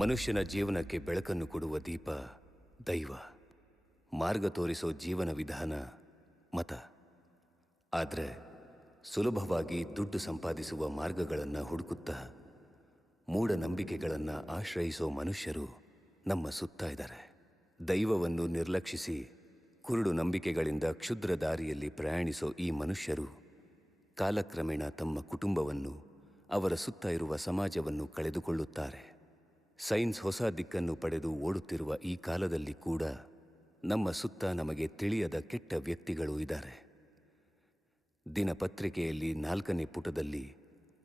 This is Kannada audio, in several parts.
ಮನುಷ್ಯನ ಜೀವನಕ್ಕೆ ಬೆಳಕನ್ನು ಕೊಡುವ ದೀಪ ದೈವ, ಮಾರ್ಗ ತೋರಿಸೋ ಜೀವನ ವಿಧಾನ ಮತ. ಆದರೆ ಸುಲಭವಾಗಿ ದುಡ್ಡು ಸಂಪಾದಿಸುವ ಮಾರ್ಗಗಳನ್ನು ಹುಡುಕುತ್ತಾ ಮೂಢನಂಬಿಕೆಗಳನ್ನು ಆಶ್ರಯಿಸೋ ಮನುಷ್ಯರು ನಮ್ಮ ಸುತ್ತ ಇದ್ದಾರೆ. ದೈವವನ್ನು ನಿರ್ಲಕ್ಷಿಸಿ ಕುರುಡು ನಂಬಿಕೆಗಳಿಂದ ಕ್ಷುದ್ರ ದಾರಿಯಲ್ಲಿ ಪ್ರಯಾಣಿಸೋ ಈ ಮನುಷ್ಯರು ಕಾಲಕ್ರಮೇಣ ತಮ್ಮ ಕುಟುಂಬವನ್ನು, ಅವರ ಸುತ್ತ ಇರುವ ಸಮಾಜವನ್ನು ಕಳೆದುಕೊಳ್ಳುತ್ತಾರೆ. ಸೈನ್ಸ್ ಹೊಸ ದಿಕ್ಕನ್ನು ಪಡೆದು ಓಡುತ್ತಿರುವ ಈ ಕಾಲದಲ್ಲಿ ಕೂಡ ನಮ್ಮ ಸುತ್ತ ನಮಗೆ ತಿಳಿಯದ ಕೆಟ್ಟ ವ್ಯಕ್ತಿಗಳು ಇದ್ದಾರೆ. ದಿನಪತ್ರಿಕೆಯಲ್ಲಿ 4ನೇ ಪುಟದಲ್ಲಿ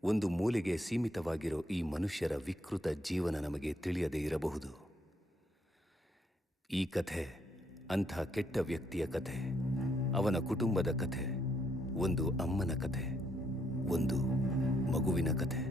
ಒಂದು ಮೂಲೆಗೆ ಸೀಮಿತವಾಗಿರೋ ಈ ಮನುಷ್ಯರ ವಿಕೃತ ಜೀವನ ನಮಗೆ ತಿಳಿಯದೇ ಇರಬಹುದು. ಈ ಕಥೆ ಅಂಥ ಕೆಟ್ಟ ವ್ಯಕ್ತಿಯ ಕಥೆ, ಅವನ ಕುಟುಂಬದ ಕಥೆ, ಒಂದು ಅಮ್ಮನ ಕಥೆ, ಒಂದು ಮಗುವಿನ ಕಥೆ.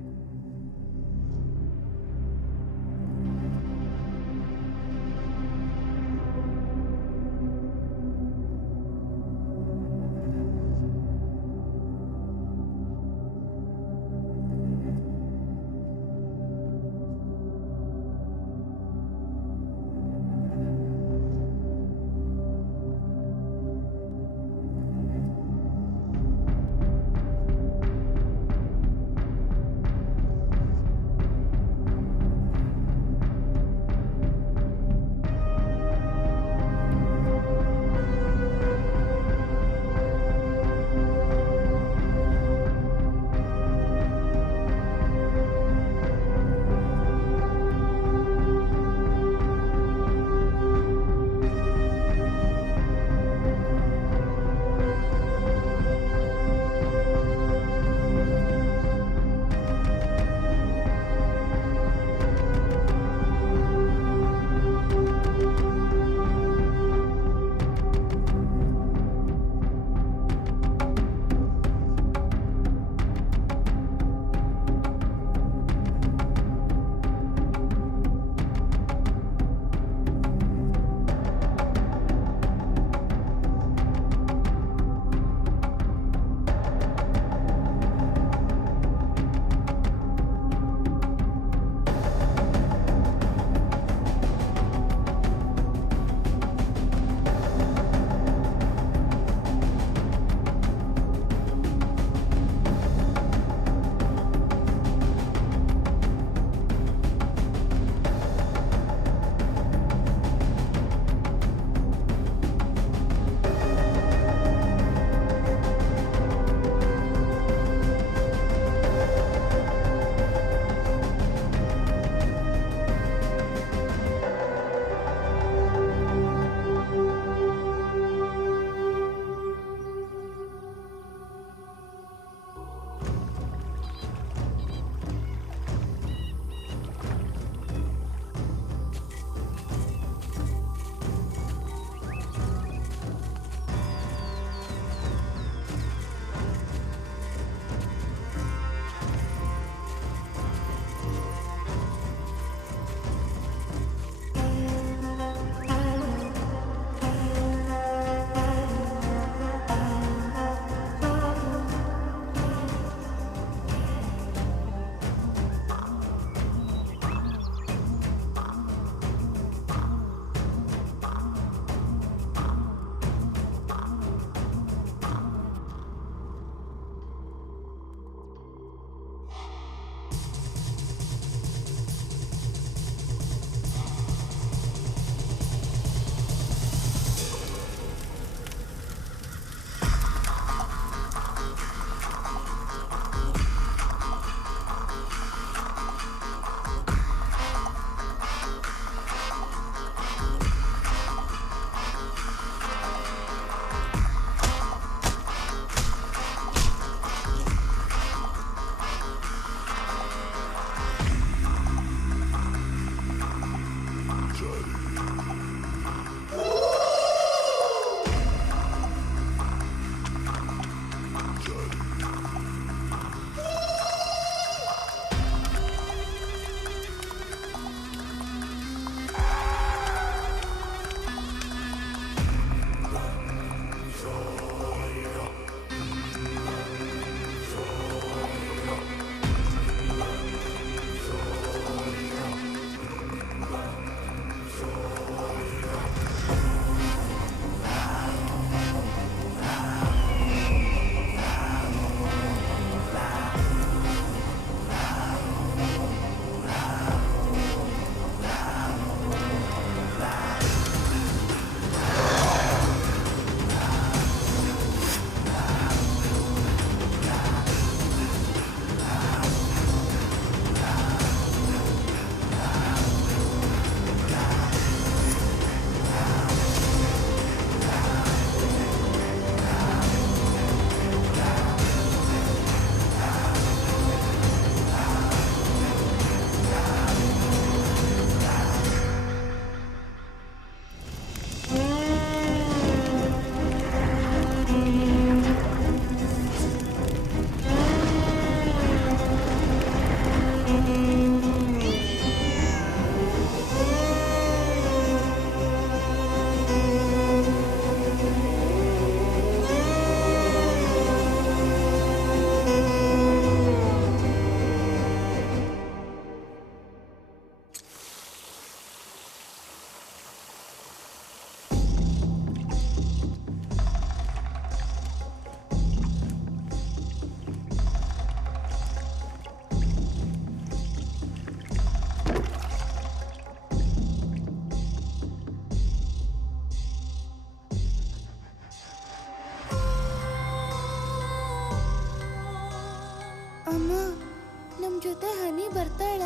ಜೊತೆ ಹನಿ ಬರ್ತಾಳ?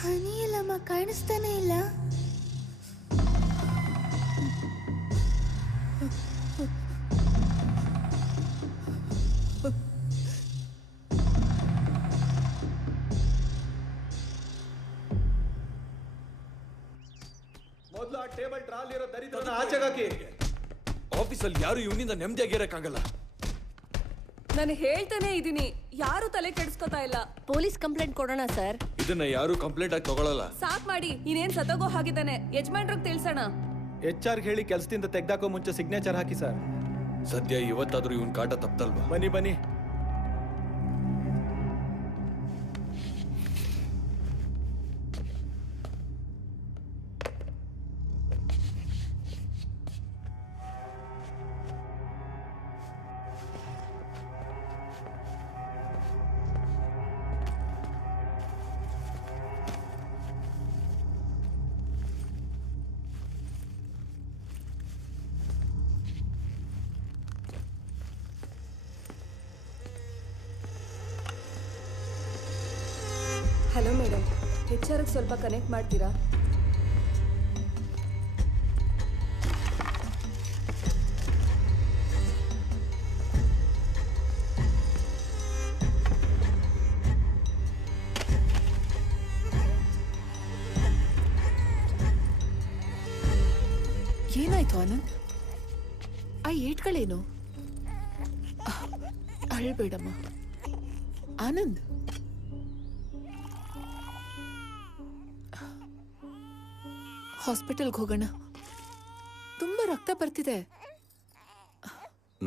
ಹನಿ ಇಲ್ಲಮ್ಮ, ಕಾಣಿಸ್ತಾನೆ ಇಲ್ಲ. ಮೊದಲು ಆ ಟೇಬಲ್ ಟ್ರಾಲ್ ಇರೋ ದರಿದ್ರನ ಆಚೆಗಾಕಿ. ಆಫೀಸಲ್ಲಿ ಯಾರು ಇವನಿಂದ ನೆಮ್ಮದಿಯಾಗಿರಕ್ಕಾಗಲ್ಲ. ನಾನು ಹೇಳ್ತಾನೆ ಇದೀನಿ, ಯಾರು ತಲೆ ಕೆಡಿಸ್ಕೊತಾ ಇಲ್ಲ. ಪೊಲೀಸ್ ಕಂಪ್ಲೇಂಟ್ ಕೊಡೋಣ ಸರ್. ಇದನ್ನ ಯಾರು ಕಂಪ್ಲೇಂಟ್ ಆಗಿ ತಗೊಳಲ್ಲ. ಸಾಕ್ ಮಾಡಿ, ಇನ್ನೇನ್ ಸತ್ತೋಗೋ ಹಾಗಿದ್ದಾನೆ. ಯಜಮಾನ್ರಿಗೆ ತಿಳ್ಸೋಣ. HR ಹೇಳಿ ಕೆಲಸದಿಂದ ತೆಗ್ದಾಕೋ ಮುಂಚೆ ಸಿಗ್ನೇಚರ್ ಹಾಕಿ ಸರ್. ಸದ್ಯ ಇವತ್ತಾದ್ರೂ ಇವನ್ ಕಾಟ ತಪ್ಪಲ್ವಾ? ಬನ್ನಿ ಬನ್ನಿ. ಹಲೋ ಮೇಡಮ್, HR ಗೆ ಸ್ವಲ್ಪ ಕನೆಕ್ಟ್ ಮಾಡ್ತೀರಾ? ಏನಾಯ್ತು ಆನಂದ್? ಆ ಏಟ್ಗಳೇನು? ಅಳ್ಬೇಡಮ್ಮ ಆನಂದ್. ಹಾಸ್ಪಿಟಲ್ಗೆ ಹೋಗೋಣ, ತುಂಬಾ ರಕ್ತ ಬರ್ತಿದೆ.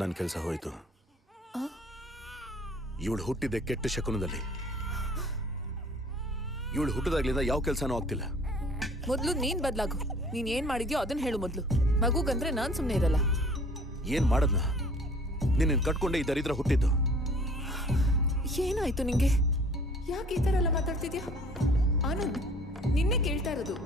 ನನ್ನ ಕೆಲಸ ಹೋಯ್ತು. ಇವಳು ಹುಟ್ಟಿದ್ದೆ ಕೆಟ್ಟ ಶಕುನದಲ್ಲಿ. ಇವಳು ಹುಟ್ಟಿದಾಗ್ಲಿಂದ ಯಾವ ಕೆಲಸನೂ ಆಗ್ತಿಲ್ಲ. ಮೊದ್ಲು ನೀನ್ ಬದ್ಲಾಗು. ನೀನ್ ಏನ್ ಮಾಡಿದ್ಯೋ ಅದನ್ನ ಹೇಳು ಮೊದ್ಲು. ಮಗುಗಂದ್ರೆ ನಾನ್ ಸುಮ್ನೆ ಇರಲ್ಲ. ಏನ್ ಮಾಡದ್ನ? ನಿನ್ನ ಕಟ್ಕೊಂಡೆ ಈ ದರಿದ್ರ ಹುಟ್ಟಿದ್ದು. ಏನಾಯ್ತು ನಿಂಗೆ? ಯಾಕೆ ಈ ತರ ಎಲ್ಲ ಮಾತಾಡ್ತಿದ್ಯಾ ಆನಂದ್? ನಿನ್ನೆ ಕೇಳ್ತಾ ಇರೋದು.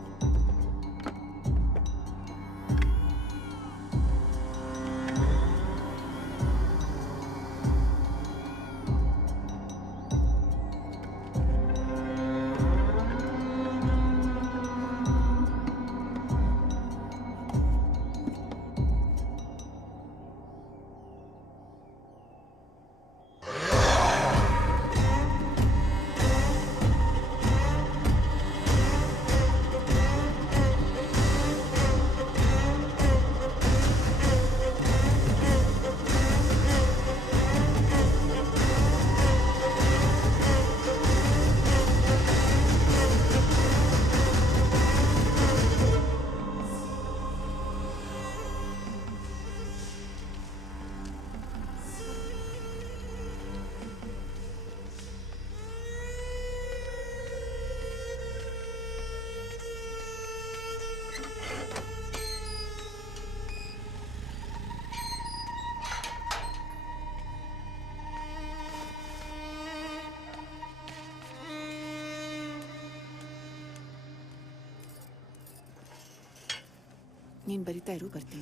ನೀನ್ ಬರಿತಾ ಇರು, ಬರ್ತೀನಿ.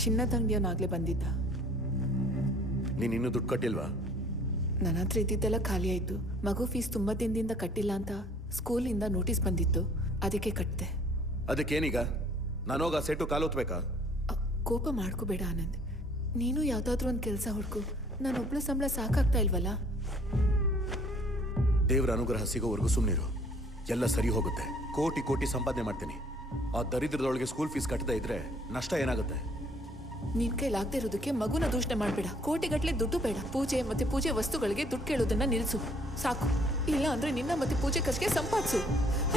ಚಿನ್ನದ ಅಂಗಡಿಯವನಾಗ್ಲೇ ಬಂದಿದ್ದ. ನೀನ್ ಇನ್ನೂ ದುಡ್ಡು ಕಟ್ಟಿಲ್ವಾ? ನನ್ನ ಹತ್ರ ಇದ್ದಿದ್ದೆಲ್ಲ ಖಾಲಿ ಆಯ್ತು. ಮಗು ಫೀಸ್ ತುಂಬಾ ದಿನದಿಂದ ಕಟ್ಟಿಲ್ಲ ಅಂತ ಸ್ಕೂಲಿಂದ ನೋಟಿಸ್ ಬಂದಿತ್ತು, ಅದಕ್ಕೆ ಕಟ್ಟಿದೆ. ಅದಕ್ಕೇನೀಗ? ನಾನೋಗ ಸೆಟ್ಟು ಕಾಲೋತ್ಬೇಕಾ? ಕೋಪ ಮಾಡ್ಕೋಬೇಡ ಆನಂದ್. ನೀನು ಯಾವ್ದಾದ್ರೂ ಒಂದು ಕೆಲಸ ಹುಡ್ಕು. ನಾನೊಬ್ಳು ಸಂಬಳ ಸಾಕಾಗ್ತಾ ಇಲ್ವಲ್ಲ. ದೇವರ ಅನುಗ್ರಹ ಸಿಗೋವರೆಗೂ ಸುಮ್ಮನಿರು, ಎಲ್ಲ ಸರಿ ಹೋಗುತ್ತೆ. ಕೋಟಿ ಕೋಟಿ ಸಂಪಾದನೆ ಮಾಡ್ತೀನಿ. ಆ ದರಿದ್ರದೊಳಗೆ ಸ್ಕೂಲ್ ಫೀಸ್ ಕಟ್ಟದೇ ಇದ್ರೆ ನಷ್ಟ ಏನಾಗುತ್ತೆ? ನಿನ್ ಕೈಲಾಗದೆ ಇರೋದಕ್ಕೆ ಮಗುನ ದೂಷಣೆ ಮಾಡ್ಬೇಡ. ಕೋಟಿಗಟ್ಲೆ ದುಡ್ಡು ಬೇಡ. ಪೂಜೆ ಮತ್ತೆ ಪೂಜೆ ವಸ್ತುಗಳಿಗೆ ದುಡ್ಡು ಕೇಳೋದನ್ನ ನಿಲ್ಸು ಸಾಕು. ಇಲ್ಲ ಅಂದ್ರೆ ನಿನ್ನ ಮತ್ತೆ ಪೂಜೆ ಖರ್ಚಿಗೆ ಸಂಪಾದಿಸು.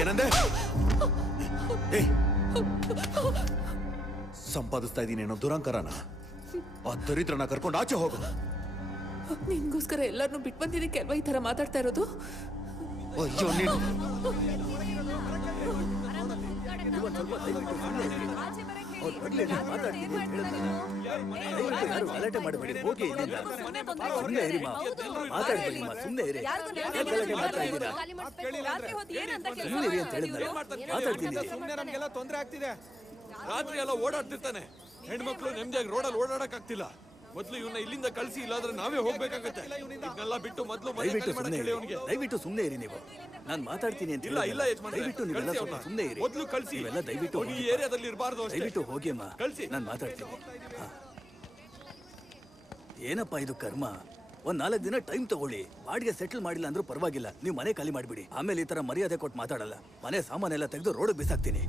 ಏನಂದೆ? ಸಂಪಾದಿಸ್ತಾ ಇದ್ದೀನಿ ಅನ್ನೋ ದುರಂಕಾರನ ಆ ದರಿದ್ರನ ಕರ್ಕೊಂಡು ಆಚೆ ಹೋಗು. ನಿನ್ಗೋಸ್ಕರ ಎಲ್ಲರನ್ನೂ ಬಿಟ್ಟು ಬಂದಿದ್ದಕ್ಕೆ ಅಲ್ವಾ ಈ ತರ ಮಾತಾಡ್ತಾ ಇರೋದು? ಅಯ್ಯೋ ನೀನು. ಆಚೆ ಬರಕ್ಕೆ ಯಾರು ಗಲಾಟೆ ಮಾಡಬೇಡಿ, ಹೋಗಿ ಇಲ್ಲಿಂದ. ಸುಮ್ಮನೆ ಇರಿ ಮಾ, ಮಾತಾಡ್ಬೇಡಿ ಮಾ, ಸುಮ್ಮನೆ ಇರಿ. ಯಾಕೆ ಗಲಾಟೆ ಮಾಡ್ತಾ ಇದ್ದೀರಾ? ಸುಮ್ಮನೆ ಇರಿ ಅಂತ ಹೇಳಿದ್ನಲ್ಲ, ಮಾತಾಡ್ತೀನಿ. ಸುಮ್ಮನೆ ನಮ್ಗೆಲ್ಲ ತೊಂದರೆ ಆಗ್ತಿದೆ. ರಾತ್ರಿ ಎಲ್ಲ ಓಡಾಡ್ತಿರ್ತಾನೆ. ಹೆಣ್ಮಕ್ಳು ನೆಮ್ಮದಿಯಾಗಿ ರೋಡಲ್ಲಿ ಓಡಾಡಕ್ ಆಗ್ತಿಲ್ಲ. ಮೊದ್ಲು ಇವನ್ನ ಇಲ್ಲಿಂದ ಕಳಿಸಿ, ಇಲ್ಲಾಂದ್ರೆ ನಾವೇ ಹೋಗ್ಬೇಕಾಗತ್ತೆ. ಇದನ್ನೆಲ್ಲ ಬಿಟ್ಟು ಮೊದ್ಲು ದಯವಿಟ್ಟು ಸುಮ್ಮನೆ ಇರಿ, ದಯವಿಟ್ಟು ಸುಮ್ಮನೆ ಇರಿ ನೀವು. ನಾನು ಮಾತಾಡ್ತೀನಿ ಅಂತ ಇಲ್ಲ ಹೇಳಿದ್ನಲ್ಲ. ಯಜಮಾನ್ರೆ, ದಯವಿಟ್ಟು ನೀವೆಲ್ಲ ಕಳ್ಸಿ ಸ್ವಲ್ಪ ಅವ್ನ. ಸುಮ್ಮನೆ ಇರಿ. ಮೊದ್ಲು ಕಳ್ಸಿ. ನೀವೆಲ್ಲ ದಯವಿಟ್ಟು ಅವ್ನು ಈ ಹೋಗಿ. ಏರಿಯಾದಲ್ಲಿ ಇರಬಾರ್ದು ಅಷ್ಟೇ. ದಯವಿಟ್ಟು ಹೋಗಿ ಅಮ್ಮ, ಕಳ್ಸಿ. ನಾನು ಮಾತಾಡ್ತೀನಿ. ಹಾ. ಏನಪ್ಪ ಇದು ಕರ್ಮ? ಒಂದ್ 4 ದಿನ ಟೈಮ್ ತಗೊಳ್ಳಿ. ಬಾಡಿಗೆ ಸೆಟಲ್ ಮಾಡಿಲ್ಲ ಅಂದ್ರೂ ಪರವಾಗಿಲ್ಲ, ನೀವು ಮನೆ ಖಾಲಿ ಮಾಡಿಬಿಡಿ. ಆಮೇಲೆ ಈ ತರ ಮರ್ಯಾದೆ ಕೊಟ್ಟು ಮಾತಾಡಲ್ಲ. ಮನೆ ಸಾಮಾನೆಲ್ಲ ತೆಗೆದು ರೋಡ್ ಬಿಸಾಕ್ತೀನಿ.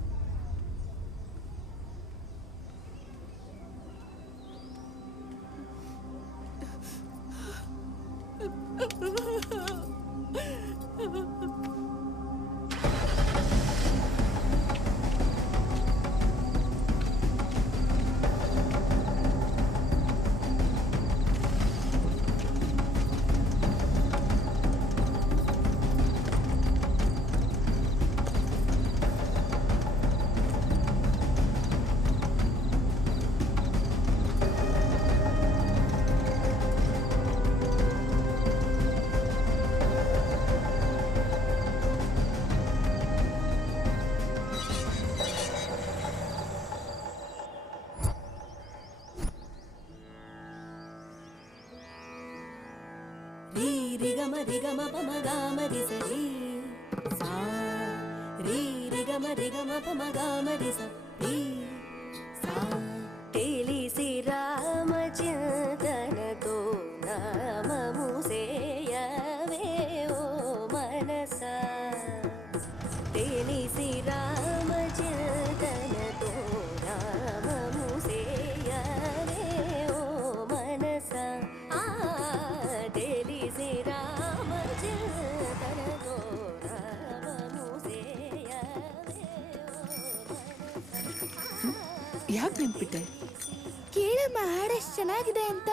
ರಿ ಗಮ ರಿ ಗಮ ಪಮ ಗಾಮ ರಿ ಸ ರಿ ಸಾ ರಿ ಗಮ ಪಮ ಗಾಮ ರಿ ಸ ರಿ ಸಾ ತಿಳಿಸಿ ರಾಮಚಿಂತನತೋ ನಾಮಮು ಸೇಯವೇ ಓ ಮನಸ ತಿಳಿಸಿ ರಾಮಚಿಂತನತೋ ನಾಮಮು ಸೇಯವೇ ಓ ಮನಸ ತಿಳಿಸಿ ರಾಮಚಿಂತನತೋ ನಾಮಮು ಸೇಯವೇ ಯಾಕೆ ನೆನ್ಪಿಟ್ಟೆ? ಕೇಳಮ್ಮ ಹಾಡೆಷ್ಟು ಚೆನ್ನಾಗಿದೆ ಅಂತ.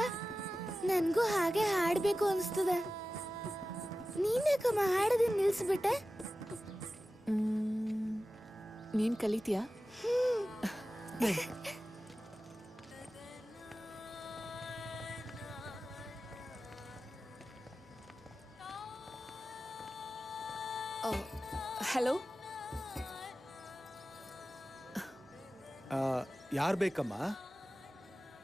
ನನ್ಗೂ ಹಾಗೆ ಹಾಡ್ಬೇಕು ಅನಿಸ್ತದೆ. ನೀನ್ಯಾಕಮ್ಮ ಹಾಡೋದನ್ನ ನಿಲ್ಸ್ಬಿಟ್ಟೆ? ನೀನ್ ಕಲಿತೀಯಾ? ಹಲೋ, ಯಾರು ಬೇಕಮ್ಮ?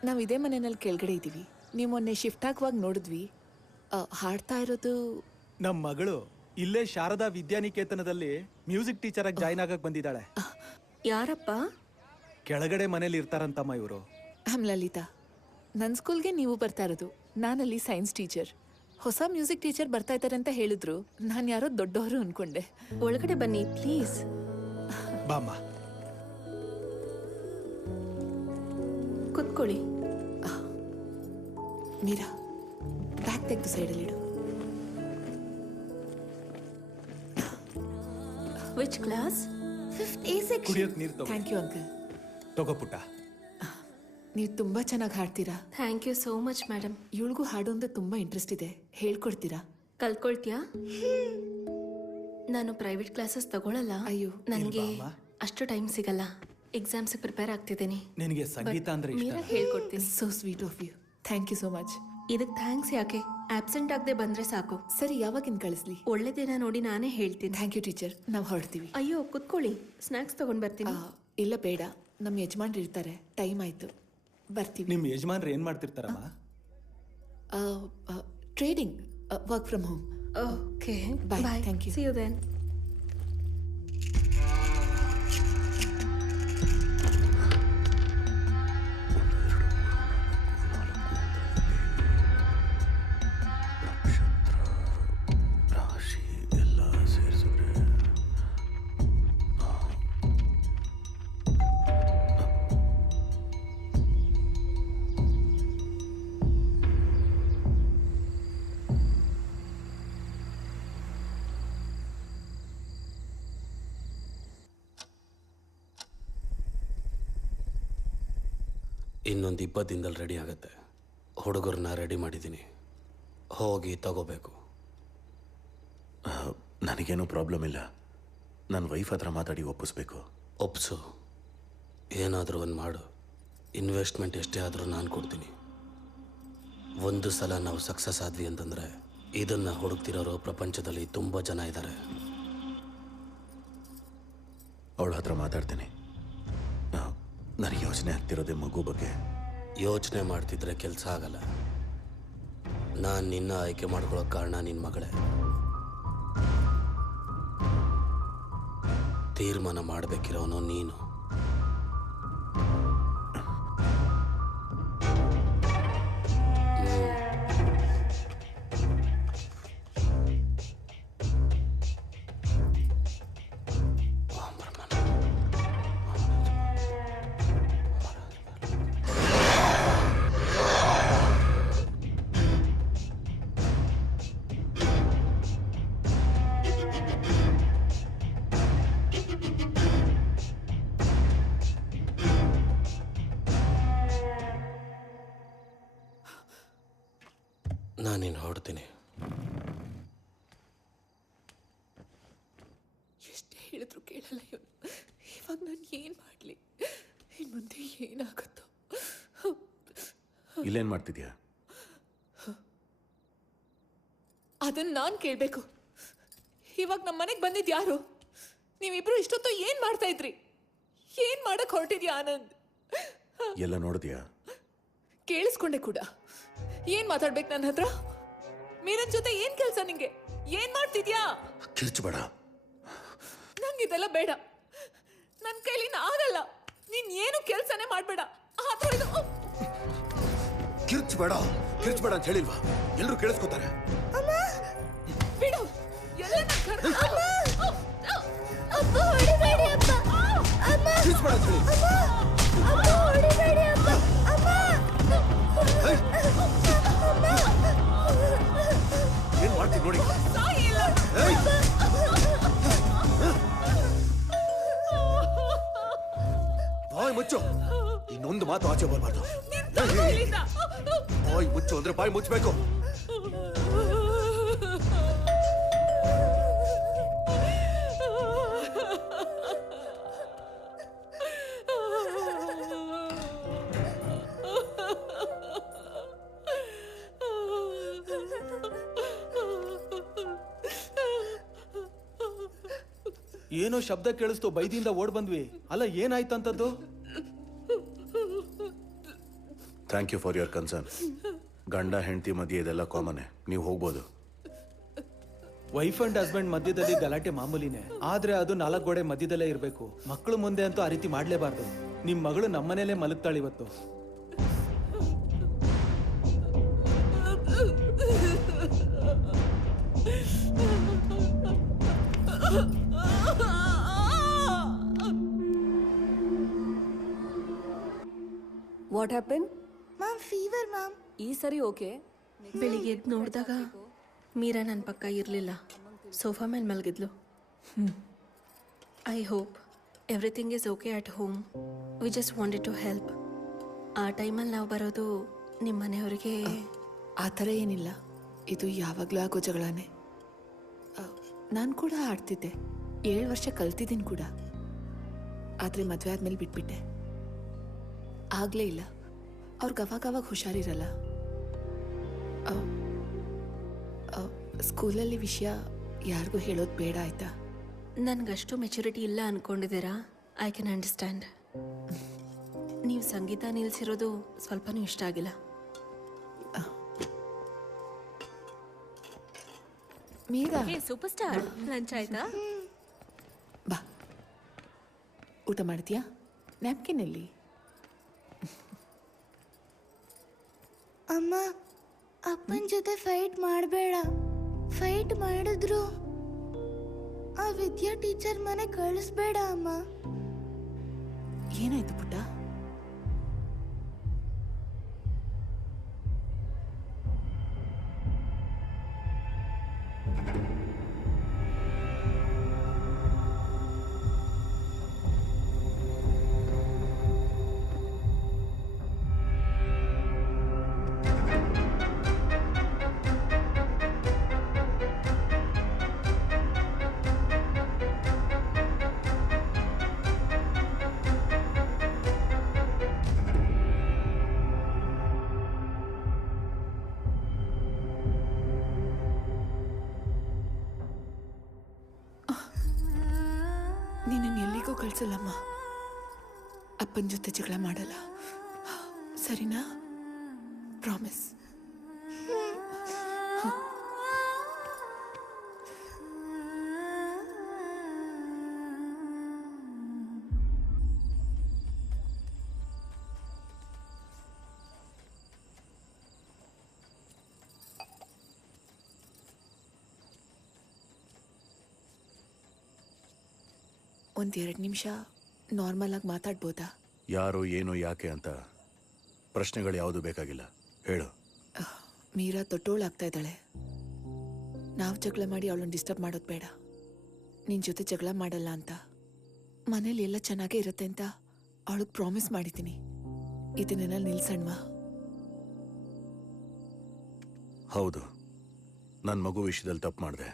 ನಾವು ಇದೇ ಮನೆಯಲ್ಲಿ ಕೆಳಗಡೆ ಇದ್ದೀವಿ. ನೀವು ಮೊನ್ನೆ ಶಿಫ್ಟ್ ಆಗುವಾಗ ನೋಡಿದ್ವಿ. ಹಾಡ್ತಾ ಇರೋದು ನಮ್ಮ ಮಗಳು ಇಲ್ಲೇ ಶಾರದಾ ವಿದ್ಯಾನಿಕೇತನದಲ್ಲಿ ಮ್ಯೂಸಿಕ್ ಟೀಚರ್ ಆಗಿ ಜಾಯ್ನ್ ಆಗಕ್ ಬಂದಿದ್ದಾಳೆ. ಯಾರಪ್ಪ? ಕೆಳಗಡೆ ಮನೇಲಿ ಇರ್ತಾರಂತಮ್ಮ ಇವರು. ಲಲಿತಾ, ನನ್ನ ಸ್ಕೂಲ್ಗೆ ನೀವು ಬರ್ತಾ ಇರೋದು. ನಾನಲ್ಲಿ ಸೈನ್ಸ್ ಟೀಚರ್. ಹೊಸ ಮ್ಯೂಸಿಕ್ ಟೀಚರ್ ಬರ್ತಾ ಇದ್ದಾರೆ ಅಂತ ಹೇಳಿದ್ರು. ನಾನು ಯಾರೋ ದೊಡ್ಡವರು ಅನ್ಕೊಂಡೆ. ಒಳಗಡೆ ಬನ್ನಿ ಪ್ಲೀಸ್. ಬಾಮ್ಮ. ಕುತ್ಕೊಳ್ಳಿ. ಮೀರಾ, ಬ್ಯಾಗ್ ತೆಗೆದು ಸೈಡಲ್ಲಿಡು. Which class? 5th A section. ಕುಡಿಯೋಕ್ ನೀರು ತಗೋ. Thank you uncle. ತಗೋ ಪುಟ್ಟ. ನೀವು ತುಂಬ ಚೆನ್ನಾಗಿ ಹಾಡ್ತೀರಾ. Thank you so much madam. ಇವಳಿಗೂ ಹಾಡು ಅಂದ್ರೆ ತುಂಬ ಇಂಟ್ರೆಸ್ಟ್ ಇದೆ. ಹೇಳ್ಕೊಡ್ತೀರಾ? ಕಲ್ತ್ಕೊಳ್ತೀಯಾ? ನಾನು ಪ್ರೈವೇಟ್ ಕ್ಲಾಸಸ್ ತಗೊಳ್ಳಲ್ಲ. ಅಯ್ಯೋ, ನನಗೆ ಅಷ್ಟು ಟೈಮ್ ಸಿಗಲ್ಲ. ಎಕ್ಸಾಮ್ಸ್ ಪ್ರಿಪೇರ್ ಆಗ್ತಿದ್ದೀನಿ. ನಿನಗೆ ಸಂಗೀತ ಅಂದ್ರೆ ಇಷ್ಟ? ಮೀರಾ ಹೇಳ್ಕೊಡ್ತೀನಿ. So sweet of you. Thank you so much. ಇದಕ್ಕೆ ಥ್ಯಾಂಕ್ಸ್ ಯಾಕೆ? ಆಬ್ಸೆಂಟ್ ಆಗದೆ ಬಂದ್ರೆ ಸಾಕು. ಸರಿ, ಯಾವಾಗಿನ ಕಳಿಸ್ಲಿ? ಒಳ್ಳೆ ದಿನ ನೋಡಿ ನಾನೇ ಹೇಳ್ತೀನಿ. Thank you teacher. ನಾವು ಹೊರಡ್ತೀವಿ. ಅಯ್ಯೋ ಕುತ್ಕೊಳ್ಳಿ, ಸ್ನಾಕ್ಸ್ ತಗೊಂಡ್ ಬರ್ತೀನಿ. ಇಲ್ಲ ಬೇಡ, ನಮ್ಮ ಯಜಮಾನ್ರು ಇರ್ತಾರೆ. ಟೈಮ್ ಆಯ್ತು, ಬರ್ತೀವಿ. ನಿಮ್ಮ ಯಜಮಾನ್ರು ಏನ್ ಮಾಡ್ತಿರ್ತಾರಮ್ಮ? Trading, work from home. Okay, Bye. Bye. Thank you. See you then. ರಾಶಿ ಎಲ್ಲ ಸೇರಿಸಿದ್ರೆ ಇನ್ನೊಂದು 20 ದಿನದಲ್ಲಿ ರೆಡಿ ಆಗುತ್ತೆ. ಹುಡುಗರನ್ನ ರೆಡಿ ಮಾಡಿದ್ದೀನಿ, ಹೋಗಿ ತಗೋಬೇಕು. ನನಗೇನು ಪ್ರಾಬ್ಲಮ್ ಇಲ್ಲ. ನನ್ನ ವೈಫ್ ಹತ್ರ ಮಾತಾಡಿ ಒಪ್ಪಿಸ್ಬೇಕು. ಒಪ್ಸು, ಏನಾದರೂ ಒಂದು ಮಾಡು. ಇನ್ವೆಸ್ಟ್ಮೆಂಟ್ ಎಷ್ಟೇ ಆದರೂ ನಾನು ಕೊಡ್ತೀನಿ. ಒಂದು ಸಲ ನಾವು ಸಕ್ಸಸ್ ಆದ್ವಿ ಅಂತಂದರೆ ಇದನ್ನು ಹುಡುಕ್ತಿರೋರು ಪ್ರಪಂಚದಲ್ಲಿ ತುಂಬ ಜನ ಇದ್ದಾರೆ. ಅವಳ ಹತ್ರ ಮಾತಾಡ್ತೀನಿ. ನನಗೆ ಯೋಚನೆ ಆಗ್ತಿರೋದೇ ಮಗು ಬಗ್ಗೆ. ಯೋಚನೆ ಮಾಡ್ತಿದ್ರೆ ಕೆಲಸ ಆಗಲ್ಲ. ನಾನು ನಿನ್ನ ಆಯ್ಕೆ ಮಾಡ್ಕೊಳ್ಳೋ ಕಾರಣ ನಿನ್ನ ಮಗಳೇ. ತೀರ್ಮಾನ ಮಾಡಬೇಕಿರೋನು ನೀನು. ನಾನಿನ್ನು ಹೊರಡ್ತೀನಿ. ಎಷ್ಟೇ ಹೇಳಿದ್ರು ಕೇಳಲ್ಲ ಇವನು. ಇವಾಗ ನಾನು ಏನು ಮಾಡಲಿ? ಇನ್ನು ಮುಂದೆ ಏನಾಗುತ್ತೋ? ಇಲ್ಲೇನು ಮಾಡ್ತಿದ್ಯಾ? ಅದನ್ನ ನಾನು ಕೇಳಬೇಕು. ಇವಾಗ ನಮ್ಮ ಮನೆಗೆ ಬಂದಿದ್ದು ಯಾರು? ನೀವಿಬ್ರು ಇಷ್ಟೊತ್ತು ಏನು ಮಾಡ್ತಾ ಇದ್ರಿ? ಏನು ಮಾಡಕ್ ಹೊರಟಿದ್ಯಾ ಆನಂದ್? ಎಲ್ಲ ನೋಡಿದ್ಯಾ? ಕೇಳಿಸ್ಕೊಂಡೆ ಕೂಡ. ಏನ್ ಮಾತಾಡ್ಬೇಕು ನನ್ನ ಹತ್ರ? ಮೀರನ್ ಜೊತೆ ಏನ್ ಕೆಲಸ ನಿಂಗೆ? ಏನ್ ಮಾಡ್ತಿದ್ಯಾ? ಕಿರ್ಚ್ಬೇಡ. ನಂಗಿದೆಲ್ಲ ಬೇಡ. ನನ್ನ ಕೈಲಿ ಆಗಲ್ಲ. ನೀನ್ ಏನು ಕೆಲಸನೇ ಮಾಡ್ಬೇಡ. ಆದ್ರೂ ಇದು ಕಿರ್ಚ್ಬೇಡ ಅಂತ ಹೇಳಿಲ್ವಾ? ಎಲ್ಲರೂ ಕೇಳಿಸ್ಕೊತಾರೆ. ಬಿಡು. ಎಲ್ಲ ಅಪ್ಪ ಹೊಡಿಬೇಡಿ ಅಪ್ಪ. ಅಮ್ಮ ಕಿರ್ಚ್ಬೇಡ ಅಂತ ಹೇಳಿ. ಅಪ್ಪ ಹೊಡಿಬೇಡಿ ಅಪ್ಪ. ಅಮ್ಮ ಏನ್ ಮಾಡ್ತೀನಿ ನೋಡಿ. ಬಾಯ್ ಮುಚ್ಚು. ಇನ್ನೊಂದು ಮಾತು ಆಚೆ ಬರಬಾರ್ದು. ಬಾಯ್ ಮುಚ್ಚು ಅಂದ್ರೆ ಬಾಯ್ ಮುಚ್ಚಬೇಕು. ಏನೋ ಶಬ್ದ ಕೇಳಿಸ್ತು, ಬೈದಿಂದ ಓಡ್ ಬಂದ್ವಿ. ಅಲ್ಲ, ಏನಾಯ್ತಂತದ್ದು? Thank you for your concern. ಗಂಡ ಹೆಂಡತಿ ಮಧ್ಯೆ ಇದೆಲ್ಲ ಕಾಮನ್ನೇ. ನೀವು ಹೋಗ್ಬೋದು. ವೈಫ್ ಅಂಡ್ ಹಸ್ಬೆಂಡ್ ಮಧ್ಯದಲ್ಲಿ ಗಲಾಟೆ ಮಾಮೂಲಿನೇ. ಆದ್ರೆ ಅದು 4 ಗೋಡೆ ಮಧ್ಯದಲ್ಲೇ ಇರಬೇಕು. ಮಕ್ಕಳು ಮುಂದೆ ಅಂತೂ ಆ ರೀತಿ ಮಾಡ್ಲೇಬಾರ್ದು. ನಿಮ್ ಮಗಳು ನಮ್ಮನೇಲೆ ಮಲಗ್ತಾಳೆ ಇವತ್ತು. What happen? Ma'am fever ma'am. ಈ ಸರಿ ಓಕೆ. ಬೆಳಿಗ್ಗೆ ಎದ್ದು ನೋಡಿದಾಗ ಮೀರಾ ನನ್ನ ಪಕ್ಕ ಇರಲಿಲ್ಲ. ಸೋಫಾ ಮೇಲೆ ಮಲಗಿದ್ಲು. I hope everything is okay at home. We just wanted to help. ಆ ಟೈಮಲ್ಲಿ ನಾವು ಬರೋದು ನಿಮ್ಮ ಮನೆಯವ್ರಿಗೆ. ಆ ಥರ ಏನಿಲ್ಲ. ಇದು ಯಾವಾಗಲೂ ಆಗೋ ಜಗಳನೇ. ನಾನು ಕೂಡ ಆಡ್ತಿದ್ದೆ. 7 ವರ್ಷ ಕಲ್ತಿದ್ದೀನಿ ಕೂಡ. ಆದರೆ ಮದುವೆ ಆದಮೇಲೆ ಬಿಟ್ಬಿಟ್ಟೆ. ಆಗಲೇ ಇಲ್ಲ. ಅವ್ರಿಗೆ ಅವಾಗವಾಗ ಹುಷಾರಿರಲ್ಲ. ಸ್ಕೂಲಲ್ಲಿ ವಿಷಯ ಯಾರಿಗೂ ಹೇಳೋದು ಬೇಡ ಆಯ್ತಾ? ನನಗಷ್ಟು ಮೆಚುರಿಟಿ ಇಲ್ಲ ಅಂದ್ಕೊಂಡಿದ್ದೀರಾ? I can understand. ನೀವು ಸಂಗೀತ ನಿಲ್ಲಿಸಿರೋದು ಸ್ವಲ್ಪನೂ ಇಷ್ಟ ಆಗಿಲ್ಲ. ಮೀರಾ, ಸೂಪರ್ ಸ್ಟಾರ್, ಲಂಚ್ ಆಯ್ತಾ? ಬಾ, ಊಟ ಮಾಡ್ತೀಯಾ? ನ್ಯಾಪ್ಕಿನಲ್ಲಿ. ಅಮ್ಮ, ಅಪ್ಪನ ಜೊತೆ ಫೈಟ್ ಮಾಡಬೇಡ. ಫೈಟ್ ಮಾಡಿದ್ರು ಆ ವಿದ್ಯಾ ಟೀಚರ್ ಮನೆ ಕಳಿಸ್ಬೇಡ ಅಮ್ಮ. ಏನಾಯ್ತು ಪುಟ್ಟ? ಕಳ್ಸಲ್ಲಮ್ಮ. ಅಪ್ಪನ ಜೊತೆ ಜಗಳ ಮಾಡಲ್ಲ, ಸರಿನಾ? ಪ್ರಾಮಿಸ್. ಒಂದೆರಡು ನಿಮಿಷ ನಾರ್ಮಲ್ ಆಗಿ ಮಾತಾಡ್ಬೋದಾ? ಯಾರು ಏನು ಯಾಕೆ ಅಂತ ಪ್ರಶ್ನೆಗಳು ಯಾವುದು ಬೇಕಾಗಿಲ್ಲ, ಹೇಳು. ಮೀರಾ ದೊಡ್ಡೋಳಾಗ್ತಾ ಇದ್ದಾಳೆ. ನಾವು ಜಗಳ ಮಾಡಿ ಅವಳನ್ನು ಡಿಸ್ಟರ್ಬ್ ಮಾಡೋದು ಬೇಡ. ನಿನ್ನ ಜೊತೆ ಜಗಳ ಮಾಡಲ್ಲ ಅಂತ, ಮನೇಲಿ ಎಲ್ಲ ಚೆನ್ನಾಗೇ ಇರುತ್ತೆ ಅಂತ ಅವಳಿಗೆ ಪ್ರಾಮಿಸ್ ಮಾಡಿದ್ದೀನಿ. ಇದನ್ನೆಲ್ಲ ನಿಲ್ಸಣ್ವಾ? ಹೌದು, ನನ್ನ ಮಗು ವಿಷಯದಲ್ಲಿ ತಪ್ಪು ಮಾಡಿದೆ.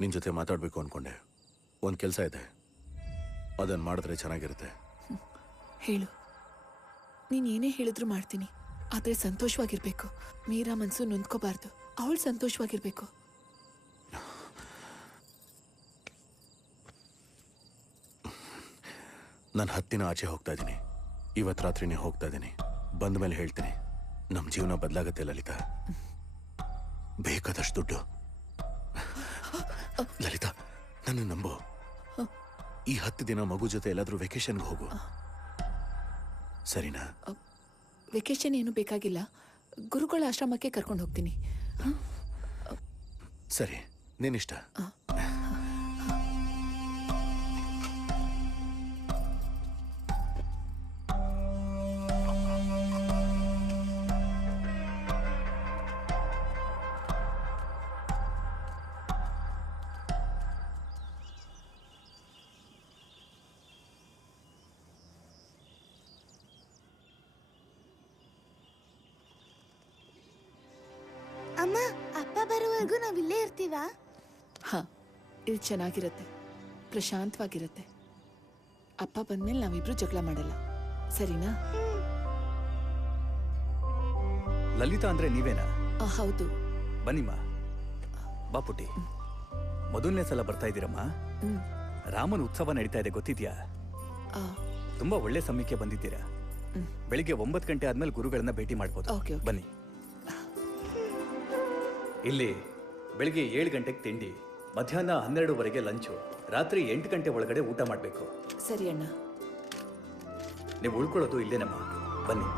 ನಿನ್ನ ಜೊತೆ ಮಾತಾಡಬೇಕು ಅಂದ್ಕೊಂಡೆ. ಒಂದು ಕೆಲಸ ಇದೆ, ಅದನ್ನು ಮಾಡಿದ್ರೆ ಚೆನ್ನಾಗಿರುತ್ತೆ. ಹೇಳು. ನೀನು ಏನೇ ಹೇಳಿದ್ರು ಮಾಡ್ತೀನಿ, ಆದರೆ ಸಂತೋಷವಾಗಿರ್ಬೇಕು. ಮೀರಾ ಮನಸ್ಸು ನೊಂದ್ಕೋಬಾರ್ದು, ಅವಳು ಸಂತೋಷವಾಗಿರ್ಬೇಕು. ನಾನು 10 ದಿನ ಆಚೆ ಹೋಗ್ತಾ ಇದ್ದೀನಿ. ಇವತ್ತು ರಾತ್ರಿನೇ ಹೋಗ್ತಾ ಇದ್ದೀನಿ. ಬಂದ ಮೇಲೆ ಹೇಳ್ತೀನಿ. ನಮ್ಮ ಜೀವನ ಬದಲಾಗತ್ತೆ ಲಲಿತಾ. ಬೇಕಾದಷ್ಟು ದುಡ್ಡು. ಲಲಿತಾ, ನನ್ನ ನಂಬು. ಈ 10 ದಿನ ಮಗು ಜೊತೆ ಎಲ್ಲಾದ್ರೂ ವೆಕೇಶನ್ಗೆ ಹೋಗು, ಸರಿನಾ? ವೆಕೇಶನ್ ಏನು ಬೇಕಾಗಿಲ್ಲ, ಗುರುಗಳ ಆಶ್ರಮಕ್ಕೆ ಕರ್ಕೊಂಡು ಹೋಗ್ತೀನಿ. ಸರಿ, ನಿನ್ನಿಷ್ಟ. ಅಮ್ಮ, ಅಪ್ಪ ಬರೋವರೆಗೂ ನಾವಿಲ್ಲೇ ಇರ್ತೀವಾ? ಹಾಂ, ಇದು ಚೆನ್ನಾಗಿರುತ್ತೆ, ಪ್ರಶಾಂತವಾಗಿರುತ್ತೆ. ಅಪ್ಪ ಬಂದ್ಮೇಲೆ ನಾವಿಬ್ರು ಜಗಳ ಮಾಡಲ್ಲ, ಸರಿನಾ? ಲಲಿತಾ ಅಂದ್ರೆ ನೀವೇನಾ? ಹೌದು. ಬನ್ನಿಮ್ಮ, ಬಾ ಪುಟ್ಟಿ. ಮೊದಲನೇ ಸಲ ಬರ್ತಾ ಇದ್ದೀರಮ್ಮ. ರಾಮನ ಉತ್ಸವ ನಡೀತಾ ಇದೆ, ಗೊತ್ತಿದ್ಯಾ? ತುಂಬಾ ಒಳ್ಳೆ ಸಮಯಕ್ಕೆ ಬಂದಿದ್ದೀರಾ. ಬೆಳಿಗ್ಗೆ 9 ಗಂಟೆ ಆದ್ಮೇಲೆ ಗುರುಗಳನ್ನ ಭೇಟಿ ಮಾಡ್ಬೋದು. ಬನ್ನಿ. ಇಲ್ಲಿ ಬೆಳಿಗ್ಗೆ 7 ಗಂಟೆಗೆ ತಿಂಡಿ, ಮಧ್ಯಾಹ್ನ 12ವರೆಗೆ ಲಂಚು, ರಾತ್ರಿ 8 ಗಂಟೆ ಒಳಗಡೆ ಊಟ ಮಾಡಬೇಕು. ಸರಿ ಅಣ್ಣ. ನೀವು ಉಳ್ಕೊಳ್ಳೋದು ಇಲ್ಲೇನಮ್ಮ, ಬನ್ನಿ.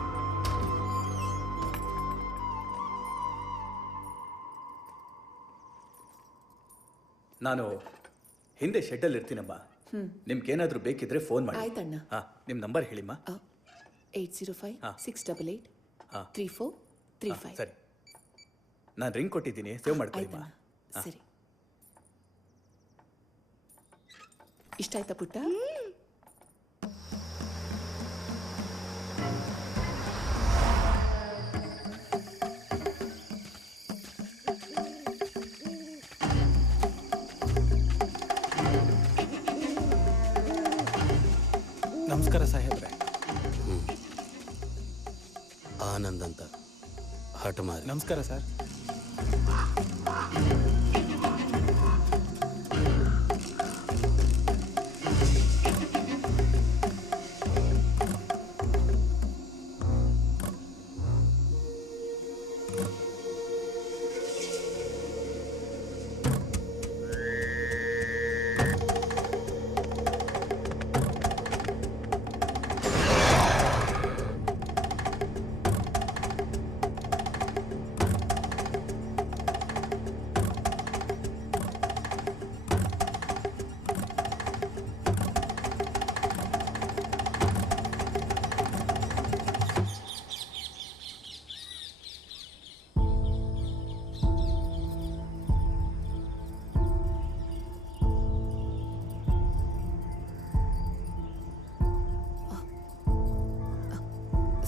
ನಾನು ಹಿಂದೆ ಶೆಡ್ಡಲ್ಲಿ ಇರ್ತೀನಮ್ಮ. ನಿಮ್ಗೇನಾದ್ರೂ ಬೇಕಿದ್ರೆ ಫೋನ್ ಮಾಡಿ. ಆಯ್ತಣ್ಣ. ನಿಮ್ಮ ನಂಬರ್ ಹೇಳಿಮ್ಮ. 805-688-3435. ಸರಿ, ನಾನು ರಿಂಗ್ ಕೊಟ್ಟಿದ್ದೀನಿ, ಸೇವ್ ಮಾಡ್ಕೊಳ್ಳಿಮ್ಮ. ಸರಿ. ಇಷ್ಟ ಆಯ್ತಾ ಪುಟ್ಟ? ನಮಸ್ಕಾರ ಸಾಹೇಬ್ರೆ. ಆನಂದ್ ಅಂತ, ಹಠಮಾರಿ. ನಮಸ್ಕಾರ ಸರ್.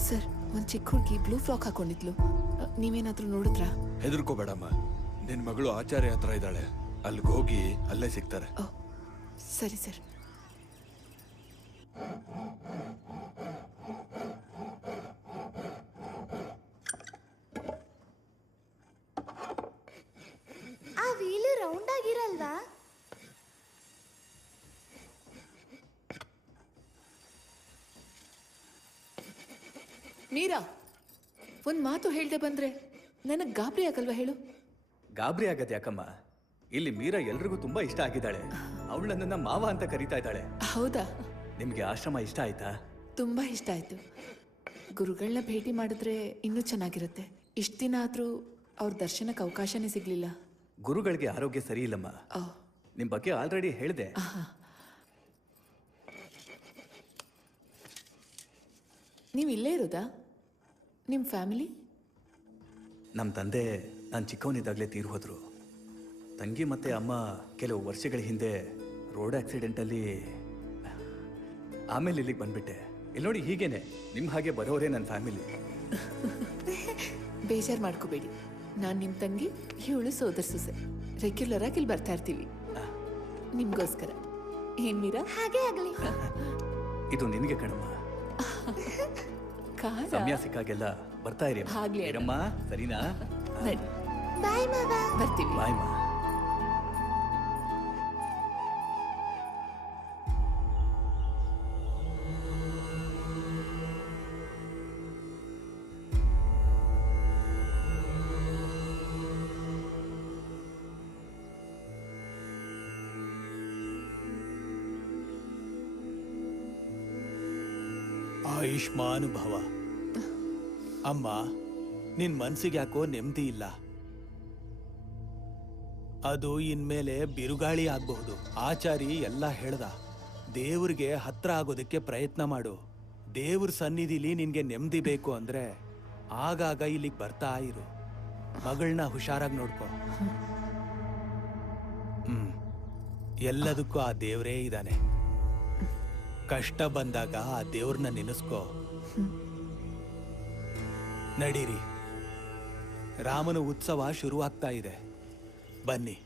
ಸರ್, ಒಂದು ಚಿಕ್ಕ ಹುಡುಗಿ ಬ್ಲೂ ಫ್ರಾಕ್ ಹಾಕೊಂಡಿದ್ಲು, ನೀವೇನಾದ್ರೂ ನೋಡಿದ್ರಾ? ಹೆದರ್ಕೋಬೇಡಮ್ಮ, ನಿನ್ ಮಗಳು ಆಚಾರ್ಯ ಹತ್ರ ಇದ್ದಾಳೆ, ಅಲ್ಲಿಗೆ ಹೋಗಿ ಅಲ್ಲೇ ಸಿಗ್ತಾರೆ. ಸರಿ ಸರ್. ಆ ವೀಲು ರೌಂಡ್ ಆಗಿರಲ್ವಾ? ಮೀರಾ, ಒಂದು ಮಾತು ಹೇಳ್ದೆ ಬಂದ್ರೆ ನನಗೆ ಗಾಬರಿ ಆಗಲ್ವಾ ಹೇಳು? ಗಾಬರಿ ಆಗತ್ತೆ ಯಾಕಮ್ಮ? ಇಲ್ಲಿ ಮೀರಾ ಎಲ್ರಿಗೂ ತುಂಬಾ ಇಷ್ಟ ಆಗಿದ್ದಾಳೆ. ಅವಳು ನನ್ನನ್ನ ಮಾವ ಅಂತ ಕರೀತಾ ಇದ್ದಾಳೆ. ಹೌದಾ? ನಿಮ್ಗೆ ಆಶ್ರಮ ಇಷ್ಟ ಆಯ್ತಾ? ತುಂಬಾ ಇಷ್ಟ ಆಯ್ತು. ಗುರುಗಳನ್ನ ಭೇಟಿ ಮಾಡಿದ್ರೆ ಇನ್ನೂ ಚೆನ್ನಾಗಿರುತ್ತೆ. ಇಷ್ಟು ದಿನ ಆದ್ರೂ ಅವ್ರ ದರ್ಶನಕ್ಕೆ ಅವಕಾಶನೇ ಸಿಗ್ಲಿಲ್ಲ. ಗುರುಗಳಿಗೆ ಆರೋಗ್ಯ ಸರಿ ಇಲ್ಲಮ್ಮ. ನಿಮ್ ಬಗ್ಗೆ ಆಲ್ರೆಡಿ ಹೇಳಿದೆ. ನೀವು ಇಲ್ಲೇ ಇರೋದಾ? ನಿಮ್ಮ ಫ್ಯಾಮಿಲಿ? ನಮ್ಮ ತಂದೆ ನಾನು ಚಿಕ್ಕವನಿದ್ದಾಗಲೇ ತೀರು ಹೋದ್ರು. ತಂಗಿ ಮತ್ತೆ ಅಮ್ಮ ಕೆಲವು ವರ್ಷಗಳ ಹಿಂದೆ ರೋಡ್ ಆಕ್ಸಿಡೆಂಟಲ್ಲಿ. ಆಮೇಲೆ ಇಲ್ಲಿಗೆ ಬಂದ್ಬಿಟ್ಟೆ. ಇಲ್ಲಿ ನೋಡಿ, ಹೀಗೇನೆ ನಿಮ್ಮ ಹಾಗೆ ಬರೋರೇ ನನ್ನ ಫ್ಯಾಮಿಲಿ. ಬೇಜಾರು ಮಾಡ್ಕೋಬೇಡಿ. ನಾನು ನಿಮ್ಮ ತಂಗಿ, ಇವಳು ಸೋದರ ಸೊಸೆ. ರೆಗ್ಯುಲರ್ ಆಗಿ ಇಲ್ಲಿ ಬರ್ತಾ ಇರ್ತೀವಿ ನಿಮ್ಗೋಸ್ಕರ. ಏನ್ ಮೀರಾ? ಹಾಗೆ ಆಗಲಿ. ಇದು ನಿನಗೆ ಕಣಮ್ಮ. ಸಮಯ ಸಿಕ್ಕಾಗೆಲ್ಲ ಬರ್ತಾ ಇರಿ ಅಮ್ಮ. ಸರಿನಾ? ಬಾಯ್ ಮಾವ. ಬರ್ತೀವಿ. ಬಾಯ್ ಮಾ. ಆಯುಷ್ಮಾನ್ ಭವ. ಅಮ್ಮ, ನಿನ್ ಮನ್ಸಿಗೆ ಯಾಕೋ ನೆಮ್ಮದಿ ಇಲ್ಲ. ಅದು ಇನ್ಮೇಲೆ ಬಿರುಗಾಳಿ ಆಗಬಹುದು. ಆಚಾರಿ ಎಲ್ಲ ಹೇಳ್ದ. ದೇವ್ರಿಗೆ ಹತ್ರ ಆಗೋದಕ್ಕೆ ಪ್ರಯತ್ನ ಮಾಡು. ದೇವ್ರ ಸನ್ನಿಧಿಲಿ ನಿನ್ಗೆ ನೆಮ್ಮದಿ ಬೇಕು ಅಂದ್ರೆ ಆಗಾಗ ಇಲ್ಲಿಗೆ ಬರ್ತಾ ಇರು. ಮಗಳನ್ನ ಹುಷಾರಾಗಿ ನೋಡ್ಕೊ. ಎಲ್ಲದಕ್ಕೂ ಆ ದೇವ್ರೇ ಇದ್ದಾನೆ. ಕಷ್ಟ ಬಂದಾಗ ಆ ದೇವ್ರನ್ನ ನೆನೆಸ್ಕೋ. ನಡೀರಿ, ರಾಮನ ಉತ್ಸವ ಶುರುವಾಗ್ತಾ ಇದೆ. ಬನ್ನಿ.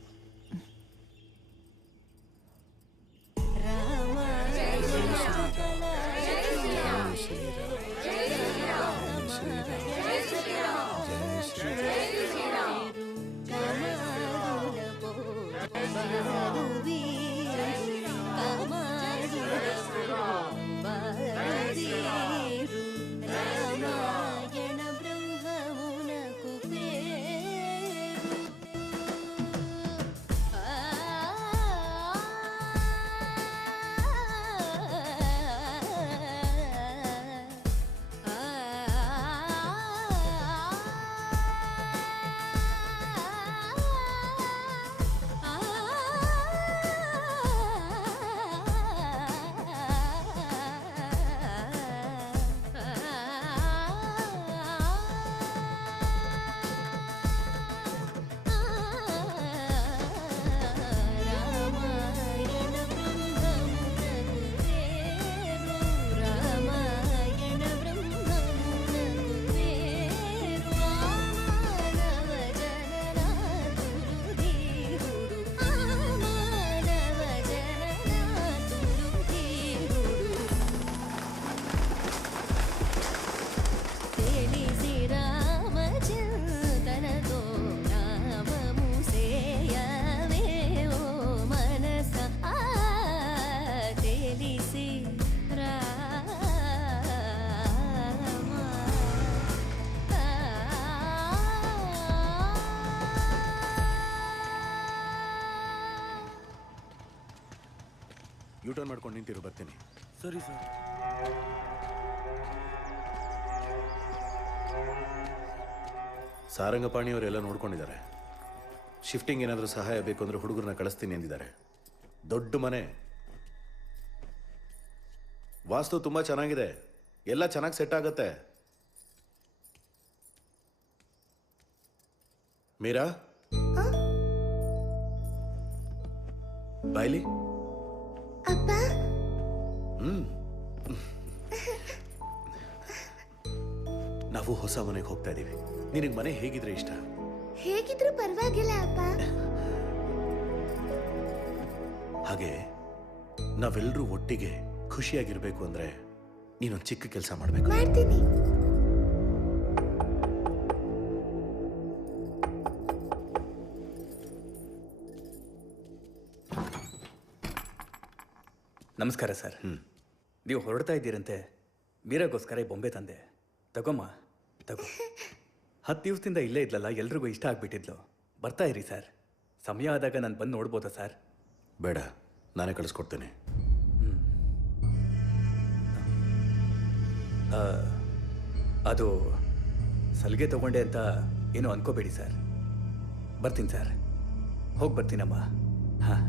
ಯೂಟರ್ನ್ ಮಾಡ್ಕೊಂಡು ನಿಂತಿರು, ಬರ್ತೀನಿ. ಸರಿ ಸರ್. ಸಾರಂಗಪಾಣಿಯವರೆಲ್ಲ ನೋಡ್ಕೊಂಡಿದ್ದಾರೆ. ಶಿಫ್ಟಿಂಗ್ ಏನಾದರೂ ಸಹಾಯ ಬೇಕು ಅಂದ್ರೆ ಹುಡುಗರನ್ನ ಕಳಿಸ್ತೀನಿ ಎಂದಿದ್ದಾರೆ. ದೊಡ್ಡ ಮನೆ, ವಾಸ್ತು ತುಂಬಾ ಚೆನ್ನಾಗಿದೆ, ಎಲ್ಲ ಚೆನ್ನಾಗಿ ಸೆಟ್ ಆಗತ್ತೆ. ಮೀರಾ, ಬಾಯ್ಲಿ. ನಾವು ಹೊಸ ಮನೆಗೆ ಹೋಗ್ತಾ ಇದೀವಿ. ನಿನಗೆ ಮನೆ ಹೇಗಿದ್ರೆ ಇಷ್ಟ? ಹೇಗಿದ್ರು ಪರವಾಗಿಲ್ಲ ಅಪ್ಪ. ಹಾಗೆ ನಾವೆಲ್ಲರೂ ಒಟ್ಟಿಗೆ ಖುಷಿಯಾಗಿರ್ಬೇಕು ಅಂದ್ರೆ ನೀನೊಂದು ಚಿಕ್ಕ ಕೆಲಸ ಮಾಡ್ಬೇಕು. ಮಾಡ್ತೀನಿ. ನಮಸ್ಕಾರ ಸರ್. ನೀವು ಹೊರಡ್ತಾ ಇದ್ದೀರಂತೆ. ಮೀರಾಗೋಸ್ಕರ ಬೊಂಬೆ ತಂದೆ. ತಗೊಮ್ಮ ತಗೋ. 10 ದಿವಸದಿಂದ ಇಲ್ಲೇ ಇದ್ಲಲ್ಲ, ಎಲ್ರಿಗೂ ಇಷ್ಟ ಆಗ್ಬಿಟ್ಟಿದ್ಲು. ಬರ್ತಾ ಇರಿ ಸರ್, ಸಮಯ ಆದಾಗ ನಾನು ಬಂದು ನೋಡ್ಬೋದಾ ಸರ್? ಬೇಡ, ನಾನೇ ಕಳಿಸ್ಕೊಡ್ತೇನೆ. ಅದು ಸಲಿಗೆ ತಗೊಂಡೆ ಅಂತ ಏನೋ ಅನ್ಕೋಬೇಡಿ ಸರ್. ಬರ್ತೀನಿ ಸರ್, ಹೋಗಿ ಬರ್ತೀನಮ್ಮ. ಹಾಂ.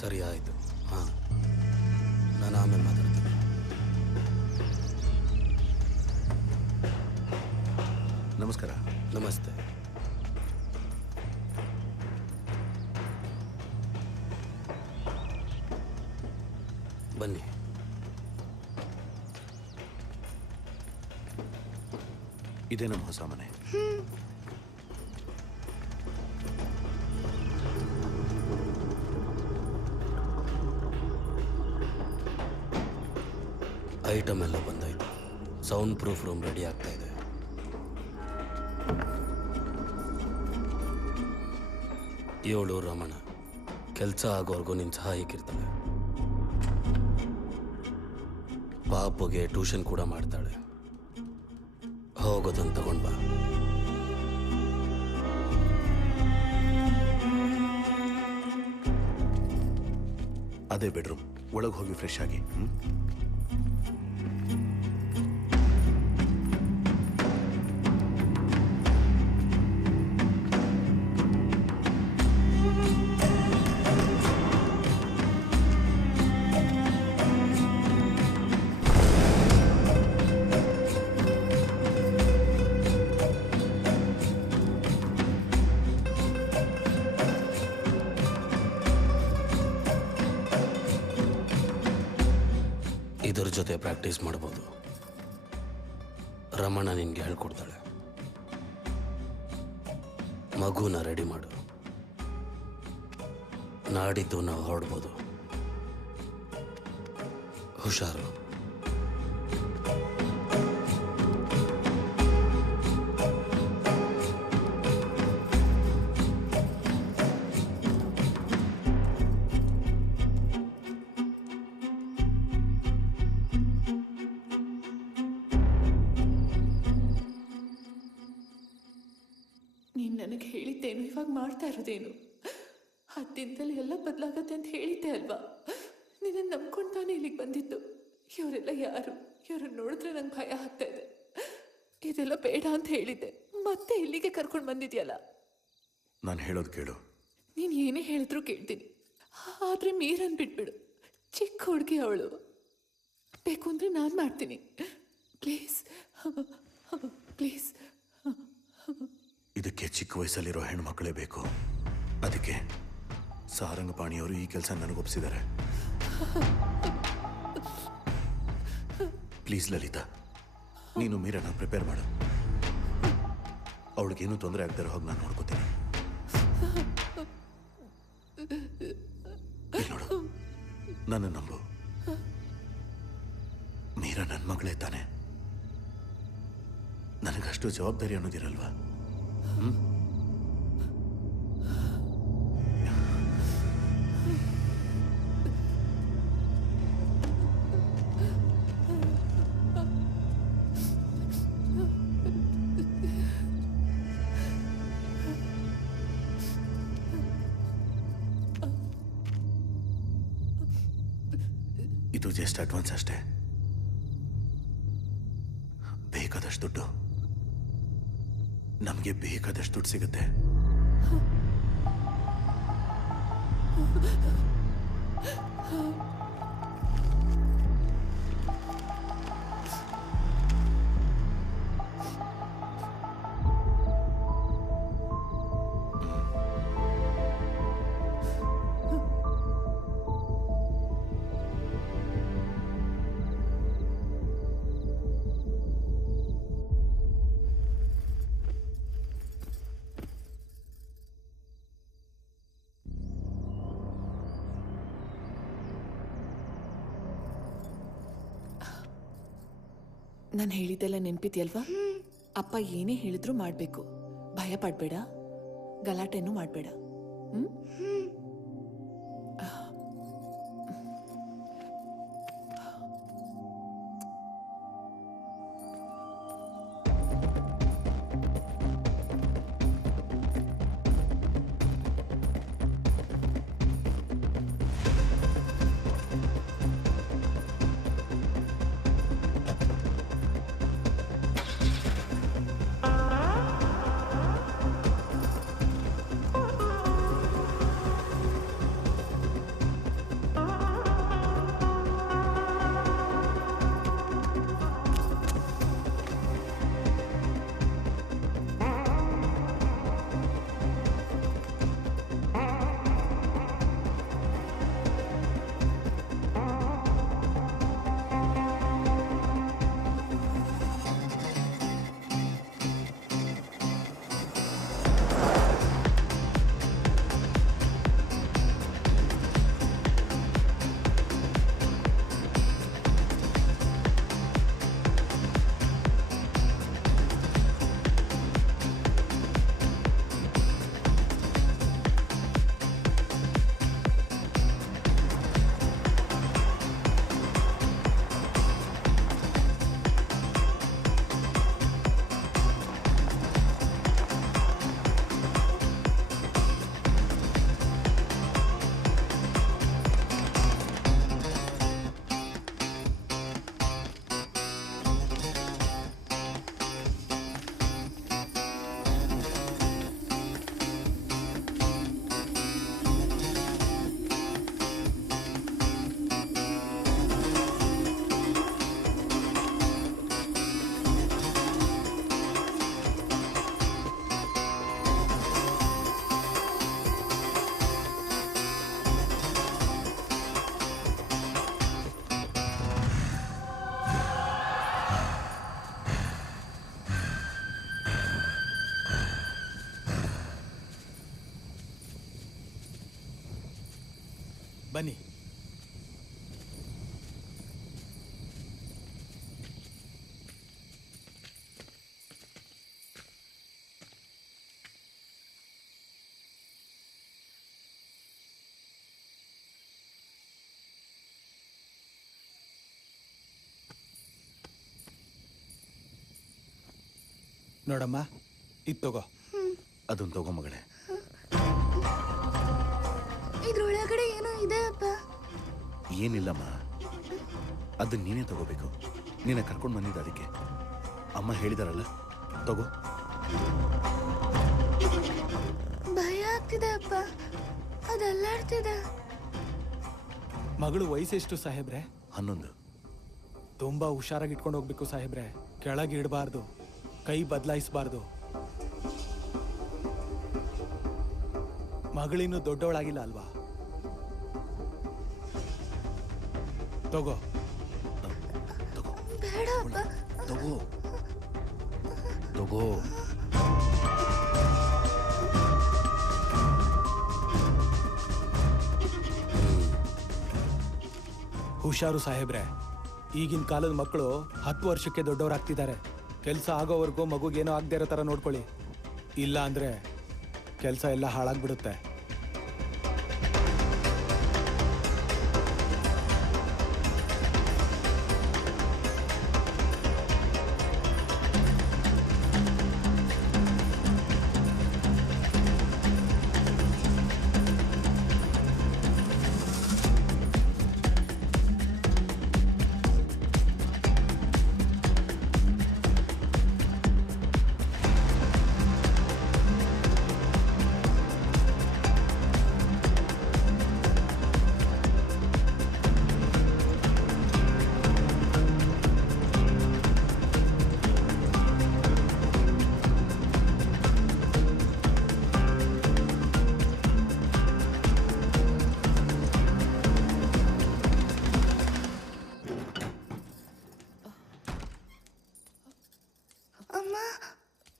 ಸರಿ ಆಯಿತು. ಹಾಂ, ನಾನು ಆಮೇಲೆ ಮಾತಾಡ್ತೀನಿ. ನಮಸ್ಕಾರ. ನಮಸ್ತೆ. ಬನ್ನಿ. ಇದೇ ನಮ್ಮ ಹೊಸ ಮನೆ. ಐಟಮ್ ಎಲ್ಲ ಬಂದಾಯ್ತು. ಸೌಂಡ್ ಪ್ರೂಫ್ ರೂಮ್ ರೆಡಿ ಆಗ್ತಾ ಇದೆ. ಇವಳು ರಮಣ, ಕೆಲಸ ಆಗೋರ್ಗೂ ನಿನ್ನ ಸಹಾಯಕ್ಕಿರ್ತಾಳೆ. ಪಾಪುಗೆ ಟ್ಯೂಷನ್ ಕೂಡ ಮಾಡ್ತಾಳೆ. ಹೋಗೋದನ್ನು ತಗೊಂಡ್ ಬಾ. ಅದೇ ಬೆಡ್ರೂಮ್. ಒಳಗೆ ಹೋಗಿ ಫ್ರೆಶ್ ಆಗಿ. ಇದ್ರ ಜೊತೆ ಪ್ರಾಕ್ಟೀಸ್ ಮಾಡ್ಬೋದು. ರಮಣ ನಿನ್ಗೆ ಹೇಳ್ಕೊಡ್ತಾಳೆ. ಮಗುನ ರೆಡಿ ಮಾಡು. ನಾಡಿದ್ದು ನಾವು ಹೊರಡ್ಬೋದು. ಹುಷಾರು. ನೀನು ನನಗೆ ಹೇಳಿದ್ದೇನು, ಇವಾಗ ಮಾಡ್ತಾ ಇರೋದೇನು? 10 ದಿನದಲ್ಲಿ ಎಲ್ಲ ಬದಲಾಗತ್ತೆ ಅಂತ ಹೇಳಿದ್ದೆ ಅಲ್ವಾ? ನಿನ್ನನ್ನು ನಂಬ್ಕೊಂಡು ತಾನೇ ಇಲ್ಲಿಗೆ ಬಂದಿದ್ದು. ಇವರೆಲ್ಲ ಯಾರು? ಇವ್ರನ್ನ ನೋಡಿದ್ರೆ ನಂಗೆ ಭಯ ಆಗ್ತಾ ಇದೆ. ಇದೆಲ್ಲ ಬೇಡ ಅಂತ ಹೇಳಿದ್ದೆ, ಮತ್ತೆ ಇಲ್ಲಿಗೆ ಕರ್ಕೊಂಡು ಬಂದಿದ್ಯಲ್ಲ. ನಾನು ಹೇಳೋದು ಕೇಳು. ನೀನು ಏನೇ ಹೇಳಿದ್ರು ಕೇಳ್ತೀನಿ, ಆದರೆ ಮೀರನ್ ಬಿಟ್ಬಿಡು. ಚಿಕ್ಕ ಹುಡುಗಿ ಅವಳು. ಬೇಕು ಅಂದರೆ ನಾನು ಮಾಡ್ತೀನಿ. Please please. ಇದಕ್ಕೆ ಚಿಕ್ಕ ವಯಸ್ಸಲ್ಲಿರೋ ಹೆಣ್ಮಕ್ಳೇ ಬೇಕು. ಅದಕ್ಕೆ ಸಾರಂಗಪಾಣಿಯವರು ಈ ಕೆಲಸ ನನಗೊಪ್ಸಿದ್ದಾರೆ. ಪ್ಲೀಸ್ ಲಲಿತಾ, ನೀನು ಮೀರನ್ನ ಪ್ರಿಪೇರ್ ಮಾಡು. ಅವಳಿಗೇನು ತೊಂದರೆ ಆಗ್ತಾರೆ ಹೋಗಿ ನಾನು ನೋಡ್ಕೋತೀನಿ. ನೋಡು, ನನ್ನ ನಂಬು. ಮೀರಾ ನನ್ನ ಮಗಳೇ ತಾನೆ. ನನಗಷ್ಟು ಜವಾಬ್ದಾರಿ ಅನ್ನೋದಿರಲ್ವಾ? ಇದು ಜಸ್ಟ್ ಅಡ್ವಾನ್ಸ್ ಅಷ್ಟೇ. ಬೇಕಾದಷ್ಟು ದುಡ್ಡು, ನಮಗೆ ಬೇಕಾದಷ್ಟು ದುಡ್ಡು ಸಿಗುತ್ತೆ. ನಾನು ಹೇಳಿದ್ದೆಲ್ಲ ನೆನ್ಪಿದ್ಯಲ್ವಾ? ಅಪ್ಪ ಏನೇ ಹೇಳಿದ್ರು ಮಾಡಬೇಕು. ಭಯ ಪಡಬೇಡ, ಗಲಾಟೆನೂ ಮಾಡಬೇಡ. ಬನ್ನಿ. ನೋಡಮ್ಮ, ಇದು ತಗೋ. ಅದನ್ನು ತಗೋ ಮಗಳೇ. ಇದ್ರೊಳಗಡೆ ಏನೋ ಇದೆ ಅಪ್ಪ. ಏನಿಲ್ಲಮ್ಮ, ಅದನ್ನ ನೀನೇ ತಗೋಬೇಕು. ನೀನ ಕರ್ಕೊಂಡು ಬಂದಿದ್ದ ಅದಕ್ಕೆ. ಅಮ್ಮ ಹೇಳಿದಾರಲ್ಲ, ತಗೋ. ಭಯ ಆಗ್ತಿದೆ ಅಪ್ಪ, ಅದಲ್ಲಾಡ್ತಿದೆ. ಮಗಳು ವಯಸ್ಸೆಷ್ಟು ಸಾಹೇಬ್ರೆ? 11. ತುಂಬಾ ಹುಷಾರಾಗಿ ಇಟ್ಕೊಂಡು ಹೋಗ್ಬೇಕು ಸಾಹೇಬ್ರೆ. ಕೆಳಗೆ ಇಡಬಾರ್ದು, ಕೈ ಬದಲಾಯಿಸಬಾರ್ದು. ಮಗಳಿನ್ನೂ ದೊಡ್ಡವಳಾಗಿಲ್ಲ ಅಲ್ವಾ? ತಗೋ. ಬೇಡ ಅಪ್ಪ. ತಗೋ ತಗೋ. ಹುಷಾರು ಸಾಹೇಬ್ರೆ. ಈಗಿನ ಕಾಲದ ಮಕ್ಕಳು 10 ವರ್ಷಕ್ಕೆ ದೊಡ್ಡವರಾಗ್ತಿದ್ದಾರೆ. ಕೆಲಸ ಆಗೋವರೆಗೂ ಮಗುಗೇನೋ ಆಗದೆ ಇರೋ ಥರ ನೋಡ್ಕೊಳ್ಳಿ. ಇಲ್ಲ ಅಂದ್ರೆ ಕೆಲಸ ಎಲ್ಲ ಹಾಳಾಗ್ಬಿಡುತ್ತೆ.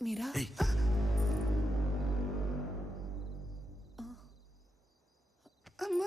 ಮೀರಾ, ಅಮ್ಮ,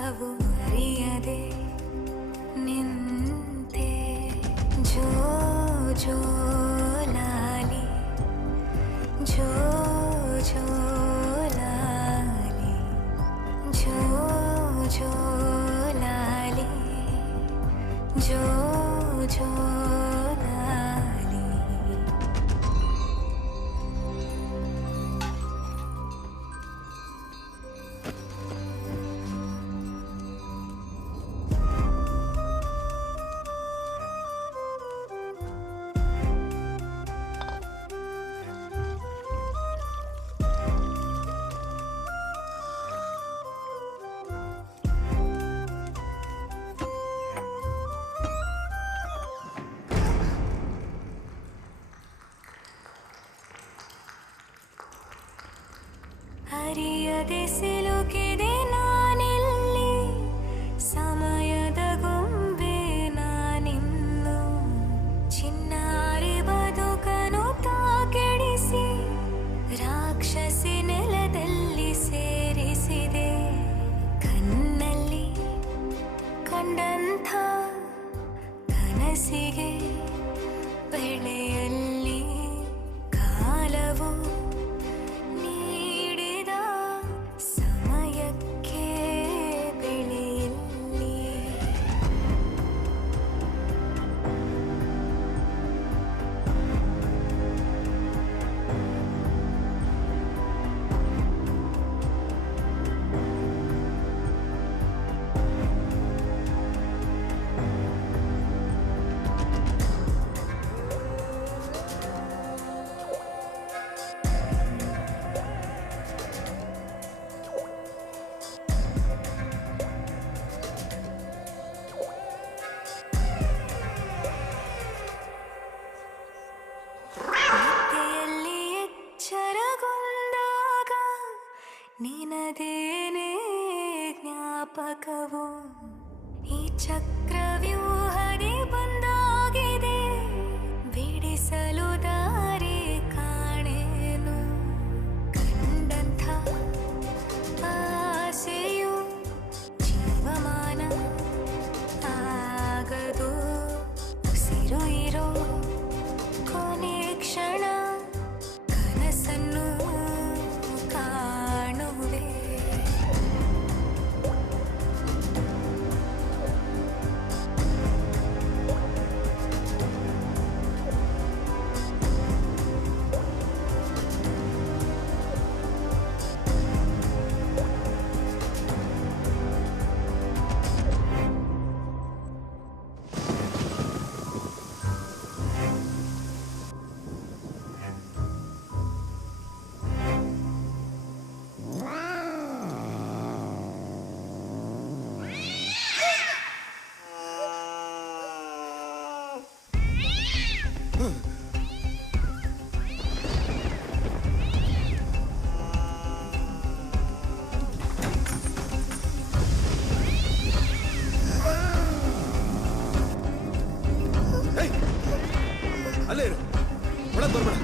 ಕಾಲವು ಅರಿಯದೆ ನಿಂತೆ ಜೋ ಜೋ ಲಾಲಿ ಜೋ ಜೋ ಲಾಲಿ ಜೋ ಜೋ ಲಾಲಿ ಜೋ ಜೋ ಲಾಲಿ ಅರಿಯದೆ ಸಿಲುಕಿದೆ ನಾನಿಲ್ಲಿ ಸಮಯದ ಗೊಂಬೆ ನಾನಿನ್ನು ಚಿನ್ನಾರಿ ಬದುಕನು ತಾಕೆಡಿಸಿ ರಾಕ್ಷಸಿ ನೆಲದಲ್ಲಿ ಸೇರಿಸಿದೆ ಕಣ್ಣಲ್ಲಿ ಕಂಡಂಥ ಕನಸಿಗೆ ಬೆಳೆಯಲ್ಲಿ ಕಾಲವು ನೀಡಿದ ಸಮಯಕ್ಕೆ ಬೆಳೆಯಲ್ಲಿ ನಿದ್ದೆಯಲ್ಲಿ ಎಚ್ಚರಗೊಂಡಾಗ ನಿನದೇನೇ ಜ್ಞಾಪಕವು ಈ ಚಕ್ರವ್ಯೂಹದಿ ಬಂದಾಗಿದೆ ಬಿಡಿಸಲು ದಾರಿ ಕಾಣೇನು ಕಂಡಂಥ ಆಸೆಯು ಜೀವಮಾನ ಆಗದು ಉಸಿರು ಇರೋ ಕೊನೆ ಕ್ಷಣ ಕನಸನ್ನು ಕಾಣುವೆ ಅಲ್ಲೇ ಇರು ಒಳಗೆ ಬರ್ಬೇಡ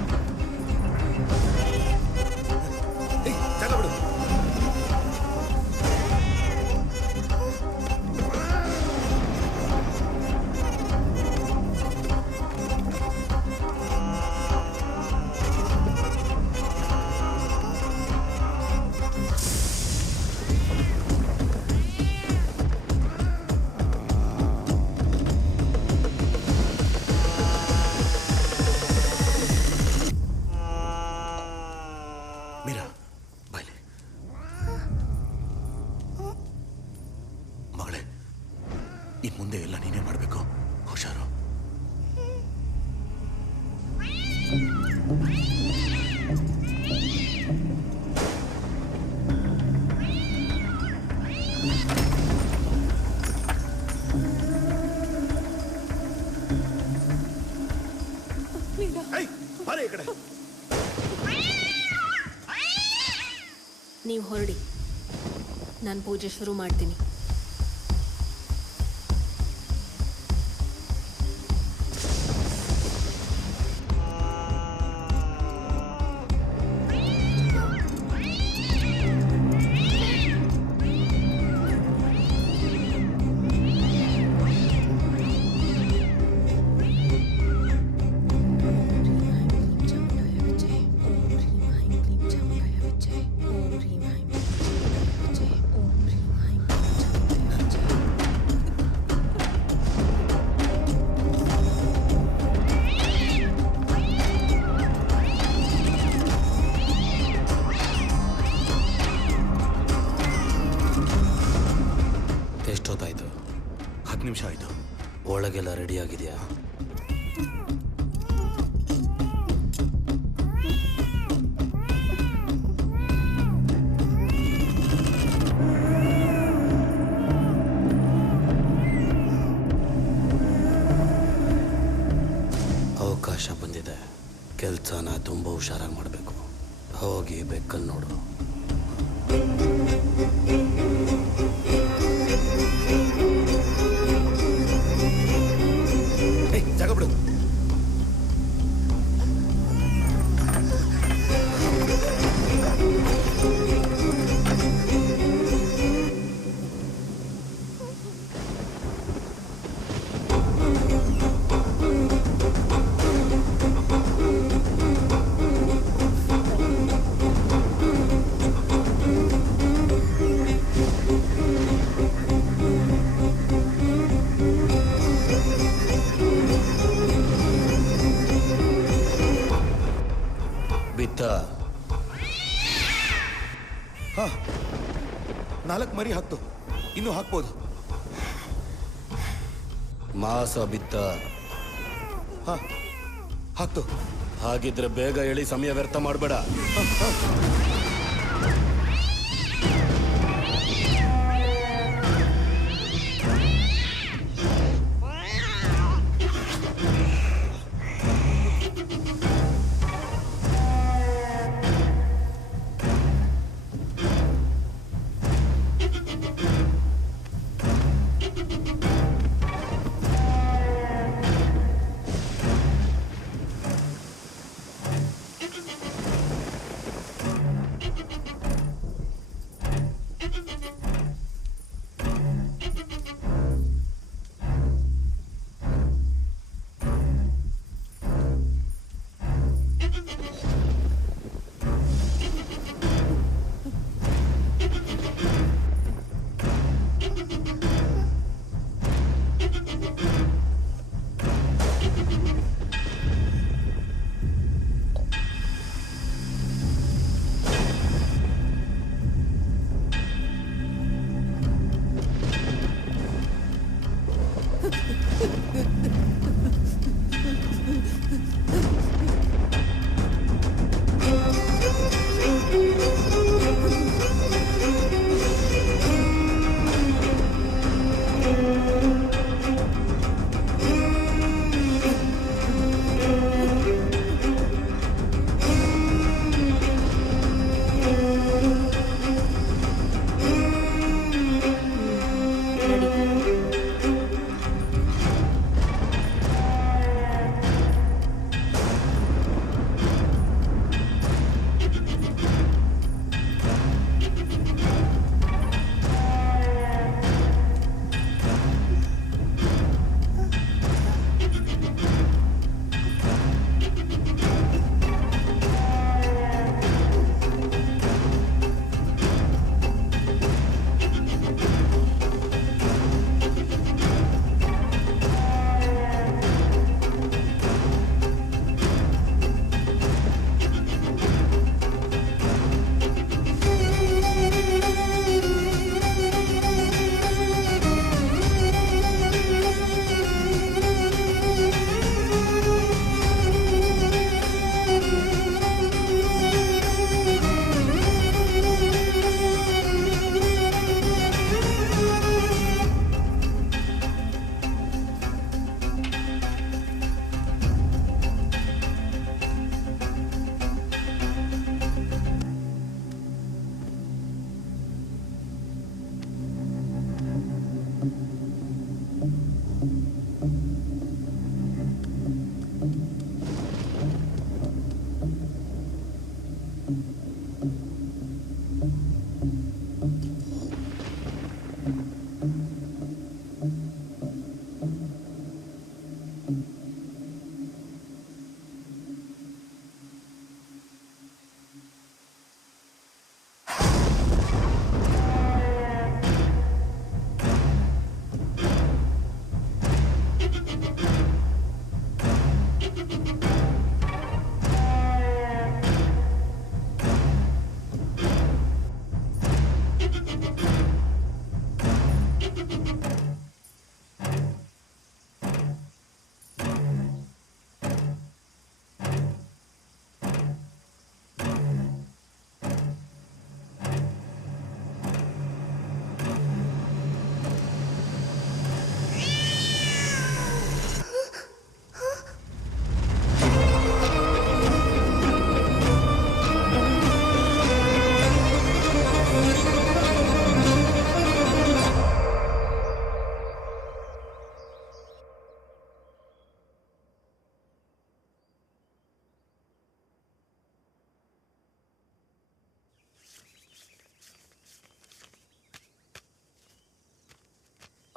ಜಾಗ ಬಿಡು ಮೀರಾ ಬಾಯ್ಲಿ ಮಗಳೇ ಇನ್ ಮುಂದೆ ಎಲ್ಲ ನೀನೇ ಮಾಡಬೇಕು ಹುಷಾರು ಬಾರೆ ಈ ಕಡೆ ನೀವು ಹೊರಡಿ ನಾನು ಪೂಜೆ ಶುರು ಮಾಡ್ತೀನಿ ನಿಮಿಷ ಆಯಿತು. ಒಳಗೆಲ್ಲ ರೆಡಿ ಆಗಿದೆಯಾ? ಅವಕಾಶ ಬಂದಿದೆ. ಕೆಲಸನ ತುಂಬ ಹುಷಾರಾಗಿ ಮಾಡಬೇಕು. ಹೋಗಿ ಬೆಕ್ಕನ್ನು ನೋಡು. ಜಾಗ ಬಿಡು. ಬಿತ್ತ. 4 ಮರಿ ಹಾಕ್ತು, ಇನ್ನೂ ಹಾಕ್ಬೋದು. ಮಾಸ ಬಿತ್ತ. ಹಾಕ್ತು. ಹಾಗಿದ್ರೆ ಬೇಗ ಹೇಳಿ, ಸಮಯ ವ್ಯರ್ಥ ಮಾಡಬೇಡ.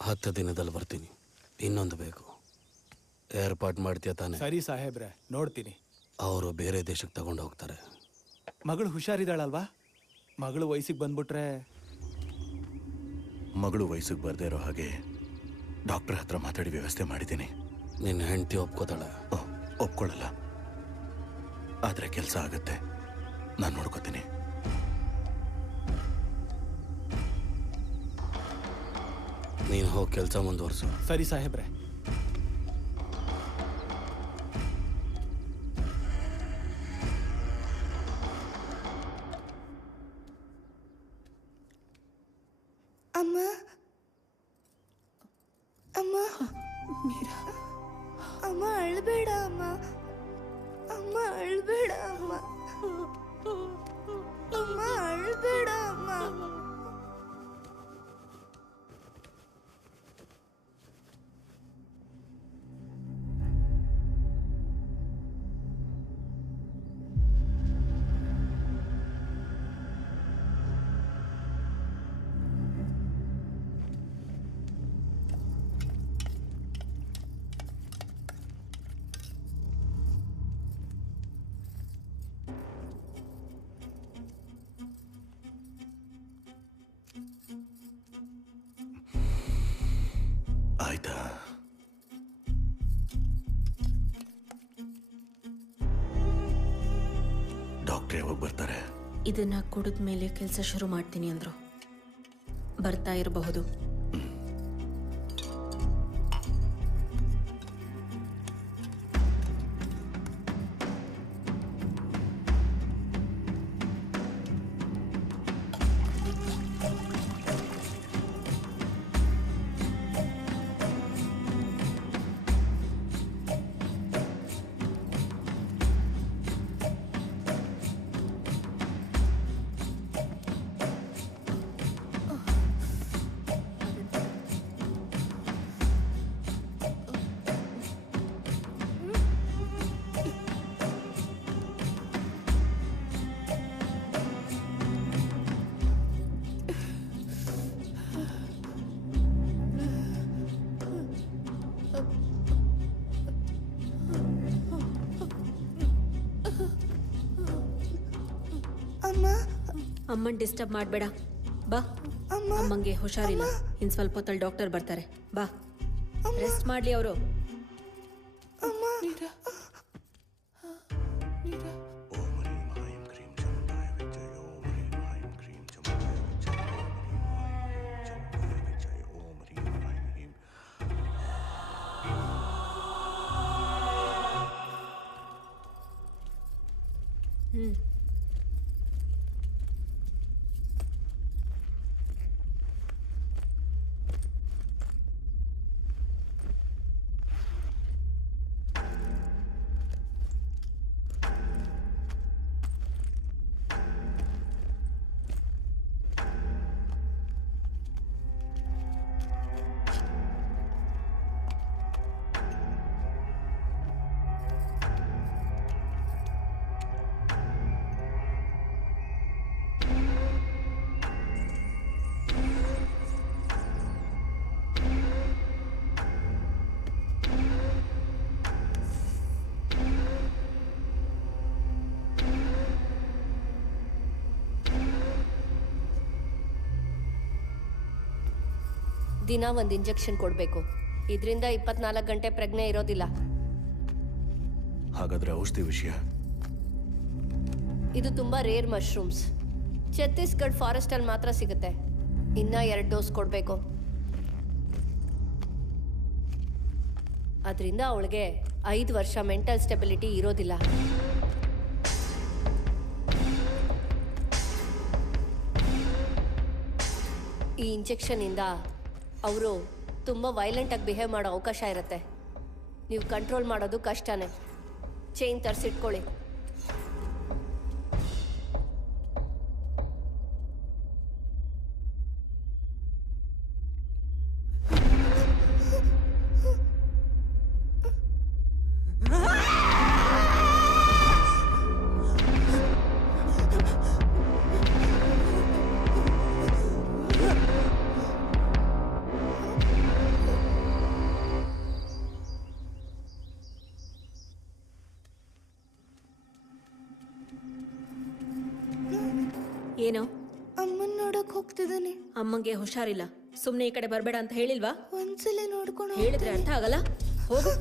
10 ದಿನದಲ್ಲಿ ಬರ್ತೀನಿ. ಇನ್ನೊಂದು ಬೇಕು, ಏರ್ಪಾಟ್ ಮಾಡ್ತೀಯ ತಾನೆ? ಸರಿ ಸಾಹೇಬ್ರೆ, ನೋಡ್ತೀನಿ. ಅವರು ಬೇರೆ ದೇಶಕ್ಕೆ ತಗೊಂಡು ಹೋಗ್ತಾರೆ. ಮಗಳು ಹುಷಾರಿದ್ದಾಳಲ್ವಾ? ಮಗಳು ವಯಸ್ಸಿಗೆ ಬಂದ್ಬಿಟ್ರೆ ಮಗಳು ವಯಸ್ಸಿಗೆ ಬರ್ದೇ ಇರೋ ಹಾಗೆ ಡಾಕ್ಟರ್ ಹತ್ರ ಮಾತಾಡಿ ವ್ಯವಸ್ಥೆ ಮಾಡಿದ್ದೀನಿ. ನಿನ್ನ ಹೆಂಡತಿ ಒಪ್ಕೋತಾಳೆ? ಒಪ್ಕೊಳ್ಳಲ್ಲ, ಆದರೆ ಕೆಲಸ ಆಗತ್ತೆ. ನಾನು ನೋಡ್ಕೋತೀನಿ. ನೀನು ಹೋಗಿ ಕೆಲಸ ಮುಂದುವರ್ಸು. ಸರಿ ಸಾಹೇಬ್ರೆ. ಅಮ್ಮ ಅಮ್ಮ ಮೀರಾ, ಅಮ್ಮ ಅಳ್ಬೇಡ ಅಮ್ಮ. ಅಮ್ಮ ಅಳ್ಬೇಡ ಅಮ್ಮ. ಅಮ್ಮ ಅಳ್ಬೇಡ ಅಮ್ಮ. ಆಯ್ತಾ? ಡಾಕ್ಟ್ರ್ ಯಾವಾಗ ಬರ್ತಾರೆ? ಇದನ್ನ ಕುಡಿದ ಮೇಲೆ ಕೆಲಸ ಶುರು ಮಾಡ್ತೀನಿ ಅಂದ್ರು. ಬರ್ತಾ ಇರಬಹುದು. ಅಮ್ಮನ್ ಡಿಸ್ಟರ್ಬ್ ಮಾಡಬೇಡ. ಬಾ. ಅಮ್ಮಂಗೆ ಹುಷಾರಿಲ್ಲ, ಇನ್ ಸ್ವಲ್ಪ ಹೊತ್ತಲ್ಲಿ ಡಾಕ್ಟರ್ ಬರ್ತಾರೆ. ಬಾ, ರೆಸ್ಟ್ ಮಾಡ್ಲಿ ಅವರು. ದಿನ ಒಂದು ಇಂಜೆಕ್ಷನ್ ಕೊಡಬೇಕು. ಇದರಿಂದ 24 ಗಂಟೆ ಪ್ರಜ್ಞೆ ಇರೋದಿಲ್ಲ. ಹಾಗಾದ್ರೆ ಔಷಧಿ ವಿಷಯ? ಇದು ತುಂಬಾ ರೇರ್ ಮಶ್ರೂಮ್ಸ್. ಛತ್ತೀಸ್ಗಢ ಫಾರೆಸ್ಟ್ ಅಲ್ಲಿ ಮಾತ್ರ ಸಿಗುತ್ತೆ. ಇನ್ನ 2 ಡೋಸ್ ಕೊಡಬೇಕು. ಅದರಿಂದ ಅವಳಿಗೆ 5 ವರ್ಷ ಮೆಂಟಲ್ ಸ್ಟೆಬಿಲಿಟಿ ಇರೋದಿಲ್ಲ. ಈ ಇಂಜೆಕ್ಷನ್ ಇಂದ ಅವರು ತುಂಬ ವೈಲೆಂಟಾಗಿ ಬಿಹೇವ್ ಮಾಡೋ ಅವಕಾಶ ಇರುತ್ತೆ. ನೀವು ಕಂಟ್ರೋಲ್ ಮಾಡೋದು ಕಷ್ಟನೇ. ಚೈನ್ ತರಿಸಿಟ್ಕೊಳ್ಳಿ. ಏನು? ಅಮ್ಮನ್ ನೋಡಕ್ ಹೋಗ್ತಿದ್ದಾನೆ. ಅಮ್ಮಂಗೆ ಹುಷಾರಿಲ್ಲ, ಸುಮ್ನೆ ಈ ಕಡೆ ಬರ್ಬೇಡ ಅಂತ ಹೇಳಿಲ್ವಾ? ಒಂದ್ಸಲ ನೋಡ್ಕೊಂಡು ಹೇಳಿದ್ರೆ ಅರ್ಥ ಆಗಲ್ಲ, ಹೋಗು.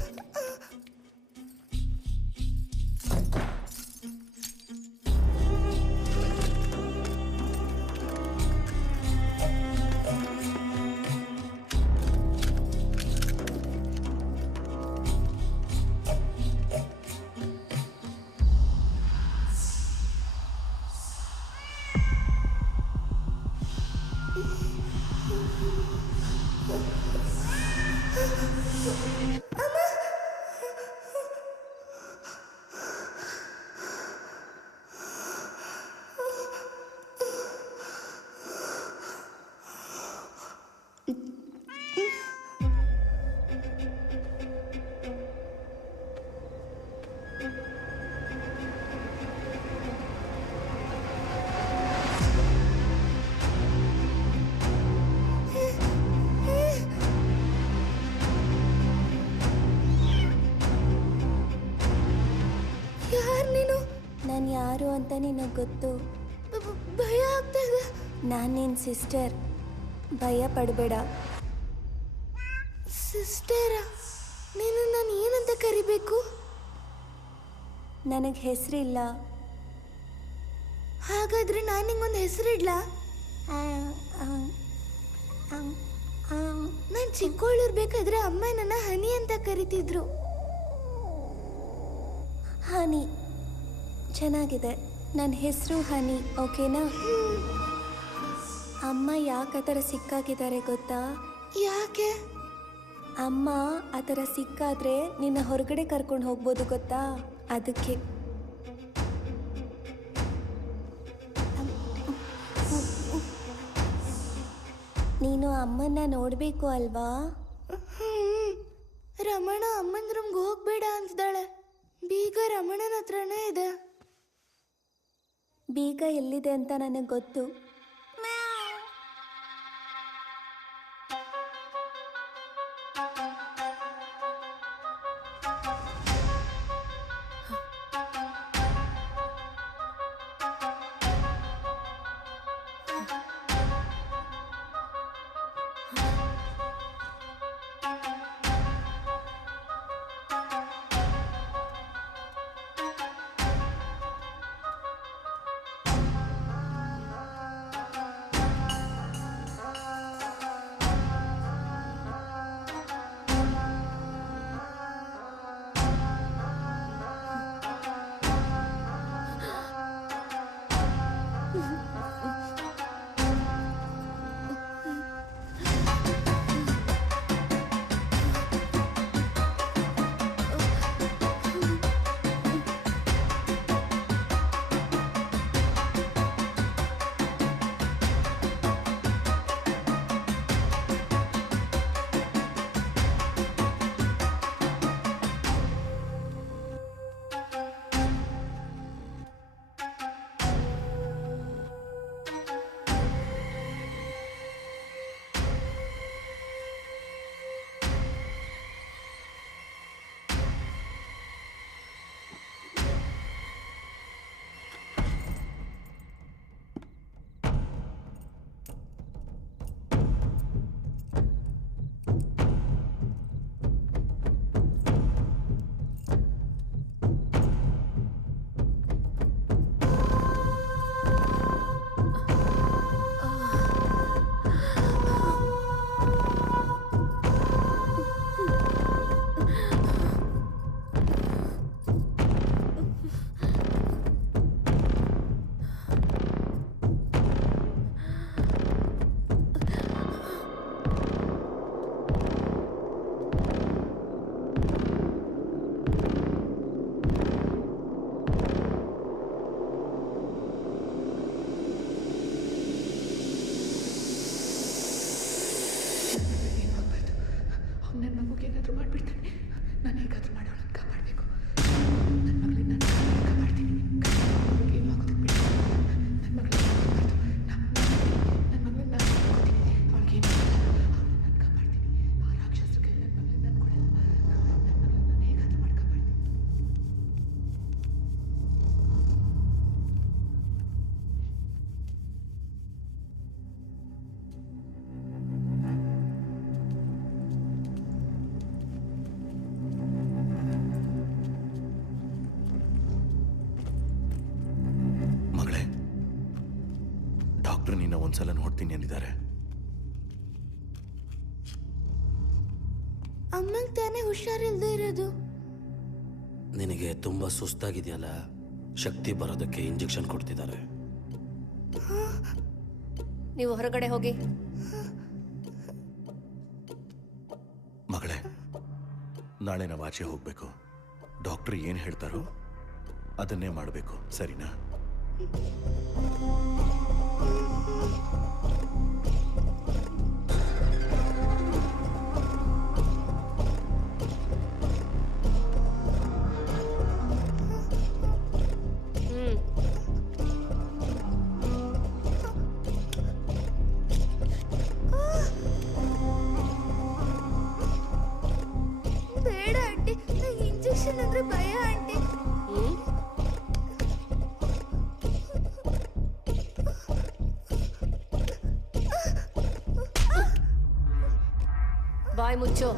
ನಾನು ಯಾರು ಅಂತ ನಿನಗೆ ಗೊತ್ತು. ಭಯ ಆಗ್ತಾ ಇದೆ. ನಾನು ನಿನ್ನ ಸಿಸ್ಟರ್, ಭಯ ಪಡಬೇಡ. ಸಿಸ್ಟರ? ನೀನು ನಾನು ಏನಂತ ಕರಿಬೇಕು? ನನಗೆ ಹೆಸರಿಲ್ಲ. ಹಾಗಾದ್ರೆ ನಾನು ನಿಂಗೊಂದು ಹೆಸರಿಡ್ಲಾ? ನಾನು ಚಿಕ್ಕವಳಿರ್ಬೇಕಾದ್ರೆ ಅಮ್ಮ ನನ್ನ ಹನಿ ಅಂತ ಕರಿತಿದ್ರು. ಹನಿ ಚೆನ್ನಾಗಿದೆ. ನನ್ನ ಹೆಸರು ಹನಿ, ಓಕೆನಾ? ಅಮ್ಮ ಯಾಕೆ ಆ ಥರ ಸಿಕ್ಕಾಗಿದ್ದಾರೆ ಗೊತ್ತಾ? ಯಾಕೆ? ಅಮ್ಮ ಆ ಥರ ಸಿಕ್ಕಾದ್ರೆ ನಿನ್ನ ಹೊರಗಡೆ ಕರ್ಕೊಂಡು ಹೋಗ್ಬೋದು ಗೊತ್ತಾ, ಅದಕ್ಕೆ. ನೀನು ಅಮ್ಮನ್ನ ನೋಡಬೇಕು ಅಲ್ವಾ? ರಮಣ ಅಮ್ಮನ ರೂಮ್ಗೆ ಹೋಗ್ಬೇಡ ಅಂತಿದ್ದಾಳೆ. ಬೀಗ ರಮಣನ ಹತ್ರನೇ ಇದೆ. ಬೀಗ ಎಲ್ಲಿದೆ ಅಂತ ನನಗೆ ಗೊತ್ತು. ಡಾಕ್ಟರ್ ನಿನ್ನ ಒಂದ್ಸಲ ನೋಡ್ತೀನಿ ಅಂದಿದ್ದಾರೆ. ಅಮ್ಮಂಗೆ ತಾನೇ ಹುಷಾರಿಲ್ದೇ ಇರೋದು. ನಿನಗೆ ತುಂಬ ಸುಸ್ತಾಗಿದೆಯಲ್ಲ, ಶಕ್ತಿ ಬರೋದಕ್ಕೆ ಇಂಜೆಕ್ಷನ್ ಕೊಡ್ತಿದ್ದಾರೆ. ನೀವು ಹೊರಗಡೆ ಹೋಗಿ. ಮಗಳೇ, ನಾಳೆ ನಾವು ಆಚೆ ಹೋಗ್ಬೇಕು. ಡಾಕ್ಟರ್ ಏನು ಹೇಳ್ತಾರೋ ಅದನ್ನೇ ಮಾಡಬೇಕು, ಸರಿನಾ? ಬೇಡ ಆಂಟಿ, ನಂಗೆ ಇಂಜೆಕ್ಷನ್ ಅಂದ್ರೆ ಭಯ ಆಂಟಿ. ಬಾಯ್ ಮುಚ್ಚು.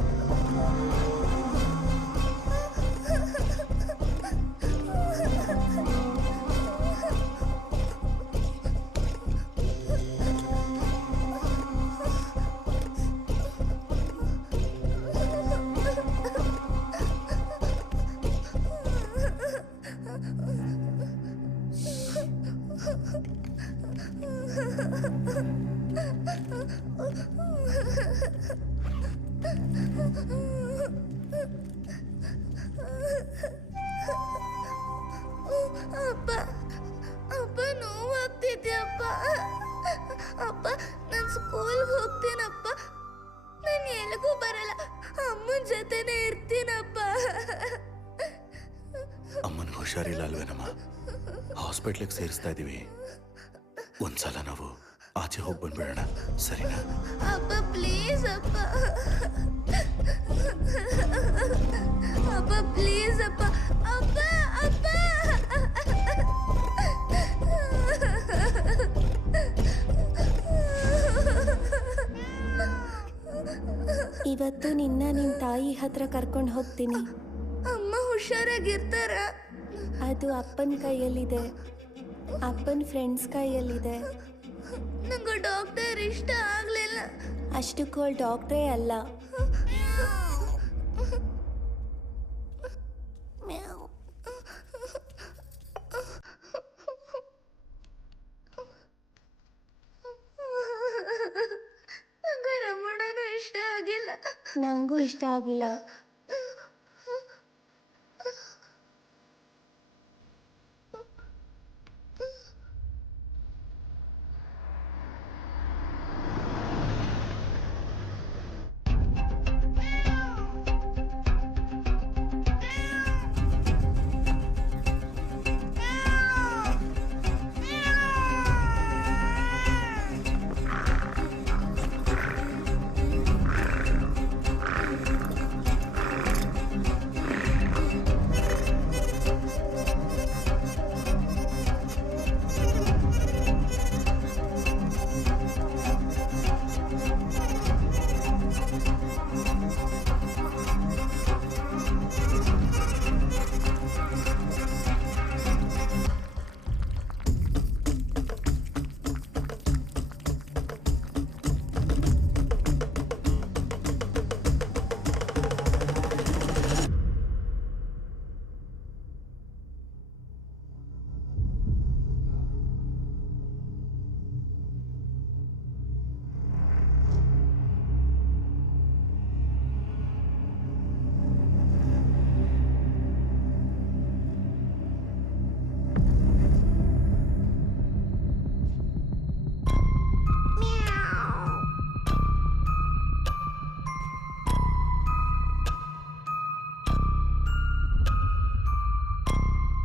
ಅಪ್ಪ ಅಪ್ಪ ನೋವಾಗ್ತಿದ್ಯಪ್ಪ. ಅಪ್ಪ ನಾನು ಸ್ಕೂಲ್ಗೆ ಹೋಗ್ತೀನಪ್ಪ. ನಾನು ಎಲ್ಲಿಗೂ ಬರಲ್ಲ, ಅಮ್ಮನ ಜೊತೆನೇ ಇರ್ತೀನಪ್ಪ. ಅಮ್ಮನ ಹುಷಾರಿಲ್ಲ ಅಲ್ವೇನಮ್ಮ? ಹಾಸ್ಪಿಟ್ಲಿಗೆ ಸೇರಿಸ್ತಾ ಇದ್ದೀವಿ. ಒಂದ್ಸಲ ನಾವು ಆಚೆ ಹೋಗಿ ಬಂದ್ಬಿಡೋಣ, ಸರಿನಾ? ಅಪ್ಪ ಪ್ಲೀಸ್ ಅಪ್ಪ. ಅಪ್ಪ ಪ್ಲೀಸ್ ಅಪ್ಪ. ಅಪ್ಪ ಅಪ್ಪ. ಇವತ್ತು ನಿನ್ನ ನಿನ್ನ ತಾಯಿ ಹತ್ರ ಕರ್ಕೊಂಡು ಹೋಗ್ತೀನಿ. ಅಮ್ಮ ಹುಷಾರಾಗಿರ್ತಾರ? ಅದು ಅಪ್ಪನ ಕೈಯಲ್ಲಿದೆ, ಅಪ್ಪನ ಫ್ರೆಂಡ್ಸ್ ಕೈಯಲ್ಲಿದೆ. ನಂಗೆ ಡಾಕ್ಟರ್ ಇಷ್ಟ ಆಗ್ಲಿಲ್ಲ. ಅಷ್ಟಕ್ಕೂ ಡಾಕ್ಟ್ರೇ ಅಲ್ಲ. ನಂಗೆ ರಮಣನೂ ಇಷ್ಟ ಆಗಿಲ್ಲ. ನಂಗೂ ಇಷ್ಟ ಆಗಿಲ್ಲ.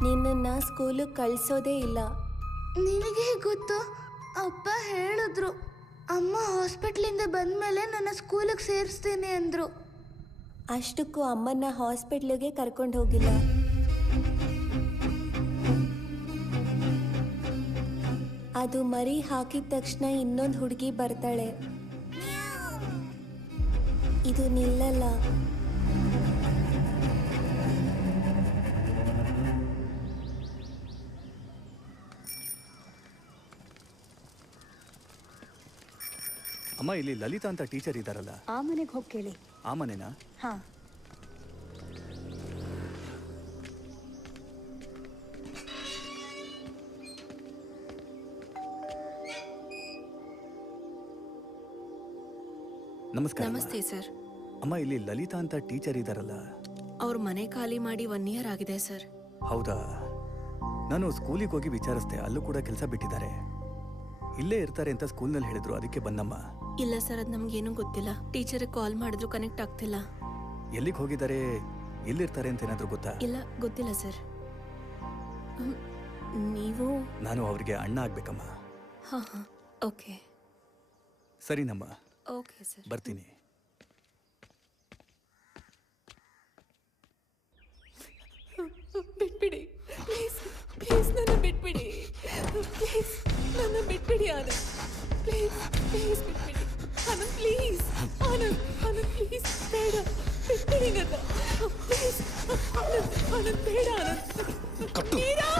ನಿನ್ನನ್ನ ಸ್ಕೂಲಿಗೆ ಕಳಿಸೋದೇ ಇಲ್ಲ. ನಿನಗೆ ಗೊತ್ತು? ಅಪ್ಪ ಹೇಳಿದ್ರು, ಅಮ್ಮ ಹಾಸ್ಪಿಟ್ಲಿಂದ ಬಂದ್ಮೇಲೆ ನನ್ನ ಸ್ಕೂಲಿಗೆ ಸೇರಿಸ್ತೀನಿ ಅಂದ್ರು. ಅಷ್ಟಕ್ಕೂ ಅಮ್ಮನ್ನ ಹಾಸ್ಪಿಟ್ಲಿಗೆ ಕರ್ಕೊಂಡು ಹೋಗಿಲ್ಲ. ಅದು ಮರಿ ಹಾಕಿದ ತಕ್ಷಣ ಇನ್ನೊಂದು ಹುಡುಗಿ ಬರ್ತಾಳೆ. ಇದು ನಿಲ್ಲಲ್ಲ. ಅಮ್ಮ ಇಲ್ಲಿ ಲಲಿತಾ ಅಂತ ಟೀಚರ್ ಇದ್ದಾರಲ್ಲ, ಆ ಮನೆಗೆ ಹೋಗಿ ಕೇಳಿ. ಆ ಮನೆನಾ? ಹಾ. ನಮಸ್ಕಾರ. ನಮಸ್ತೆ ಸರ್. ಅಮ್ಮ ಇಲ್ಲಿ ಲಲಿತಾ ಅಂತ ಟೀಚರ್ ಇದ್ದಾರಲ್ಲ, ಅವ್ರ ಮನೆ ಖಾಲಿ ಮಾಡಿ 1 ಇಯರ್ ಆಗಿದೆ ಸರ್. ಹೌದಾ? ನಾನು ಸ್ಕೂಲಿಗೆ ಹೋಗಿ ವಿಚಾರಿಸ್ದೆ, ಅಲ್ಲೂ ಕೂಡ ಕೆಲಸ ಬಿಟ್ಟಿದ್ದಾರೆ. ಇಲ್ಲೇ ಇರ್ತಾರೆ ಅಂತ ಸ್ಕೂಲ್ನಲ್ಲಿ ಹೇಳಿದ್ರು, ಅದಕ್ಕೆ ಬಂದಮ್ಮ. ಇಲ್ಲ ಸರ್, ಅದು ನಮ್ಗೇನು ಗೊತ್ತಿಲ್ಲ. ಟೀಚರ್ಗೆ ಕಾಲ್ ಮಾಡಿದ್ರು ಕನೆಕ್ಟ್ ಆಗ್ತಿಲ್ಲ. ಎಲ್ಲಿಗೆ ಹೋಗಿದ್ದಾರೆ, ಎಲ್ಲಿರ್ತಾರೆ ಅಂತ ಏನಾದರೂ ಗೊತ್ತಾ? ಇಲ್ಲ, ಗೊತ್ತಿಲ್ಲ ಸರ್. ನೀವು? ನಾನು ಅವ್ರಿಗೆ ಅಣ್ಣ ಆಗ್ಬೇಕಮ್ಮ. ಹಾ ಹಾ, ಓಕೆ. ಸರಿನಮ್ಮ, ಓಕೆ ಸರ್, ಬರ್ತೀನಿ. ಬಿಟ್ಬಿಡಿ ಪ್ಲೀಸ್, ಪ್ಲೀಸ್ ನನ್ನ ಬಿಟ್ಬಿಡಿ, ಪ್ಲೀಸ್ ನನ್ನ ಬಿಟ್ಬಿಡಿ ಆನಂದ್, ಪ್ಲೀಸ್ ಪ್ಲೀಸ್ ಬಿಟ್ಬಿಡಿ ಆನಂದ್, ಪ್ಲೀಸ್ ಆನಂದ್, ಆನಂದ್ ಪ್ಲೀಸ್ ಬೇಡ, ಬಿಟ್ಬಿಡಿ ನನ್ನ ಪ್ಲೀಸ್ ಆನಂದ್, ಆನಂದ್ ಬೇಡ ಆನಂದ್, ಮೀರಾ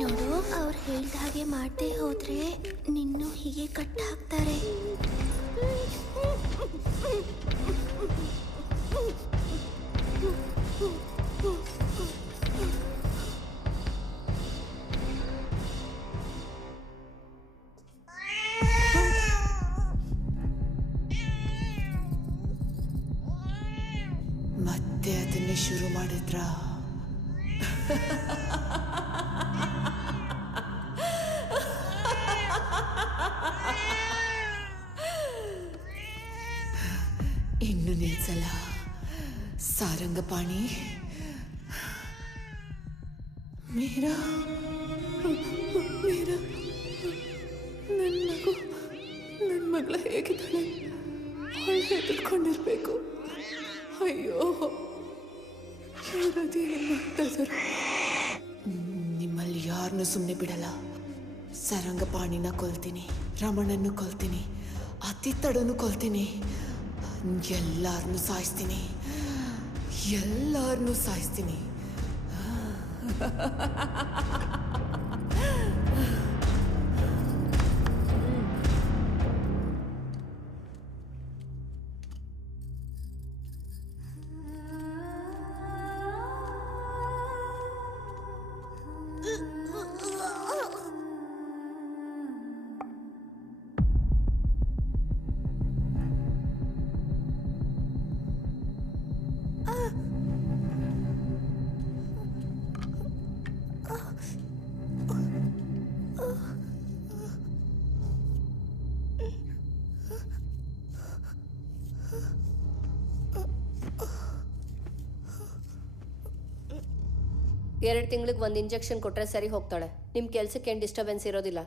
ನೋಡು, ಅವ್ರು ಹೇಳ್ದ ಹಾಗೆ ಮಾಡದೆ ಹೋದ್ರೆ ನಿನ್ನೂ ಹೀಗೆ ಕಟ್ ಹಾಕ್ತಾರೆ. ಮತ್ತೆ ಅದನ್ನೇ ಶುರು ಮಾಡಿದ್ರ? ಇನ್ನು ನಿಲ್ಸಲ್ಲ ಸಾರಂಗಪಾಣಿ. ಮೀರಾ, ಮೀರಾ, ನನ್ನ ಮಗಳ ಹೇಗಿದ್ದಾಳೆ? ಅವಳು ಹೆದರ್ಕೊಂಡಿರ್ಬೇಕು. ಅಯ್ಯೋ, ಏನ್ ಮಾಡ್ತಾ ಇದ್ದಾರೆ? ನಿಮ್ಮಲ್ಲಿ ಯಾರನ್ನೂ ಸುಮ್ಮನೆ ಬಿಡಲ್ಲ. ಸಾರಂಗಪಾಣಿನ ಕೊಲ್ತೀನಿ, ರಮಣನ್ನು ಕೊಲ್ತೀನಿ, ಅತಿತ್ತಡನ್ನು ಕೊಲ್ತೀನಿ, ಎಲ್ಲಾರನ್ನೂ ಸಾಯಿಸ್ತೀನಿ, ಎಲ್ಲಾರನ್ನೂ ಸಾಯಿಸ್ತೀನಿ. ಎರಡು ತಿಂಗಳಿಗೆ 1 ಇಂಜೆಕ್ಷನ್ ಕೊಟ್ಟರೆ ಸರಿ ಹೋಗ್ತಾಳೆ. ನಿಮ್ಮ ಕೆಲಸಕ್ಕೆ ಏನು ಡಿಸ್ಟರ್ಬೆನ್ಸ್ ಇರೋದಿಲ್ಲ.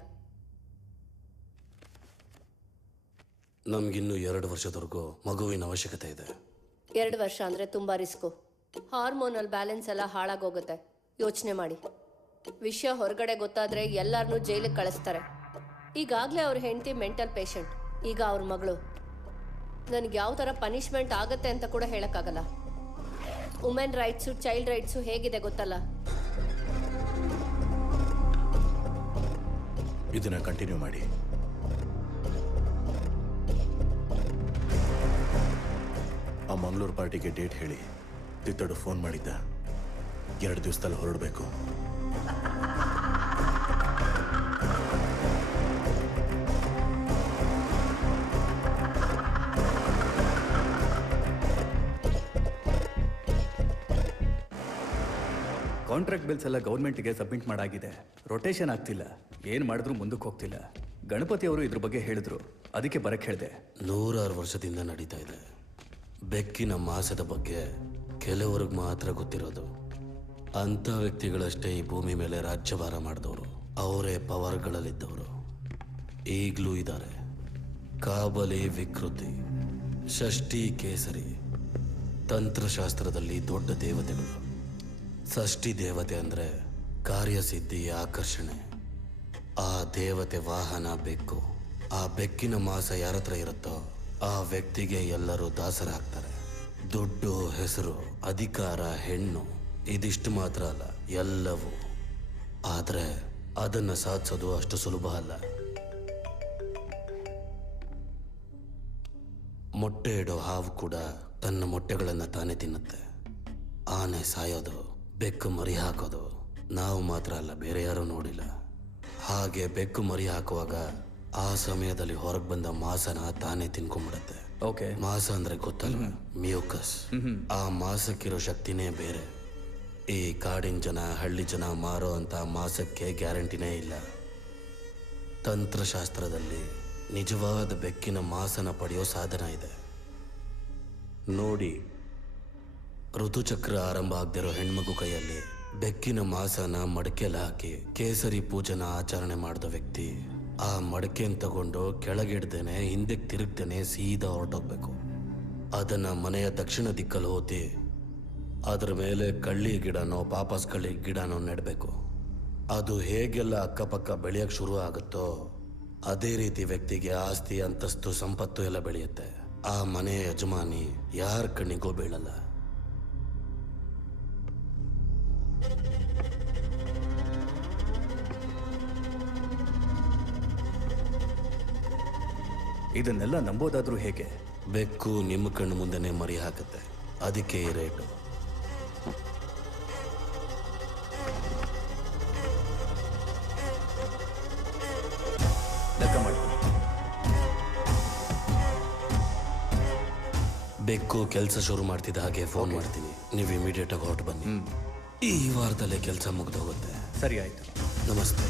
ನಮಗಿನ್ನೂ 2 ವರ್ಷದವರೆಗೂ ಮಗುವಿನ ಅವಶ್ಯಕತೆ ಇದೆ. 2 ವರ್ಷ ಅಂದರೆ ತುಂಬ ರಿಸ್ಕು. ಹಾರ್ಮೋನಲ್ ಬ್ಯಾಲೆನ್ಸ್ ಎಲ್ಲ ಹಾಳಾಗೋಗುತ್ತೆ. ಯೋಚನೆ ಮಾಡಿ, ವಿಷಯ ಹೊರಗಡೆ ಗೊತ್ತಾದರೆ ಎಲ್ಲರನ್ನೂ ಜೈಲಿಗೆ ಕಳಿಸ್ತಾರೆ. ಈಗಾಗಲೇ ಅವ್ರ ಹೆಂಡತಿ ಮೆಂಟಲ್ ಪೇಷಂಟ್, ಈಗ ಅವ್ರ ಮಗಳು. ನನಗೆ ಯಾವ ಥರ ಪನಿಷ್ಮೆಂಟ್ ಆಗುತ್ತೆ ಅಂತ ಕೂಡ ಹೇಳೋಕ್ಕಾಗಲ್ಲ. ವುಮೆನ್ ರೈಟ್ಸು, ಚೈಲ್ಡ್ ರೈಟ್ಸು ಹೇಗಿದೆ ಗೊತ್ತಲ್ಲ. ಇದನ್ನ ಕಂಟಿನ್ಯೂ ಮಾಡಿ. ಆ ಮಂಗಳೂರು ಪಾರ್ಟಿಗೆ ಡೇಟ್ ಹೇಳಿ. ತಿತ್ತಡು ಫೋನ್ ಮಾಡಿದ್ದ, 2 ದಿವಸದಲ್ಲಿ ಹೊರಡಬೇಕು. ಕಾಂಟ್ರಾಕ್ಟ್ ಬಿಲ್ಸ್ ಎಲ್ಲ ಗೌರ್ಮೆಂಟ್ಗೆ ಸಬ್ಮಿಟ್ ಮಾಡಾಗಿದೆ. ರೊಟೇಷನ್ ಆಗ್ತಿಲ್ಲ, ಏನು ಮಾಡಿದ್ರು ಮುಂದಕ್ಕೆ ಹೋಗ್ತಿಲ್ಲ. ಗಣಪತಿ ಅವರು ಇದ್ರ ಬಗ್ಗೆ ಹೇಳಿದ್ರು, ಅದಕ್ಕೆ ಬರಕ್ಕೆ ಹೇಳಿದೆ. 106 ವರ್ಷದಿಂದ ನಡೀತಾ ಇದೆ. ಬೆಕ್ಕಿನ ಮಾಸದ ಬಗ್ಗೆ ಕೆಲವರಿಗೆ ಮಾತ್ರ ಗೊತ್ತಿರೋದು. ಅಂಥ ವ್ಯಕ್ತಿಗಳಷ್ಟೇ ಈ ಭೂಮಿ ಮೇಲೆ ರಾಜ್ಯಭಾರ ಮಾಡಿದವರು, ಅವರೇ ಪವರ್ಗಳಲ್ಲಿದ್ದವರು. ಈಗಲೂ ಇದ್ದಾರೆ. ಕಾಬಲಿ, ವಿಕೃತಿ, ಷಷ್ಠಿ, ಕೇಸರಿ, ತಂತ್ರಶಾಸ್ತ್ರದಲ್ಲಿ ದೊಡ್ಡ ದೇವತೆಗಳು. ಷಷ್ಠಿ ದೇವತೆ ಅಂದರೆ ಕಾರ್ಯಸಿದ್ಧಿ, ಆಕರ್ಷಣೆ. ಆ ದೇವತೆ ವಾಹನ ಬೆಕ್ಕು. ಆ ಬೆಕ್ಕಿನ ಮಾಸ ಯಾರ ಹತ್ರ ಇರುತ್ತೋ ಆ ವ್ಯಕ್ತಿಗೆ ಎಲ್ಲರೂ ದಾಸರಾಗ್ತಾರೆ. ದುಡ್ಡು, ಹೆಸರು, ಅಧಿಕಾರ, ಹೆಣ್ಣು ಇದಿಷ್ಟು ಮಾತ್ರ ಅಲ್ಲ, ಎಲ್ಲವೂ. ಆದರೆ ಅದನ್ನು ಸಾಧಿಸೋದು ಅಷ್ಟು ಸುಲಭ ಅಲ್ಲ. ಮೊಟ್ಟೆ ಇಡೋ ಹಾವು ಕೂಡ ತನ್ನ ಮೊಟ್ಟೆಗಳನ್ನು ತಾನೇ ತಿನ್ನುತ್ತೆ. ಆನೆ ಸಾಯೋದು, ಬೆಕ್ಕು ಮರಿ ಹಾಕೋದು ನಾವು ಮಾತ್ರ ಅಲ್ಲ, ಬೇರೆ ಯಾರೂ ನೋಡಿಲ್ಲ. ಹಾಗೆ ಬೆಕ್ಕು ಮರಿ ಹಾಕುವಾಗ ಆ ಸಮಯದಲ್ಲಿ ಹೊರಗೆ ಬಂದ ಮಾಂಸನ ತಾನೇ ತಿನ್ಕೊಂಡ್ಬಿಡತ್ತೆ. ಓಕೆ, ಮಾಂಸ ಅಂದ್ರೆ ಗೊತ್ತಲ್ವ? ಮ್ಯೂಕಸ್. ಆ ಮಾಂಸಕ್ಕಿರೋ ಶಕ್ತಿನೇ ಬೇರೆ. ಈ ಕಾಡಿನ ಜನ, ಹಳ್ಳಿ ಜನ ಮಾರೋ ಅಂತ ಮಾಂಸಕ್ಕೆ ಗ್ಯಾರಂಟಿನೇ ಇಲ್ಲ. ತಂತ್ರಶಾಸ್ತ್ರದಲ್ಲಿ ನಿಜವಾದ ಬೆಕ್ಕಿನ ಮಾಂಸನ ಪಡೆಯೋ ಸಾಧನ ಇದೆ. ನೋಡಿ, ಋತುಚಕ್ರ ಆರಂಭ ಆಗದಿರೋ ಹೆಣ್ಮಗು ಕೈಯಲ್ಲಿ ಬೆಕ್ಕಿನ ಮಾಂಸನ ಮಡಕೆಯಲ್ಲಿ ಹಾಕಿ ಕೇಸರಿ ಪೂಜನ ಆಚರಣೆ ಮಾಡಿದ ವ್ಯಕ್ತಿ ಆ ಮಡಕೆಯನ್ನು ತಗೊಂಡು ಕೆಳಗಿಡ್ದೇನೆ, ಹಿಂದಕ್ಕೆ ತಿರುಗ್ದೇನೆ ಸೀದಾ ಹೊರಟೋಗ್ಬೇಕು. ಅದನ್ನ ಮನೆಯ ದಕ್ಷಿಣ ದಿಕ್ಕಲ್ಲಿ ಹೋತಿ ಅದರ ಮೇಲೆ ಕಳ್ಳಿ ಗಿಡನೋ ಪಾಪಸ್ ಕಳ್ಳಿ ಗಿಡನೋ ನೆಡಬೇಕು. ಅದು ಹೇಗೆಲ್ಲ ಅಕ್ಕಪಕ್ಕ ಬೆಳೆಯಕ್ಕೆ ಶುರು ಆಗುತ್ತೋ ಅದೇ ರೀತಿ ವ್ಯಕ್ತಿಗೆ ಆಸ್ತಿ, ಅಂತಸ್ತು, ಸಂಪತ್ತು ಎಲ್ಲ ಬೆಳೆಯುತ್ತೆ. ಆ ಮನೆಯ ಯಜಮಾನಿ ಯಾರ ಕಣ್ಣಿಗೂ ಬೀಳಲ್ಲ. ಇದನ್ನೆಲ್ಲ ನಂಬೋದಾದ್ರೂ ಹೇಗೆ? ಬೆಕ್ಕು ನಿಮ್ಮ ಕಣ್ಣು ಮುಂದೆನೆ ಮರಿ ಹಾಕುತ್ತೆ, ಅದಕ್ಕೆ ಈ ರೇಟು. ಲೆಕ್ಕ ಮಾಡಿ. ಬೆಕ್ಕು ಕೆಲಸ ಶುರು ಮಾಡ್ತಿದ್ದ ಹಾಗೆ ಫೋನ್ ಮಾಡ್ತೀನಿ, ನೀವು ಇಮಿಡಿಯೇಟ್ ಆಗಿ ಹೊರಟು ಬನ್ನಿ. ಈ ವಾರದಲ್ಲೇ ಕೆಲಸ ಮುಗ್ದೋಗುತ್ತೆ. ಸರಿ, ಆಯ್ತು. ನಮಸ್ತೆ.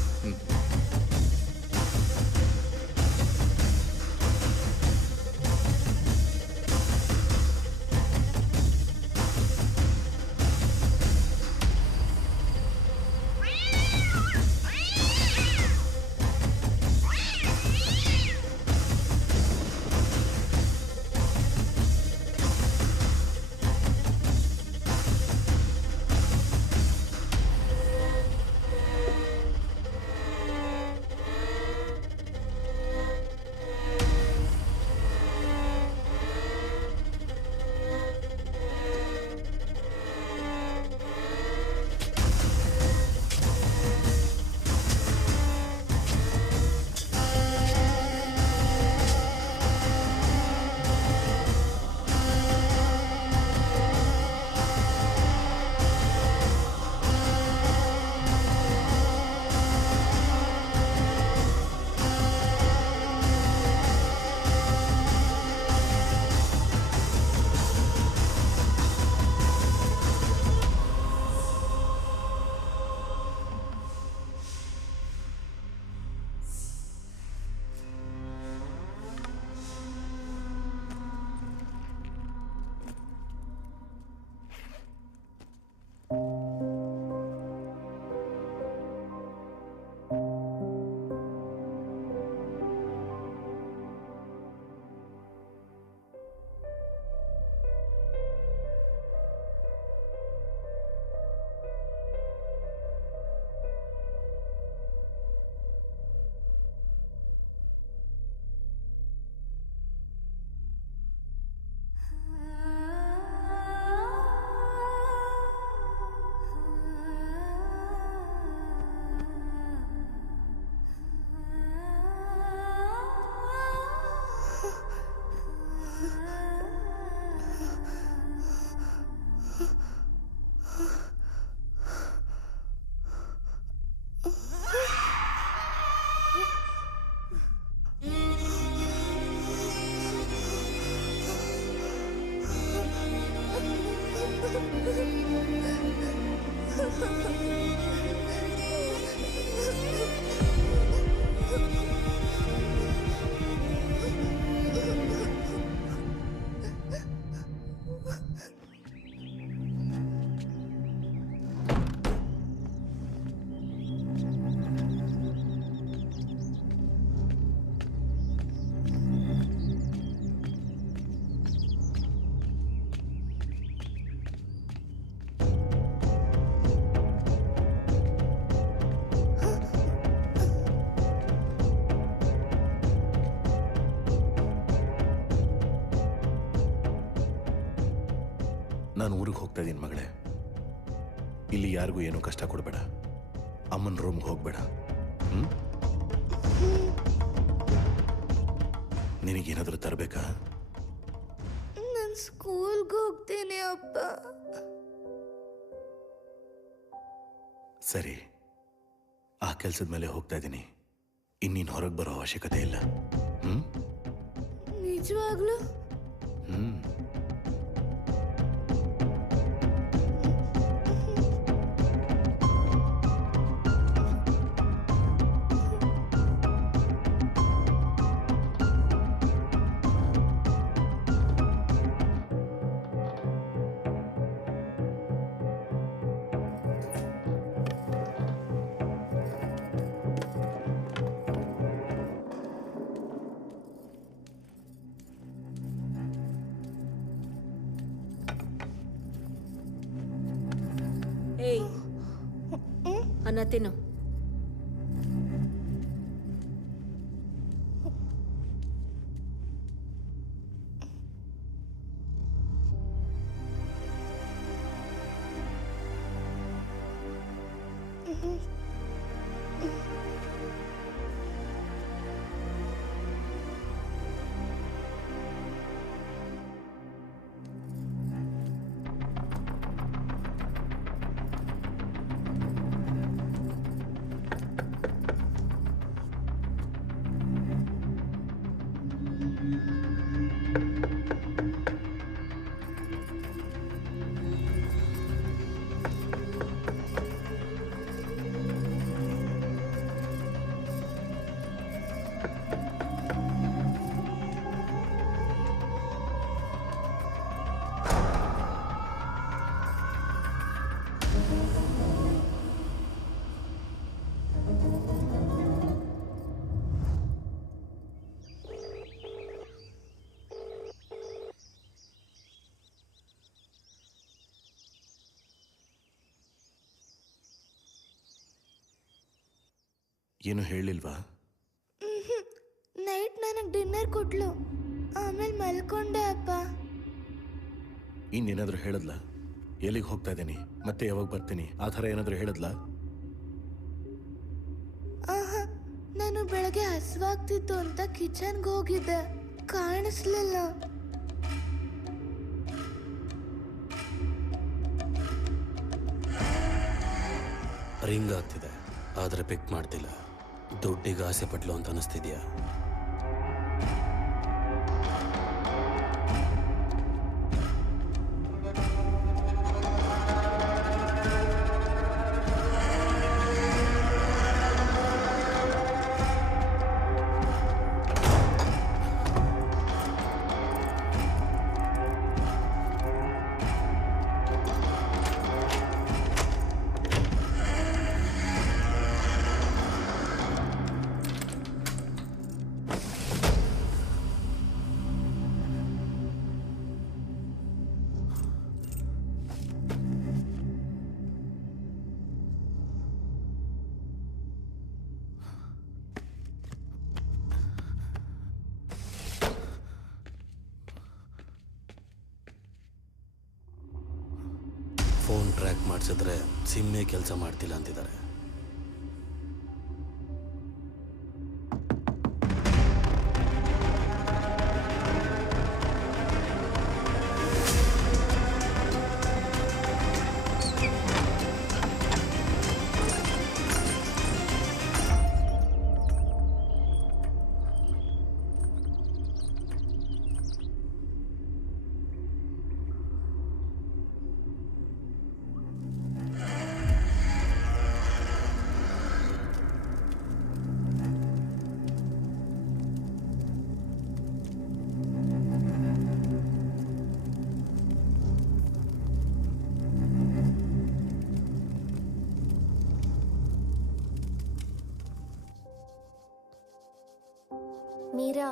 ನಾನು ಊರಿಗೆ ಹೋಗ್ತಾ ಇದ್ದೀನಿ ಮಗಳೇ. ಇಲ್ಲಿ ಯಾರಿಗೂ ಏನೂ ಕಷ್ಟ ಕೊಡಬೇಡ. ಅಮ್ಮನ ರೂಮ್ಗೆ ಹೋಗ್ಬೇಡ. ನಿನಗೇನಾದರೂ ತರಬೇಕಾ? ನಾನು ಸ್ಕೂಲ್ಗೆ ಹೋಗ್ತೀನಿ ಅಪ್ಪ. ಸರಿ, ಆ ಕೆಲಸದ ಮೇಲೆ ಹೋಗ್ತಾ ಇದ್ದೀನಿ. ಇನ್ನೀನು ಹೊರಗೆ ಬರೋ ಅವಶ್ಯಕತೆ ಇಲ್ಲ. ನಿಜವಾಗ್ಲೂ? ಏಯ್, ಅನ್ನ ತಿನ್ನು. ಏನು ಹೇಳಿಲ್ವಾ? ನೈಟ್ ನನಗೆ ಡಿನ್ನರ್ ಕೊಟ್ಲು, ಆಮೇಲೆ ಮಲ್ಕೊಂಡೆ ಅಪ್ಪ. ಇನ್ನೇನಾದರೂ ಹೇಳಿದ್ಲಾ? ಎಲ್ಲಿಗೆ ಹೋಗ್ತಾ ಇದ್ದೀನಿ, ಮತ್ತೆ ಯಾವಾಗ ಬರ್ತೀನಿ, ಆ ಥರ ಏನಾದರೂ ಹೇಳಿದ್ಲಾ? ಆಹಾ, ನಾನು ಬೆಳಗ್ಗೆ ಹಸುವಾಗ್ತಿತ್ತು ಅಂತ ಕಿಚನ್ಗೆ ಹೋಗಿದ್ದೆ, ಕಾಣಿಸ್ಲಿಲ್ಲ. ರಿಂಗ್ ಆಗ್ತಿದೆ, ಆದರೆ ಪಿಕ್ ಮಾಡ್ತಿಲ್ಲ. ದುಡ್ಡಿಗೆ ಆಸೆ ಪಟ್ಲು ಅಂತ ಅನಿಸ್ತಿದ್ಯಾ? ಫೋನ್ ಟ್ರ್ಯಾಕ್ ಮಾಡಿಸಿದ್ರೆ ಸಿಮ್ಮೇ ಕೆಲಸ ಮಾಡ್ತಿಲ್ಲ ಅಂತಿದ್ದಾರೆ. ಮೀರಾ,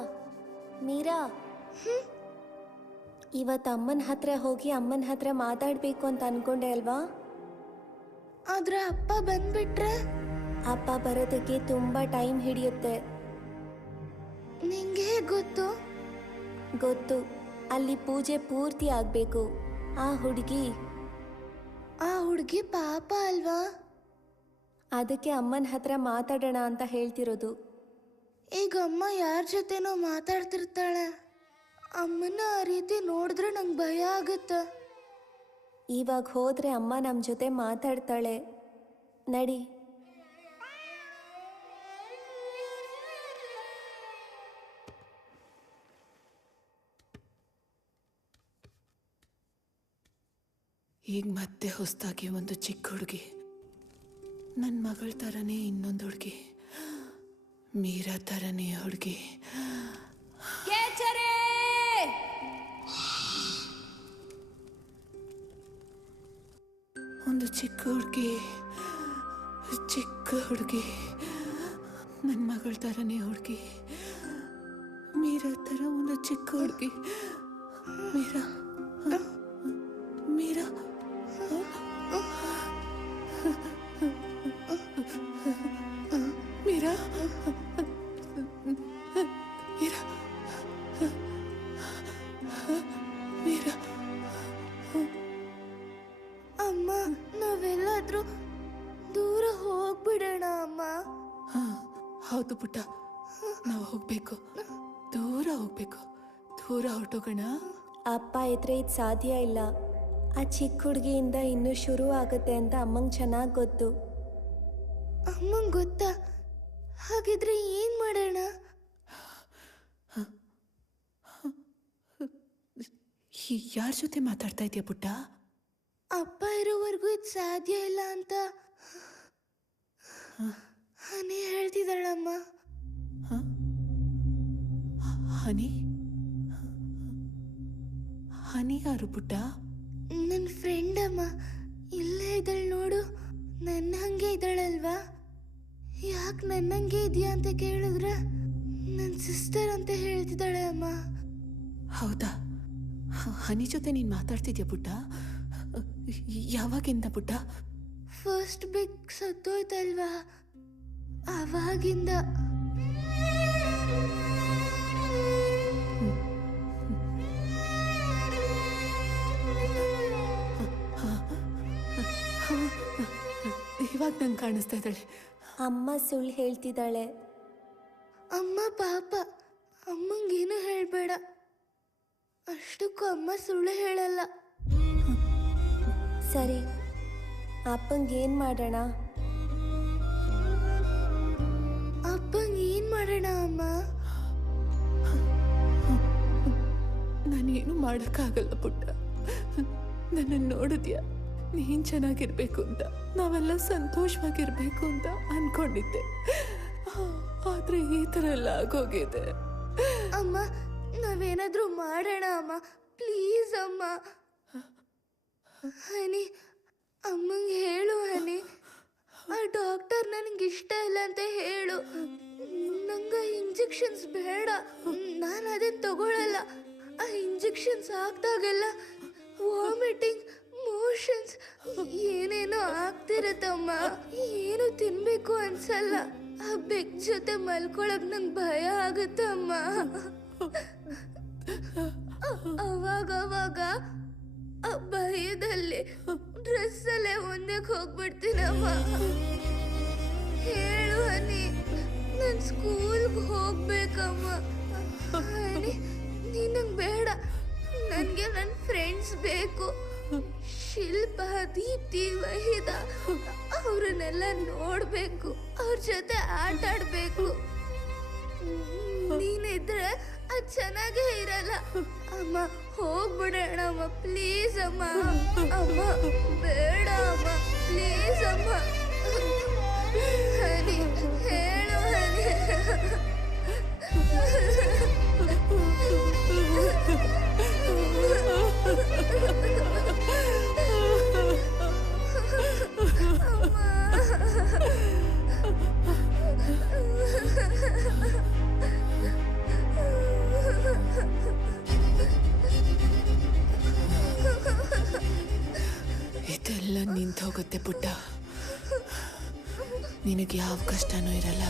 ಮೀರಾ, ಇವತ್ತು ಅಮ್ಮನ ಹತ್ರ ಹೋಗಿ ಅಮ್ಮನ ಹತ್ರ ಮಾತಾಡಬೇಕು ಅಂತ ಅನ್ಕೊಂಡೆ ಅಲ್ವಾ? ಆದ್ರೆ ಅಪ್ಪ ಬಂದ್ಬಿಟ್ರೆ? ಅಪ್ಪ ಬರೋದಕ್ಕೆ ತುಂಬ ಟೈಮ್ ಹಿಡಿಯುತ್ತೆ. ನಿಂಗೆ ಗೊತ್ತು? ಗೊತ್ತು. ಅಲ್ಲಿ ಪೂಜೆ ಪೂರ್ತಿ ಆಗಬೇಕು. ಆ ಹುಡುಗಿ ಪಾಪ ಅಲ್ವಾ? ಅದಕ್ಕೆ ಅಮ್ಮನ ಹತ್ರ ಮಾತಾಡೋಣ ಅಂತ ಹೇಳ್ತಿರೋದು. ಈಗ ಅಮ್ಮ ಯಾರ ಜೊತೆನೋ ಮಾತಾಡ್ತಿರ್ತಾಳೆ. ಅಮ್ಮನ ಆ ರೀತಿ ನೋಡಿದ್ರೆ ನಂಗೆ ಭಯ ಆಗುತ್ತೆ. ಇವಾಗ ಹೋದ್ರೆ ಅಮ್ಮ ನಮ್ಮ ಜೊತೆ ಮಾತಾಡ್ತಾಳೆ. ನಡಿ. ಈಗ ಮತ್ತೆ ಹೊಸದಾಗಿ ಒಂದು ಚಿಕ್ಕ ಹುಡುಗಿ, ನನ್ನ ಮಗಳ ಥರನೇ ಇನ್ನೊಂದು ಹುಡುಗಿ, ಮೀರಾ ಥರನೇ ಹುಡುಗಿ. ಒಂದು ಚಿಕ್ಕ ಹುಡುಗಿ, ನನ್ನ ಮಗಳ ಥರನೇ ಹುಡುಗಿ, ಮೀರಾ ಥರ ಒಂದು ಚಿಕ್ಕ ಹುಡುಗಿ. ಮೀರಾ ಮೀರಾ ಮೀರಾ ಮೀರಾ ಮೀರಾ. ಅಮ್ಮ, ನಾವೆಲ್ಲಾದ್ರೂ ದೂರ ಹೋಗ್ಬಿಡೋಣ ಅಮ್ಮ. ಹೌದು ಪುಟ್ಟ, ನಾವು ಹೋಗ್ಬೇಕು, ದೂರ ಹೋಗ್ಬೇಕು, ದೂರ ಹೊರಟೋಗೋಣ. ಅಪ್ಪ ಇದ್ರೆ ಇದು ಸಾಧ್ಯ ಇಲ್ಲ. ಆ ಚಿಕ್ಕ ಹುಡುಗಿಯಿಂದ ಇನ್ನೂ ಶುರು ಆಗುತ್ತೆ ಅಂತ ಅಮ್ಮಂಗೆ ಚೆನ್ನಾಗಿ ಗೊತ್ತು. ಅಮ್ಮಂಗೆ ಗೊತ್ತಾ? ಹಾಗಿದ್ರೆ ಏನ್ ಮಾಡೋಣ? ಯಾರ ಜೊತೆ ಮಾತಾಡ್ತಾ ಇದೆಯಾ ಪುಟ್ಟ? ಅಪ್ಪ ಇರೋವರೆಗೂ ಇದು ಸಾಧ್ಯ ಇಲ್ಲ ಅಂತ ಹನಿ ಹೇಳ್ತಿದ್ದಾಳಮ್ಮ. ಹನಿ? ಹನಿ ಯಾರು ಪುಟ್ಟ? ನನ್ನ ಫ್ರೆಂಡ್ ಅಮ್ಮ. ಇಲ್ಲೇ ಇದ್ದಾಳೆ ನೋಡು, ನನ್ನ ಹಂಗೆ ಇದ್ದಾಳಲ್ವಾ? ಯಾಕೆ ನನ್ನಂಗೆ ಇದೆಯಾ ಅಂತ ಕೇಳಿದ್ರೆ ನನ್ನ ಸಿಸ್ಟರ್ ಅಂತ ಹೇಳ್ತಿದ್ದಾಳೆ ಅಮ್ಮ. ಹೌದಾ? ಹನಿ ಜೊತೆ ನೀನು ಮಾತಾಡ್ತಿದ್ಯಾ ಪುಟ್ಟ? ಯಾವಾಗಿಂದ ಪುಟ್ಟ? ಫಸ್ಟ್ ಬೆಕ್ ಸತ್ತೋಯ್ತಲ್ವಾ, ಅವಾಗಿಂದ. ಇವಾಗ ನಂಗೆ ಕಾಣಿಸ್ತಾ ಇದ್ದಾಳೆ. ಅಮ್ಮ ಸುಳ್ಳು ಹೇಳ್ತಿದ್ದಾಳೆ. ಅಮ್ಮ ಪಾಪ, ಅಮ್ಮಂಗೇನು ಹೇಳಬೇಡ. ಅಷ್ಟಕ್ಕೂ ಅಮ್ಮ ಸುಳ್ಳು ಹೇಳಲ್ಲ. ಸರಿ, ಅಪ್ಪಂಗೆ ಏನು ಮಾಡೋಣ? ಅಪ್ಪಂಗೆ ಏನು ಮಾಡೋಣ ಅಮ್ಮ? ನಾನೇನು ಮಾಡೋಕ್ಕಾಗಲ್ಲ ಪುಟ್ಟ. ನನ್ನನ್ನು ನೋಡಿದ್ಯಾ, ನೀನು ಚೆನ್ನಾಗಿರ್ಬೇಕು ಅಂತ, ನಾವೆಲ್ಲ ಸಂತೋಷವಾಗಿರ್ಬೇಕು ಅಂತ ಅನ್ಕೊಂಡಿದ್ದೆ. ಆದ್ರೆ ಈ ಥರ ಎಲ್ಲ ಆಗೋಗಿದೆ. ಅಮ್ಮ, ನಾವೇನಾದ್ರೂ ಮಾಡೋಣ ಅಮ್ಮ, ಪ್ಲೀಸ್ ಅಮ್ಮ. ಹನಿ, ಅಮ್ಮಂಗೆ ಹೇಳು ಹನಿ. ಆ ಡಾಕ್ಟರ್ ನನಗೆ ಇಷ್ಟ ಇಲ್ಲ ಅಂತ ಹೇಳು. ನಂಗೆ ಇಂಜೆಕ್ಷನ್ಸ್ ಬೇಡ, ನಾನು ಅದನ್ನು ತಗೊಳ್ಳಲ್ಲ. ಆ ಇಂಜೆಕ್ಷನ್ಸ್ ಹಾಕ್ದಾಗೆಲ್ಲ ವಾಮಿಟಿಂಗ್, ಮೋಷನ್ಸ್ ಏನೇನೋ ಆಗ್ತಿರತ್ತಮ್ಮ. ಏನು ತಿನ್ಬೇಕು ಅನ್ಸಲ್ಲ. ಆ ಬೆಕ್ ಜೊತೆ ಮಲ್ಕೊಳಕ್ ನಂಗೆ ಭಯ ಆಗುತ್ತಮ್ಮ. ಅವಾಗ ಆ ಭಯದಲ್ಲಿ ಡ್ರೆಸ್ಸಲ್ಲೇ ಒಂದಕ್ಕೆ ಹೋಗ್ಬಿಡ್ತೀನಮ್ಮ. ಹೇಳು ಹನಿ, ನಾನು ಸ್ಕೂಲ್ಗೆ ಹೋಗ್ಬೇಕಮ್ಮ. ಹನಿ, ನೀನಂಗೆ ಬೇಡ, ನನಗೆ ನನ್ನ ಫ್ರೆಂಡ್ಸ್ ಬೇಕು. ಶಿಲ್ಪ, ದೀಪ್ತಿ, ವಹಿದ, ಅವ್ರನ್ನೆಲ್ಲ ನೋಡ್ಬೇಕು, ಅವ್ರ ಜೊತೆ ಆಟ ಆಡ್ಬೇಕು. ನೀನಿದ್ರೆ ಅದು ಚೆನ್ನಾಗೇ ಇರಲ್ಲ ಅಮ್ಮ. ಹೋಗ್ಬಿಡೋಣ ಅಮ್ಮ, ಪ್ಲೀಸ್ ಅಮ್ಮ. ಅಮ್ಮ ಬೇಡ ಅಮ್ಮ, ಪ್ಲೀಸ್ ಅಮ್ಮ. ಹನಿ, ಹೇಳು ಹನಿ. ಇದೆಲ್ಲ ನಿಂತೋಗುತ್ತೆ ಪುಟ್ಟ. ನಿನಗೆ ಯಾವ ಕಷ್ಟನೂ ಇರಲ್ಲ.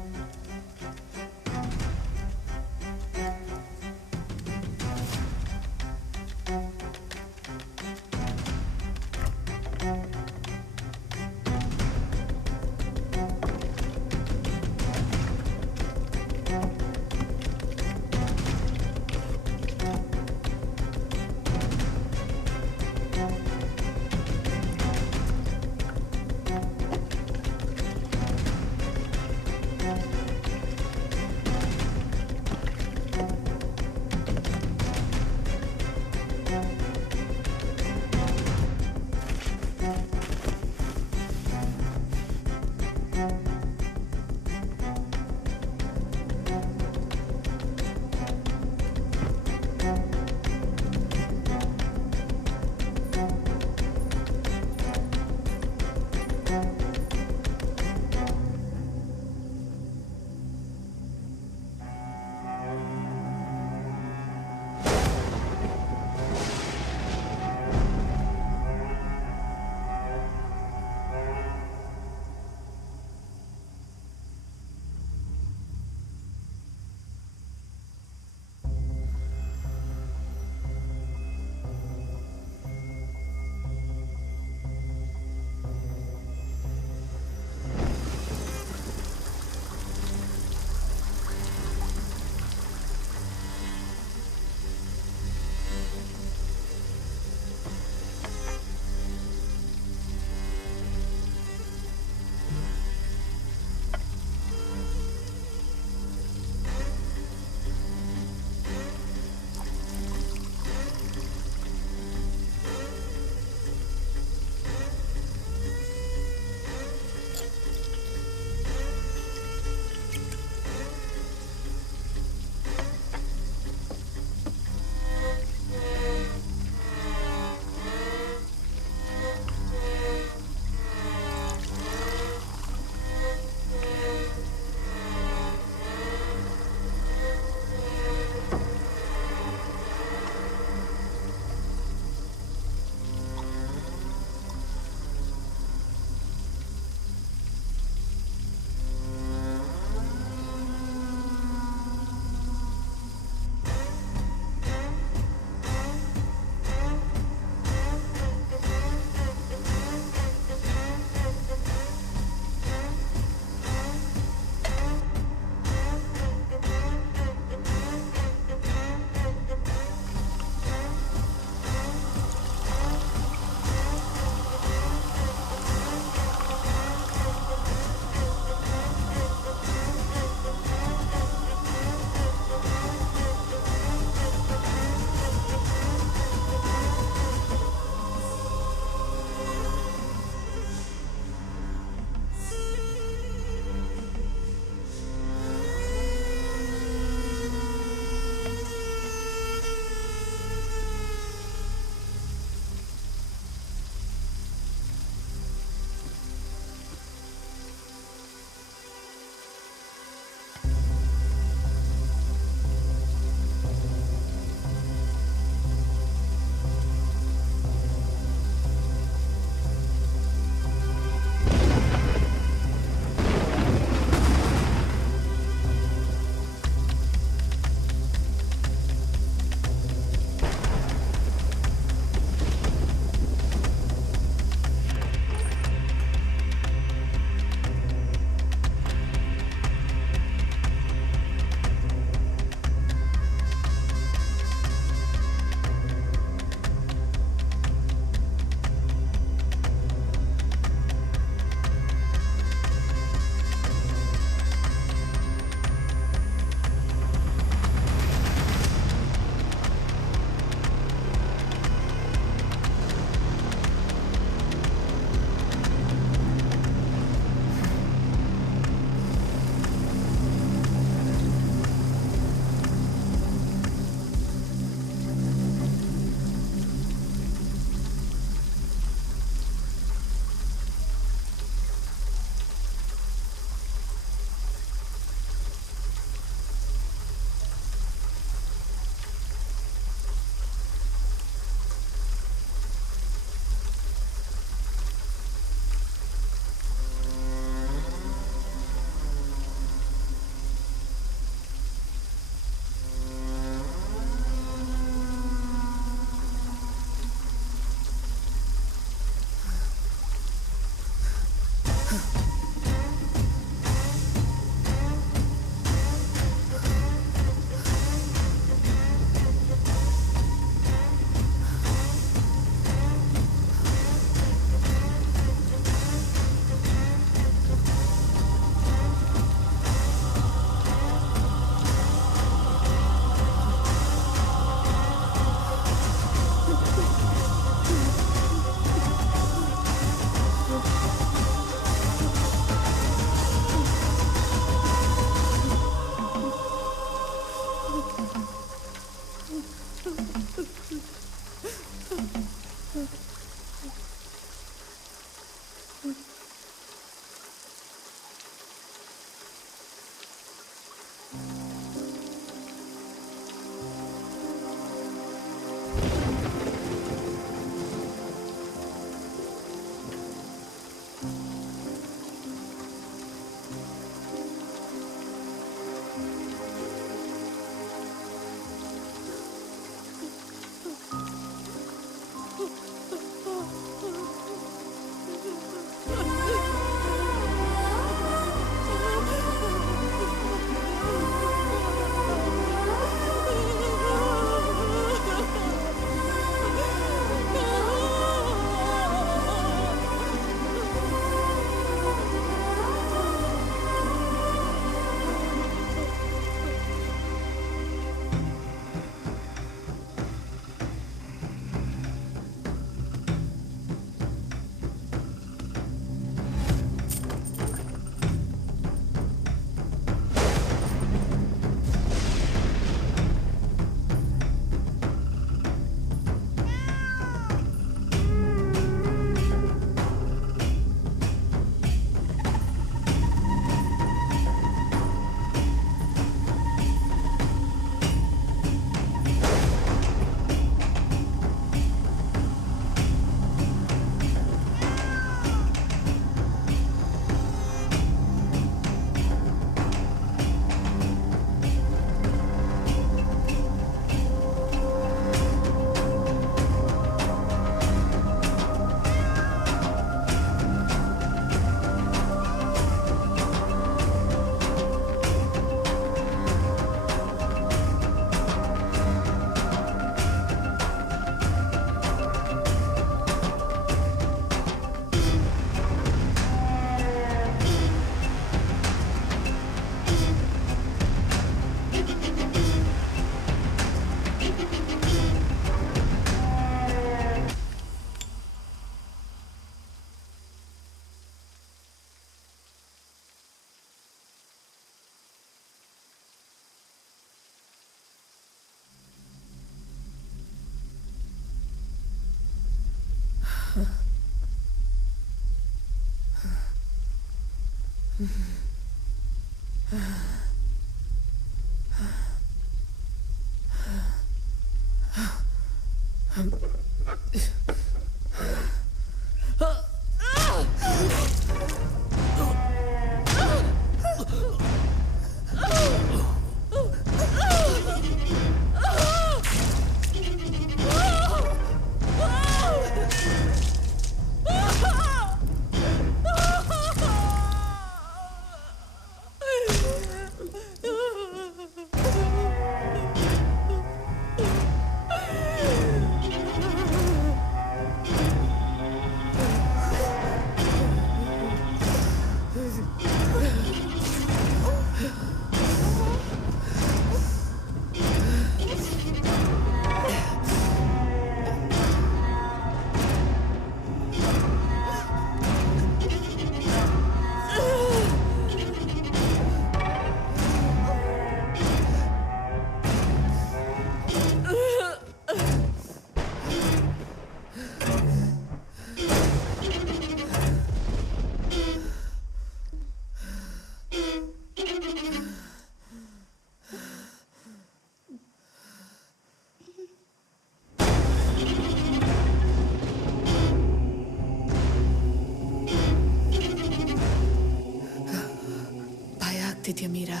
ಆಗ್ತಿದ್ಯಾ ಮೀರಾ?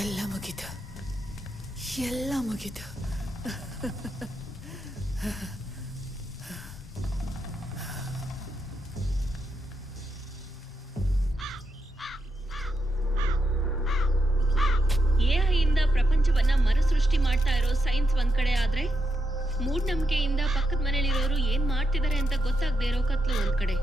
ಎಲ್ಲ ಮುಗೀತು, ಎಲ್ಲ ಮುಗೀತು. ಸೈನ್ಸ್ ಒಂದ್ ಕಡೆ ಆದ್ರೆ ಮೂಢನಂಬಿಕೆಯಿಂದ ಪಕ್ಕದ ಮನೇಲಿರೋರು ಏನ್ ಮಾಡ್ತಿದ್ದಾರೆ ಅಂತ ಗೊತ್ತಾಗದೇ ಇರೋ ಕತ್ಲು ಒಂದ್ ಕಡೆ.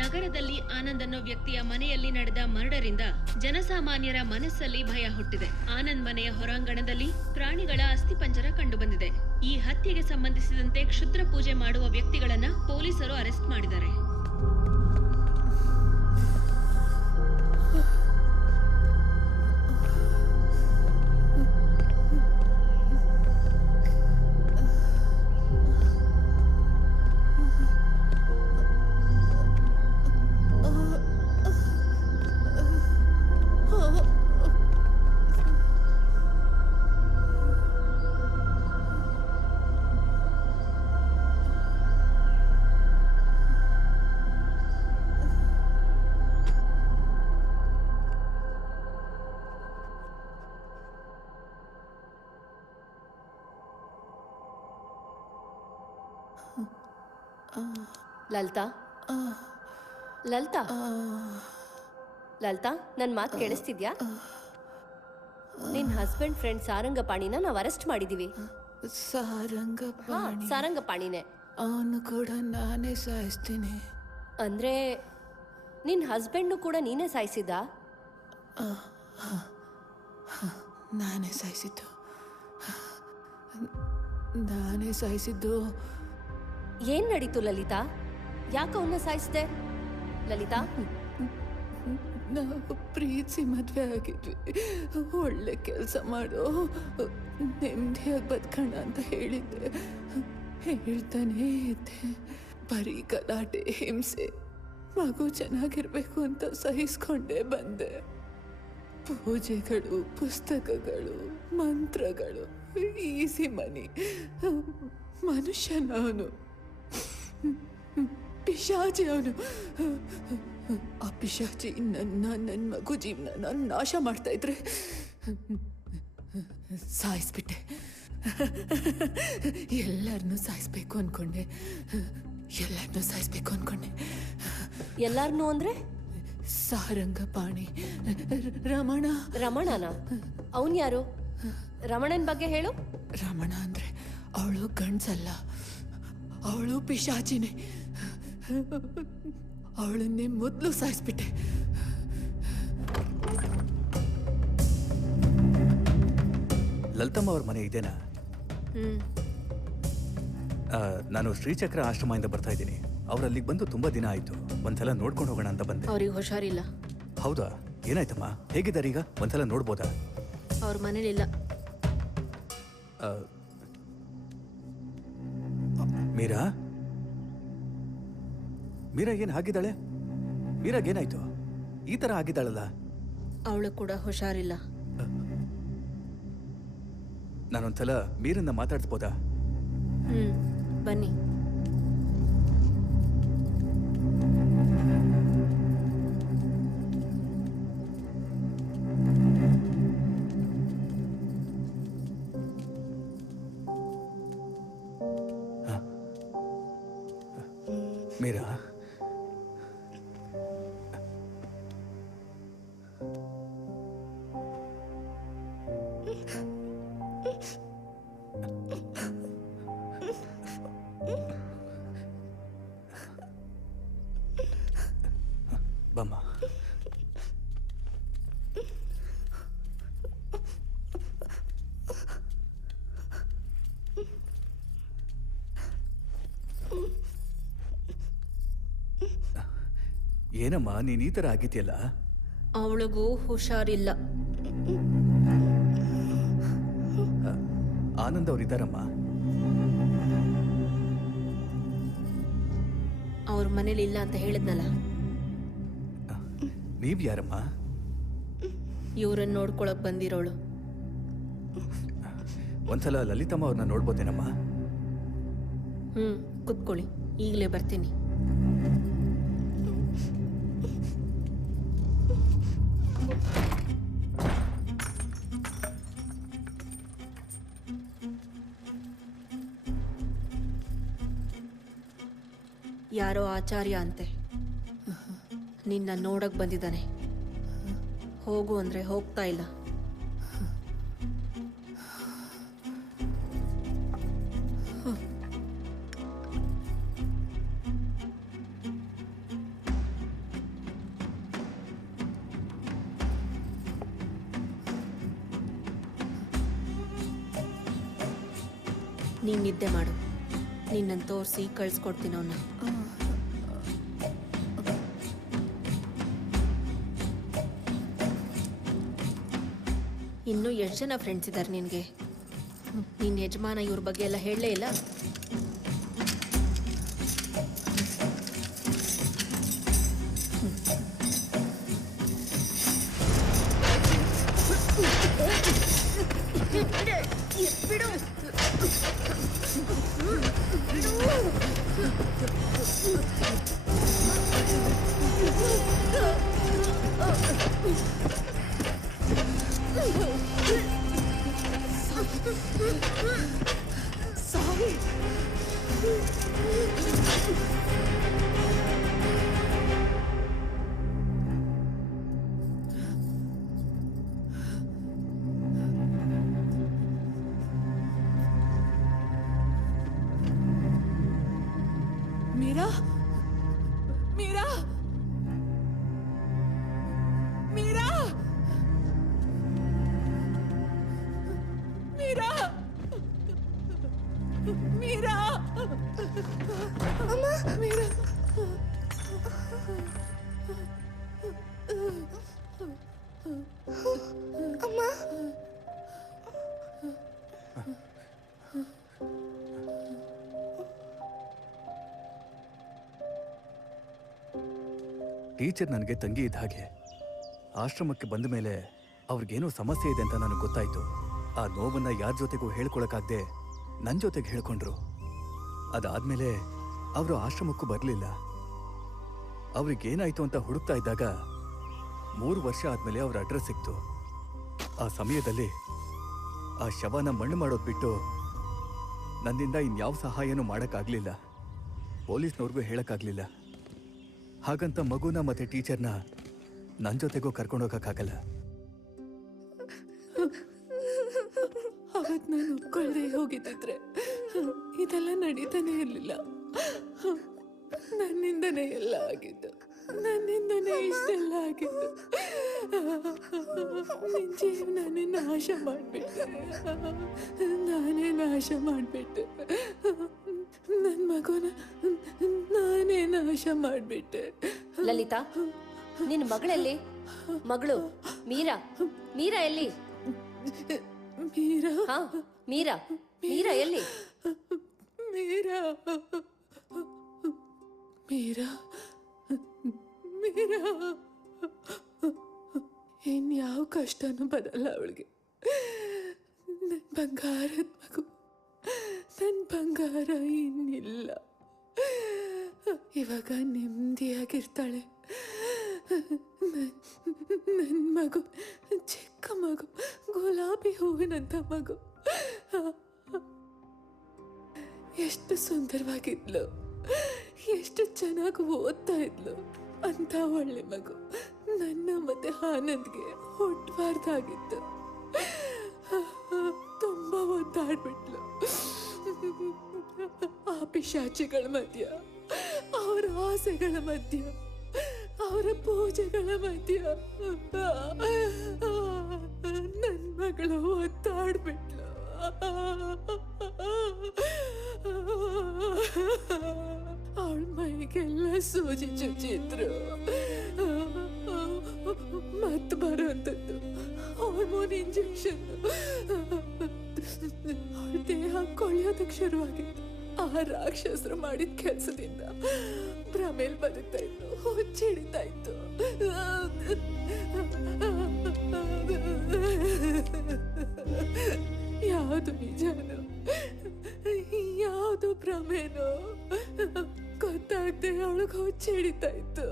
ನಗರದಲ್ಲಿ ಆನಂದ್ ಅನ್ನೋ ವ್ಯಕ್ತಿಯ ಮನೆಯಲ್ಲಿ ನಡೆದ ಮರ್ಡರಿಂದ ಜನಸಾಮಾನ್ಯರ ಮನಸ್ಸಲ್ಲಿ ಭಯ ಹುಟ್ಟಿದೆ. ಆನಂದ್ ಮನೆಯ ಹೊರಾಂಗಣದಲ್ಲಿ ಪ್ರಾಣಿಗಳ ಅಸ್ಥಿಪಂಜರ ಕಂಡು ಬಂದಿದೆ. ಈ ಹತ್ಯೆಗೆ ಸಂಬಂಧಿಸಿದಂತೆ ಕ್ಷುದ್ರ ಪೂಜೆ ಮಾಡುವ ವ್ಯಕ್ತಿಗಳನ್ನ ಪೊಲೀಸರು ಅರೆಸ್ಟ್ ಮಾಡಿದ್ದಾರೆ. ಲಲಿತಾ, ಲಲಿತಾ, ಲಲಿತಾ, ನನ್ನ ಮಾತು ಕೇಳಿಸ್ತಿದ್ಯಾ? ನಿನ್ನ ಹಸ್ಬೆಂಡ್ ಫ್ರೆಂಡ್ ಸಾರಂಗಪಾಣಿನ ನಾವು ಅರೆಸ್ಟ್ ಮಾಡಿದೀವಿ. ಸಾರಂಗಪಾಣಿನೇ. ಅವನು ಕೂಡ ನಾನೇ ಸಾಯಿಸ್ತೀನಿ. ಅಂದ್ರೆ ನಿನ್ನ ಹಸ್ಬೆಂಡ್ನು ಕೂಡ ನೀನೇ ಸಾಯಿಸಿದ? ನಾನೇ ಸಾಯಿಸಿದ್ದು. ಏನ್ ನಡೀತು ಲಲಿತಾ? ಯಾಕೆ ಅವನ್ನ ಸಾಯಿಸಿದೆ ಲಲಿತಾ? ನಾವು ಪ್ರೀತಿಸಿ ಮದುವೆ ಆಗಿದ್ವಿ. ಒಳ್ಳೆ ಕೆಲಸ ಮಾಡೋ, ನೆಮ್ಮದಿಯಾಗಿ ಬದುಕೋಣ ಅಂತ ಹೇಳ್ತಾನೇ ಇದ್ದೆ. ಬರೀ ಗಲಾಟೆ, ಹಿಂಸೆ, ಮಗು ಚೆನ್ನಾಗಿರ್ಬೇಕು ಅಂತ ಸಹಿಸ್ಕೊಂಡೇ ಬಂದೆ. ಪೂಜೆಗಳು, ಪುಸ್ತಕಗಳು, ಮಂತ್ರಗಳು, ಈಸಿ ಮನಿ. ಮನುಷ್ಯನ ಅವನು, ಪಿಶಾಚಿ ಅವನು. ಆ ಪಿಶಾಚಿ ನನ್ನ ಮಗು ಜೀವನ ನಾಶ ಮಾಡ್ತಾ ಇದ್ರೆ ಸಾಯಿಸ್ಬಿಟ್ಟೆ. ಎಲ್ಲರನ್ನೂ ಸಾಯಿಸ್ಬೇಕು ಅನ್ಕೊಂಡೆ. ಎಲ್ಲಾರನ್ನೂ ಅಂದ್ರೆ? ಸಾರಂಗಪಾಣಿ, ರಮಣನ? ಅವನ್ ಯಾರು? ರಮಣನ್ ಬಗ್ಗೆ ಹೇಳು. ರಮಣ ಅಂದ್ರೆ ಅವಳು ಗಂಡ್ಸಲ್ಲ, ಅವಳು ಪಿಶಾಚಿನೇ. ಅವಳನ್ನೇ ಮೊದಲು ಸಾಯಿಸ್ಬಿಟ್ಟೆ. ಲಲಿತಮ್ಮ ಅವ್ರ ಮನೆ ಇದೇನಾ? ನಾನು ಶ್ರೀಚಕ್ರ ಆಶ್ರಮದಿಂದ ಬರ್ತಾ ಇದ್ದೀನಿ. ಅವ್ರು ಅಲ್ಲಿಗೆ ಬಂದು ತುಂಬಾ ದಿನ ಆಯ್ತು. ಒಂದ್ಸಲ ನೋಡ್ಕೊಂಡು ಹೋಗೋಣ ಅಂತ ಬಂದೆ. ಅವ್ರಿಗೆ ಹುಷಾರಿಲ್ಲ. ಹೌದಾ? ಏನಾಯ್ತಮ್ಮ? ಹೇಗಿದ್ದಾರೆ ಈಗ? ಒಂದ್ಸಲ ನೋಡ್ಬೋದಾ? ಅವ್ರ ಮನೇಲಿಲ್ಲ. ಮೀರಾ ಏನ್ ಹಾಗಿದ್ದಾಳೆ? ಮೀರಾಗೇನಾಯ್ತು? ಈ ತರ ಆಗಿದ್ದಾಳಲ್ಲ? ಅವಳು ಕೂಡ ಹುಷಾರಿಲ್ಲ. ನಾನೊಂದ್ಸಲ ಮೀರನ್ನ ಮಾತಾಡ್ಸ್ಬೋದಾ? ಬನ್ನಿ. ಮೀರಾ, ಬಮ್ಮ. ಏನಮ್ಮ ನೀನ್ ಈ ತರ ಆಗಿದ್ಯಲ್ಲ? ಅವಳಿಗೂ ಹುಷಾರಿಲ್ಲ. ಆನಂದ್ ಅವ್ರಿದ್ದಾರಮ್ಮ? ಅವ್ರ ಮನೇಲಿ ಇಲ್ಲ ಅಂತ ಹೇಳಿದ್ನಲ್ಲ. ನೀವ್ ಯಾರಮ್ಮ? ಇವ್ರನ್ನ ನೋಡ್ಕೊಳಕ್ ಬಂದಿರೋಳು. ಒಂದ್ಸಲ ಲಲಿತಮ್ಮ ಅವ್ರನ್ನ ನೋಡ್ಬೋದೇನಮ್ಮ? ಕುತ್ಕೊಳ್ಳಿ, ಈಗಲೇ ಬರ್ತೀನಿ. ಯಾರೋ ಆಚಾರ್ಯ ಅಂತೆ, ನಿನ್ನ ನೋಡಕ್ ಬಂದಿದ್ದಾನೆ. ಹೋಗು ಅಂದ್ರೆ ಹೋಗ್ತಾ ಇಲ್ಲ. ನೀನ್ ನಿದ್ದೆ ಮಾಡು. ನಿನ್ನನ್ನು ತೋರಿಸಿ ಕಳ್ಸ್ಕೊಡ್ತೀನಿ ಅವನ್ನ. ಇನ್ನೂ ಎಷ್ಟು ಜನ ಫ್ರೆಂಡ್ಸ್ ಇದ್ದಾರೆ ನಿನಗೆ? ನಿನ್ನ ಯಜಮಾನ ಇವ್ರ ಬಗ್ಗೆ ಎಲ್ಲ ಹೇಳಲೇ ಇಲ್ಲ. ಮೀರಾ, ಮೀರಾ, ಮೀರಾ, ಮೀರಾ, ಮೀರಾ, ಅಮ್ಮ, ಮೀರಾ. ಅಮ್ಮ, ಟೀಚರ್ ನನಗೆ ತಂಗಿ ಇದ್ದ ಹಾಗೆ. ಆಶ್ರಮಕ್ಕೆ ಬಂದ ಮೇಲೆ ಅವ್ರಿಗೇನೋ ಸಮಸ್ಯೆ ಇದೆ ಅಂತ ನನಗೆ ಗೊತ್ತಾಯ್ತು. ಆ ನೋವನ್ನ ಯಾರ ಜೊತೆಗೂ ಹೇಳ್ಕೊಳಕ್ಕಾಗ್ದೆ ನನ್ನ ಜೊತೆಗೆ ಹೇಳ್ಕೊಂಡ್ರು. ಅದಾದ್ಮೇಲೆ ಅವರು ಆಶ್ರಮಕ್ಕೂ ಬರಲಿಲ್ಲ. ಅವ್ರಿಗೇನಾಯ್ತು ಅಂತ ಹುಡುಕ್ತಾ ಇದ್ದಾಗ 3 ವರ್ಷ ಆದ್ಮೇಲೆ ಅವ್ರ ಅಡ್ರೆಸ್ ಸಿಕ್ತು. ಆ ಸಮಯದಲ್ಲಿ ಆ ಶವನ ಮಣ್ಣು ಮಾಡೋದು ಬಿಟ್ಟು ನನ್ನಿಂದ ಇನ್ಯಾವ ಸಹಾಯನೂ ಮಾಡೋಕ್ಕಾಗಲಿಲ್ಲ. ಪೊಲೀಸ್ನವ್ರಿಗೂ ಹೇಳಕ್ಕಾಗ್ಲಿಲ್ಲ. ಹಾಗಂತ ಮಗುನ ಮತ್ತೆ ಟೀಚರ್ನ ನನ್ನ ಜೊತೆಗೂ ಕರ್ಕೊಂಡೋಗಕ್ಕಾಗಲ್ಲ. ಅವತ್ತು ನಾನು ಒಪ್ಕೊಳ್ದೆ ಹೋಗಿದ್ದಿದ್ರೆ ಇದೆಲ್ಲ ನಡೀತಾನೆ ಇರಲಿಲ್ಲ. ನನ್ನಿಂದನೇ ಎಲ್ಲ ಆಗಿದ್ದು, ನನ್ನಿಂದನೇ ಇಷ್ಟೆಲ್ಲ ಆಗಿದ್ದು. ನಿನ್ ಜೀವನನೇ ನಾಶ ಮಾಡಿಬಿಟ್ಟೆ, ನಾನೇ ನಾಶ ಮಾಡಿಬಿಟ್ಟೆ. ನನ್ನ ಮಗುನ ನಾನೇ ನಾಶ ಮಾಡಿಬಿಟ್ಟೆ. ಲಲಿತಾ, ನಿನ್ನ ಮಗಳಲ್ಲಿ ಮಗಳು ಮೀರಾ, ಮೀರಾ ಎಲ್ಲಿ? ಮೀರಾ? ಹಾ, ಮೀರಾ, ಮೀರಾ ಎಲ್ಲಿ? ಮೀರಾ, ಮೀರಾ, ಮೀರಾ. ಇನ್ಯಾವ ಕಷ್ಟನೂ ಬರಲ್ಲ ಅವಳಿಗೆ. ನನ್ನ ಬಂಗಾರದ ಮಗು, ನನ್ನ ಬಂಗಾರ ಇನ್ನಿಲ್ಲ. ಇವಾಗ ನೆಮ್ಮದಿಯಾಗಿರ್ತಾಳೆ. ನನ್ನ ಮಗು, ಚಿಕ್ಕ ಮಗು, ಗುಲಾಬಿ ಹೂವಿನಂಥ ಮಗು. ಎಷ್ಟು ಸುಂದರವಾಗಿದ್ಲು, ಎಷ್ಟು ಚೆನ್ನಾಗಿ ಓದ್ತಾ ಇದ್ಲು. ಅಂತ ಒಳ್ಳೆ ಮಗು ನನ್ನ ಮತ್ತೆ ಆನಂದ್ಗೆ ಹುಟ್ಟಬಾರ್ದಾಗಿತ್ತು. ತುಂಬಾ ಒದ್ದಾಡ್ಬಿಟ್ಲು. ಆ ಪಿಶಾಚಿಗಳ ಮಧ್ಯ, ಅವರ ಆಸೆಗಳ ಮಧ್ಯ, ಅವರ ಪೂಜೆಗಳ ಮಧ್ಯ ನನ್ನ ಮಗಳು ಒದ್ದಾಡ್ಬಿಟ್ಲು. ಅವಳ ಮೈಗೆಲ್ಲ ಸೂಜಿ ಚುಚ್ಚಿದ್ರು. ಮತ್ ಬರೋಂಥದ್ದು ಹಾರ್ಮೋನ್ ಇಂಜೆಕ್ಷನ್. ಅವಳ ದೇಹ ಕೊಳೆಯೋದಕ್ಕೆ ಶುರುವಾಗಿತ್ತು. ಆ ರಾಕ್ಷಸರು ಮಾಡಿದ ಕೆಲಸದಿಂದ ಭ್ರಮೇಲ್ ಬದುಕ್ತಾ ಇತ್ತು, ಹುಚ್ಚಿಡಿತಾ ಇತ್ತು. ಯಾವುದು ನಿಜನೋ ಯಾವುದು ಭ್ರಮೇನೋ ಗೊತ್ತಾಗದೆ ಅವಳಿಗೆ ಹುಚ್ಚಿಡಿತಾ ಇತ್ತು.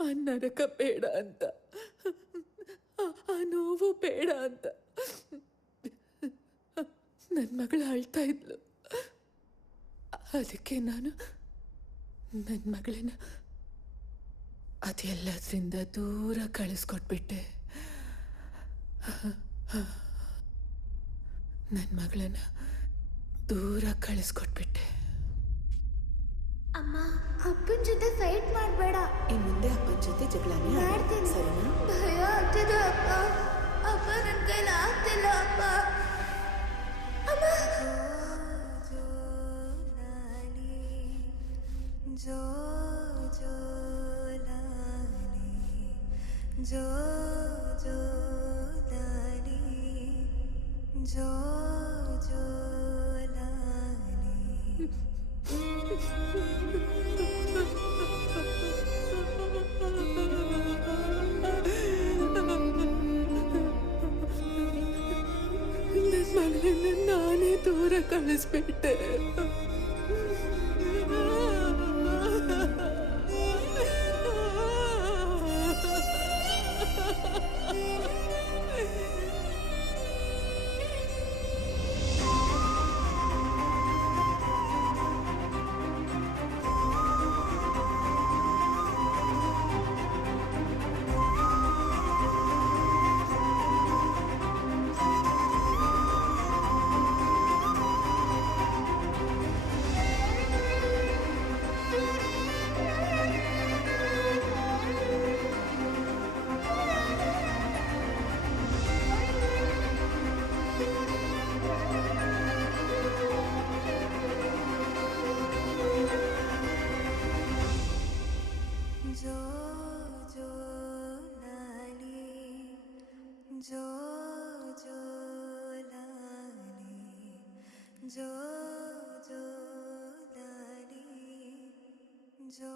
ಆ ನರಕ ಬೇಡ ಅಂತ, ಆ ನೋವು ಬೇಡ ಅಂತ ನನ್ನ ಮಗಳು ಅಳ್ತಾ ಇದ್ಲು. ಅದಕ್ಕೆ ನಾನು ನನ್ನ ಮಗಳನ್ನ ಅದೆಲ್ಲದ್ರಿಂದ ದೂರ ಕಳಿಸ್ಕೊಟ್ಬಿಟ್ಟೆ. ನನ್ನ ಮಗಳನ್ನ ದೂರ ಕಳಿಸ್ಕೊಟ್ಬಿಟ್ಟೆ. ಅಮ್ಮ ಅಪ್ಪನ ಜೊತೆ ಫೈಟ್ ಮಾಡಬೇಡ. ಇನ್ ಮುಂದೆ ಅಪ್ಪನ ಜೊತೆ ಜಗಳನೇ ಮಾಡ್ತೀನಿ. ಸರಿನಾ? ಭಯ ಆಗ್ತಿದೆ ಅಪ್ಪ. ಅಪ್ಪ ನನ್ನ ಕೈಲಿ ಆಗ್ತಿಲ್ಲ ಅಪ್ಪ. ಅಮ್ಮ जो जो लाली जो जो लाली जो जो लाली ನನ್ನ ನಾನೇ ದೂರ ಕಳಿಸ್ಬಿಟ್ಟೆ. जो जो लाली जो जो लाली जो जो लाली जो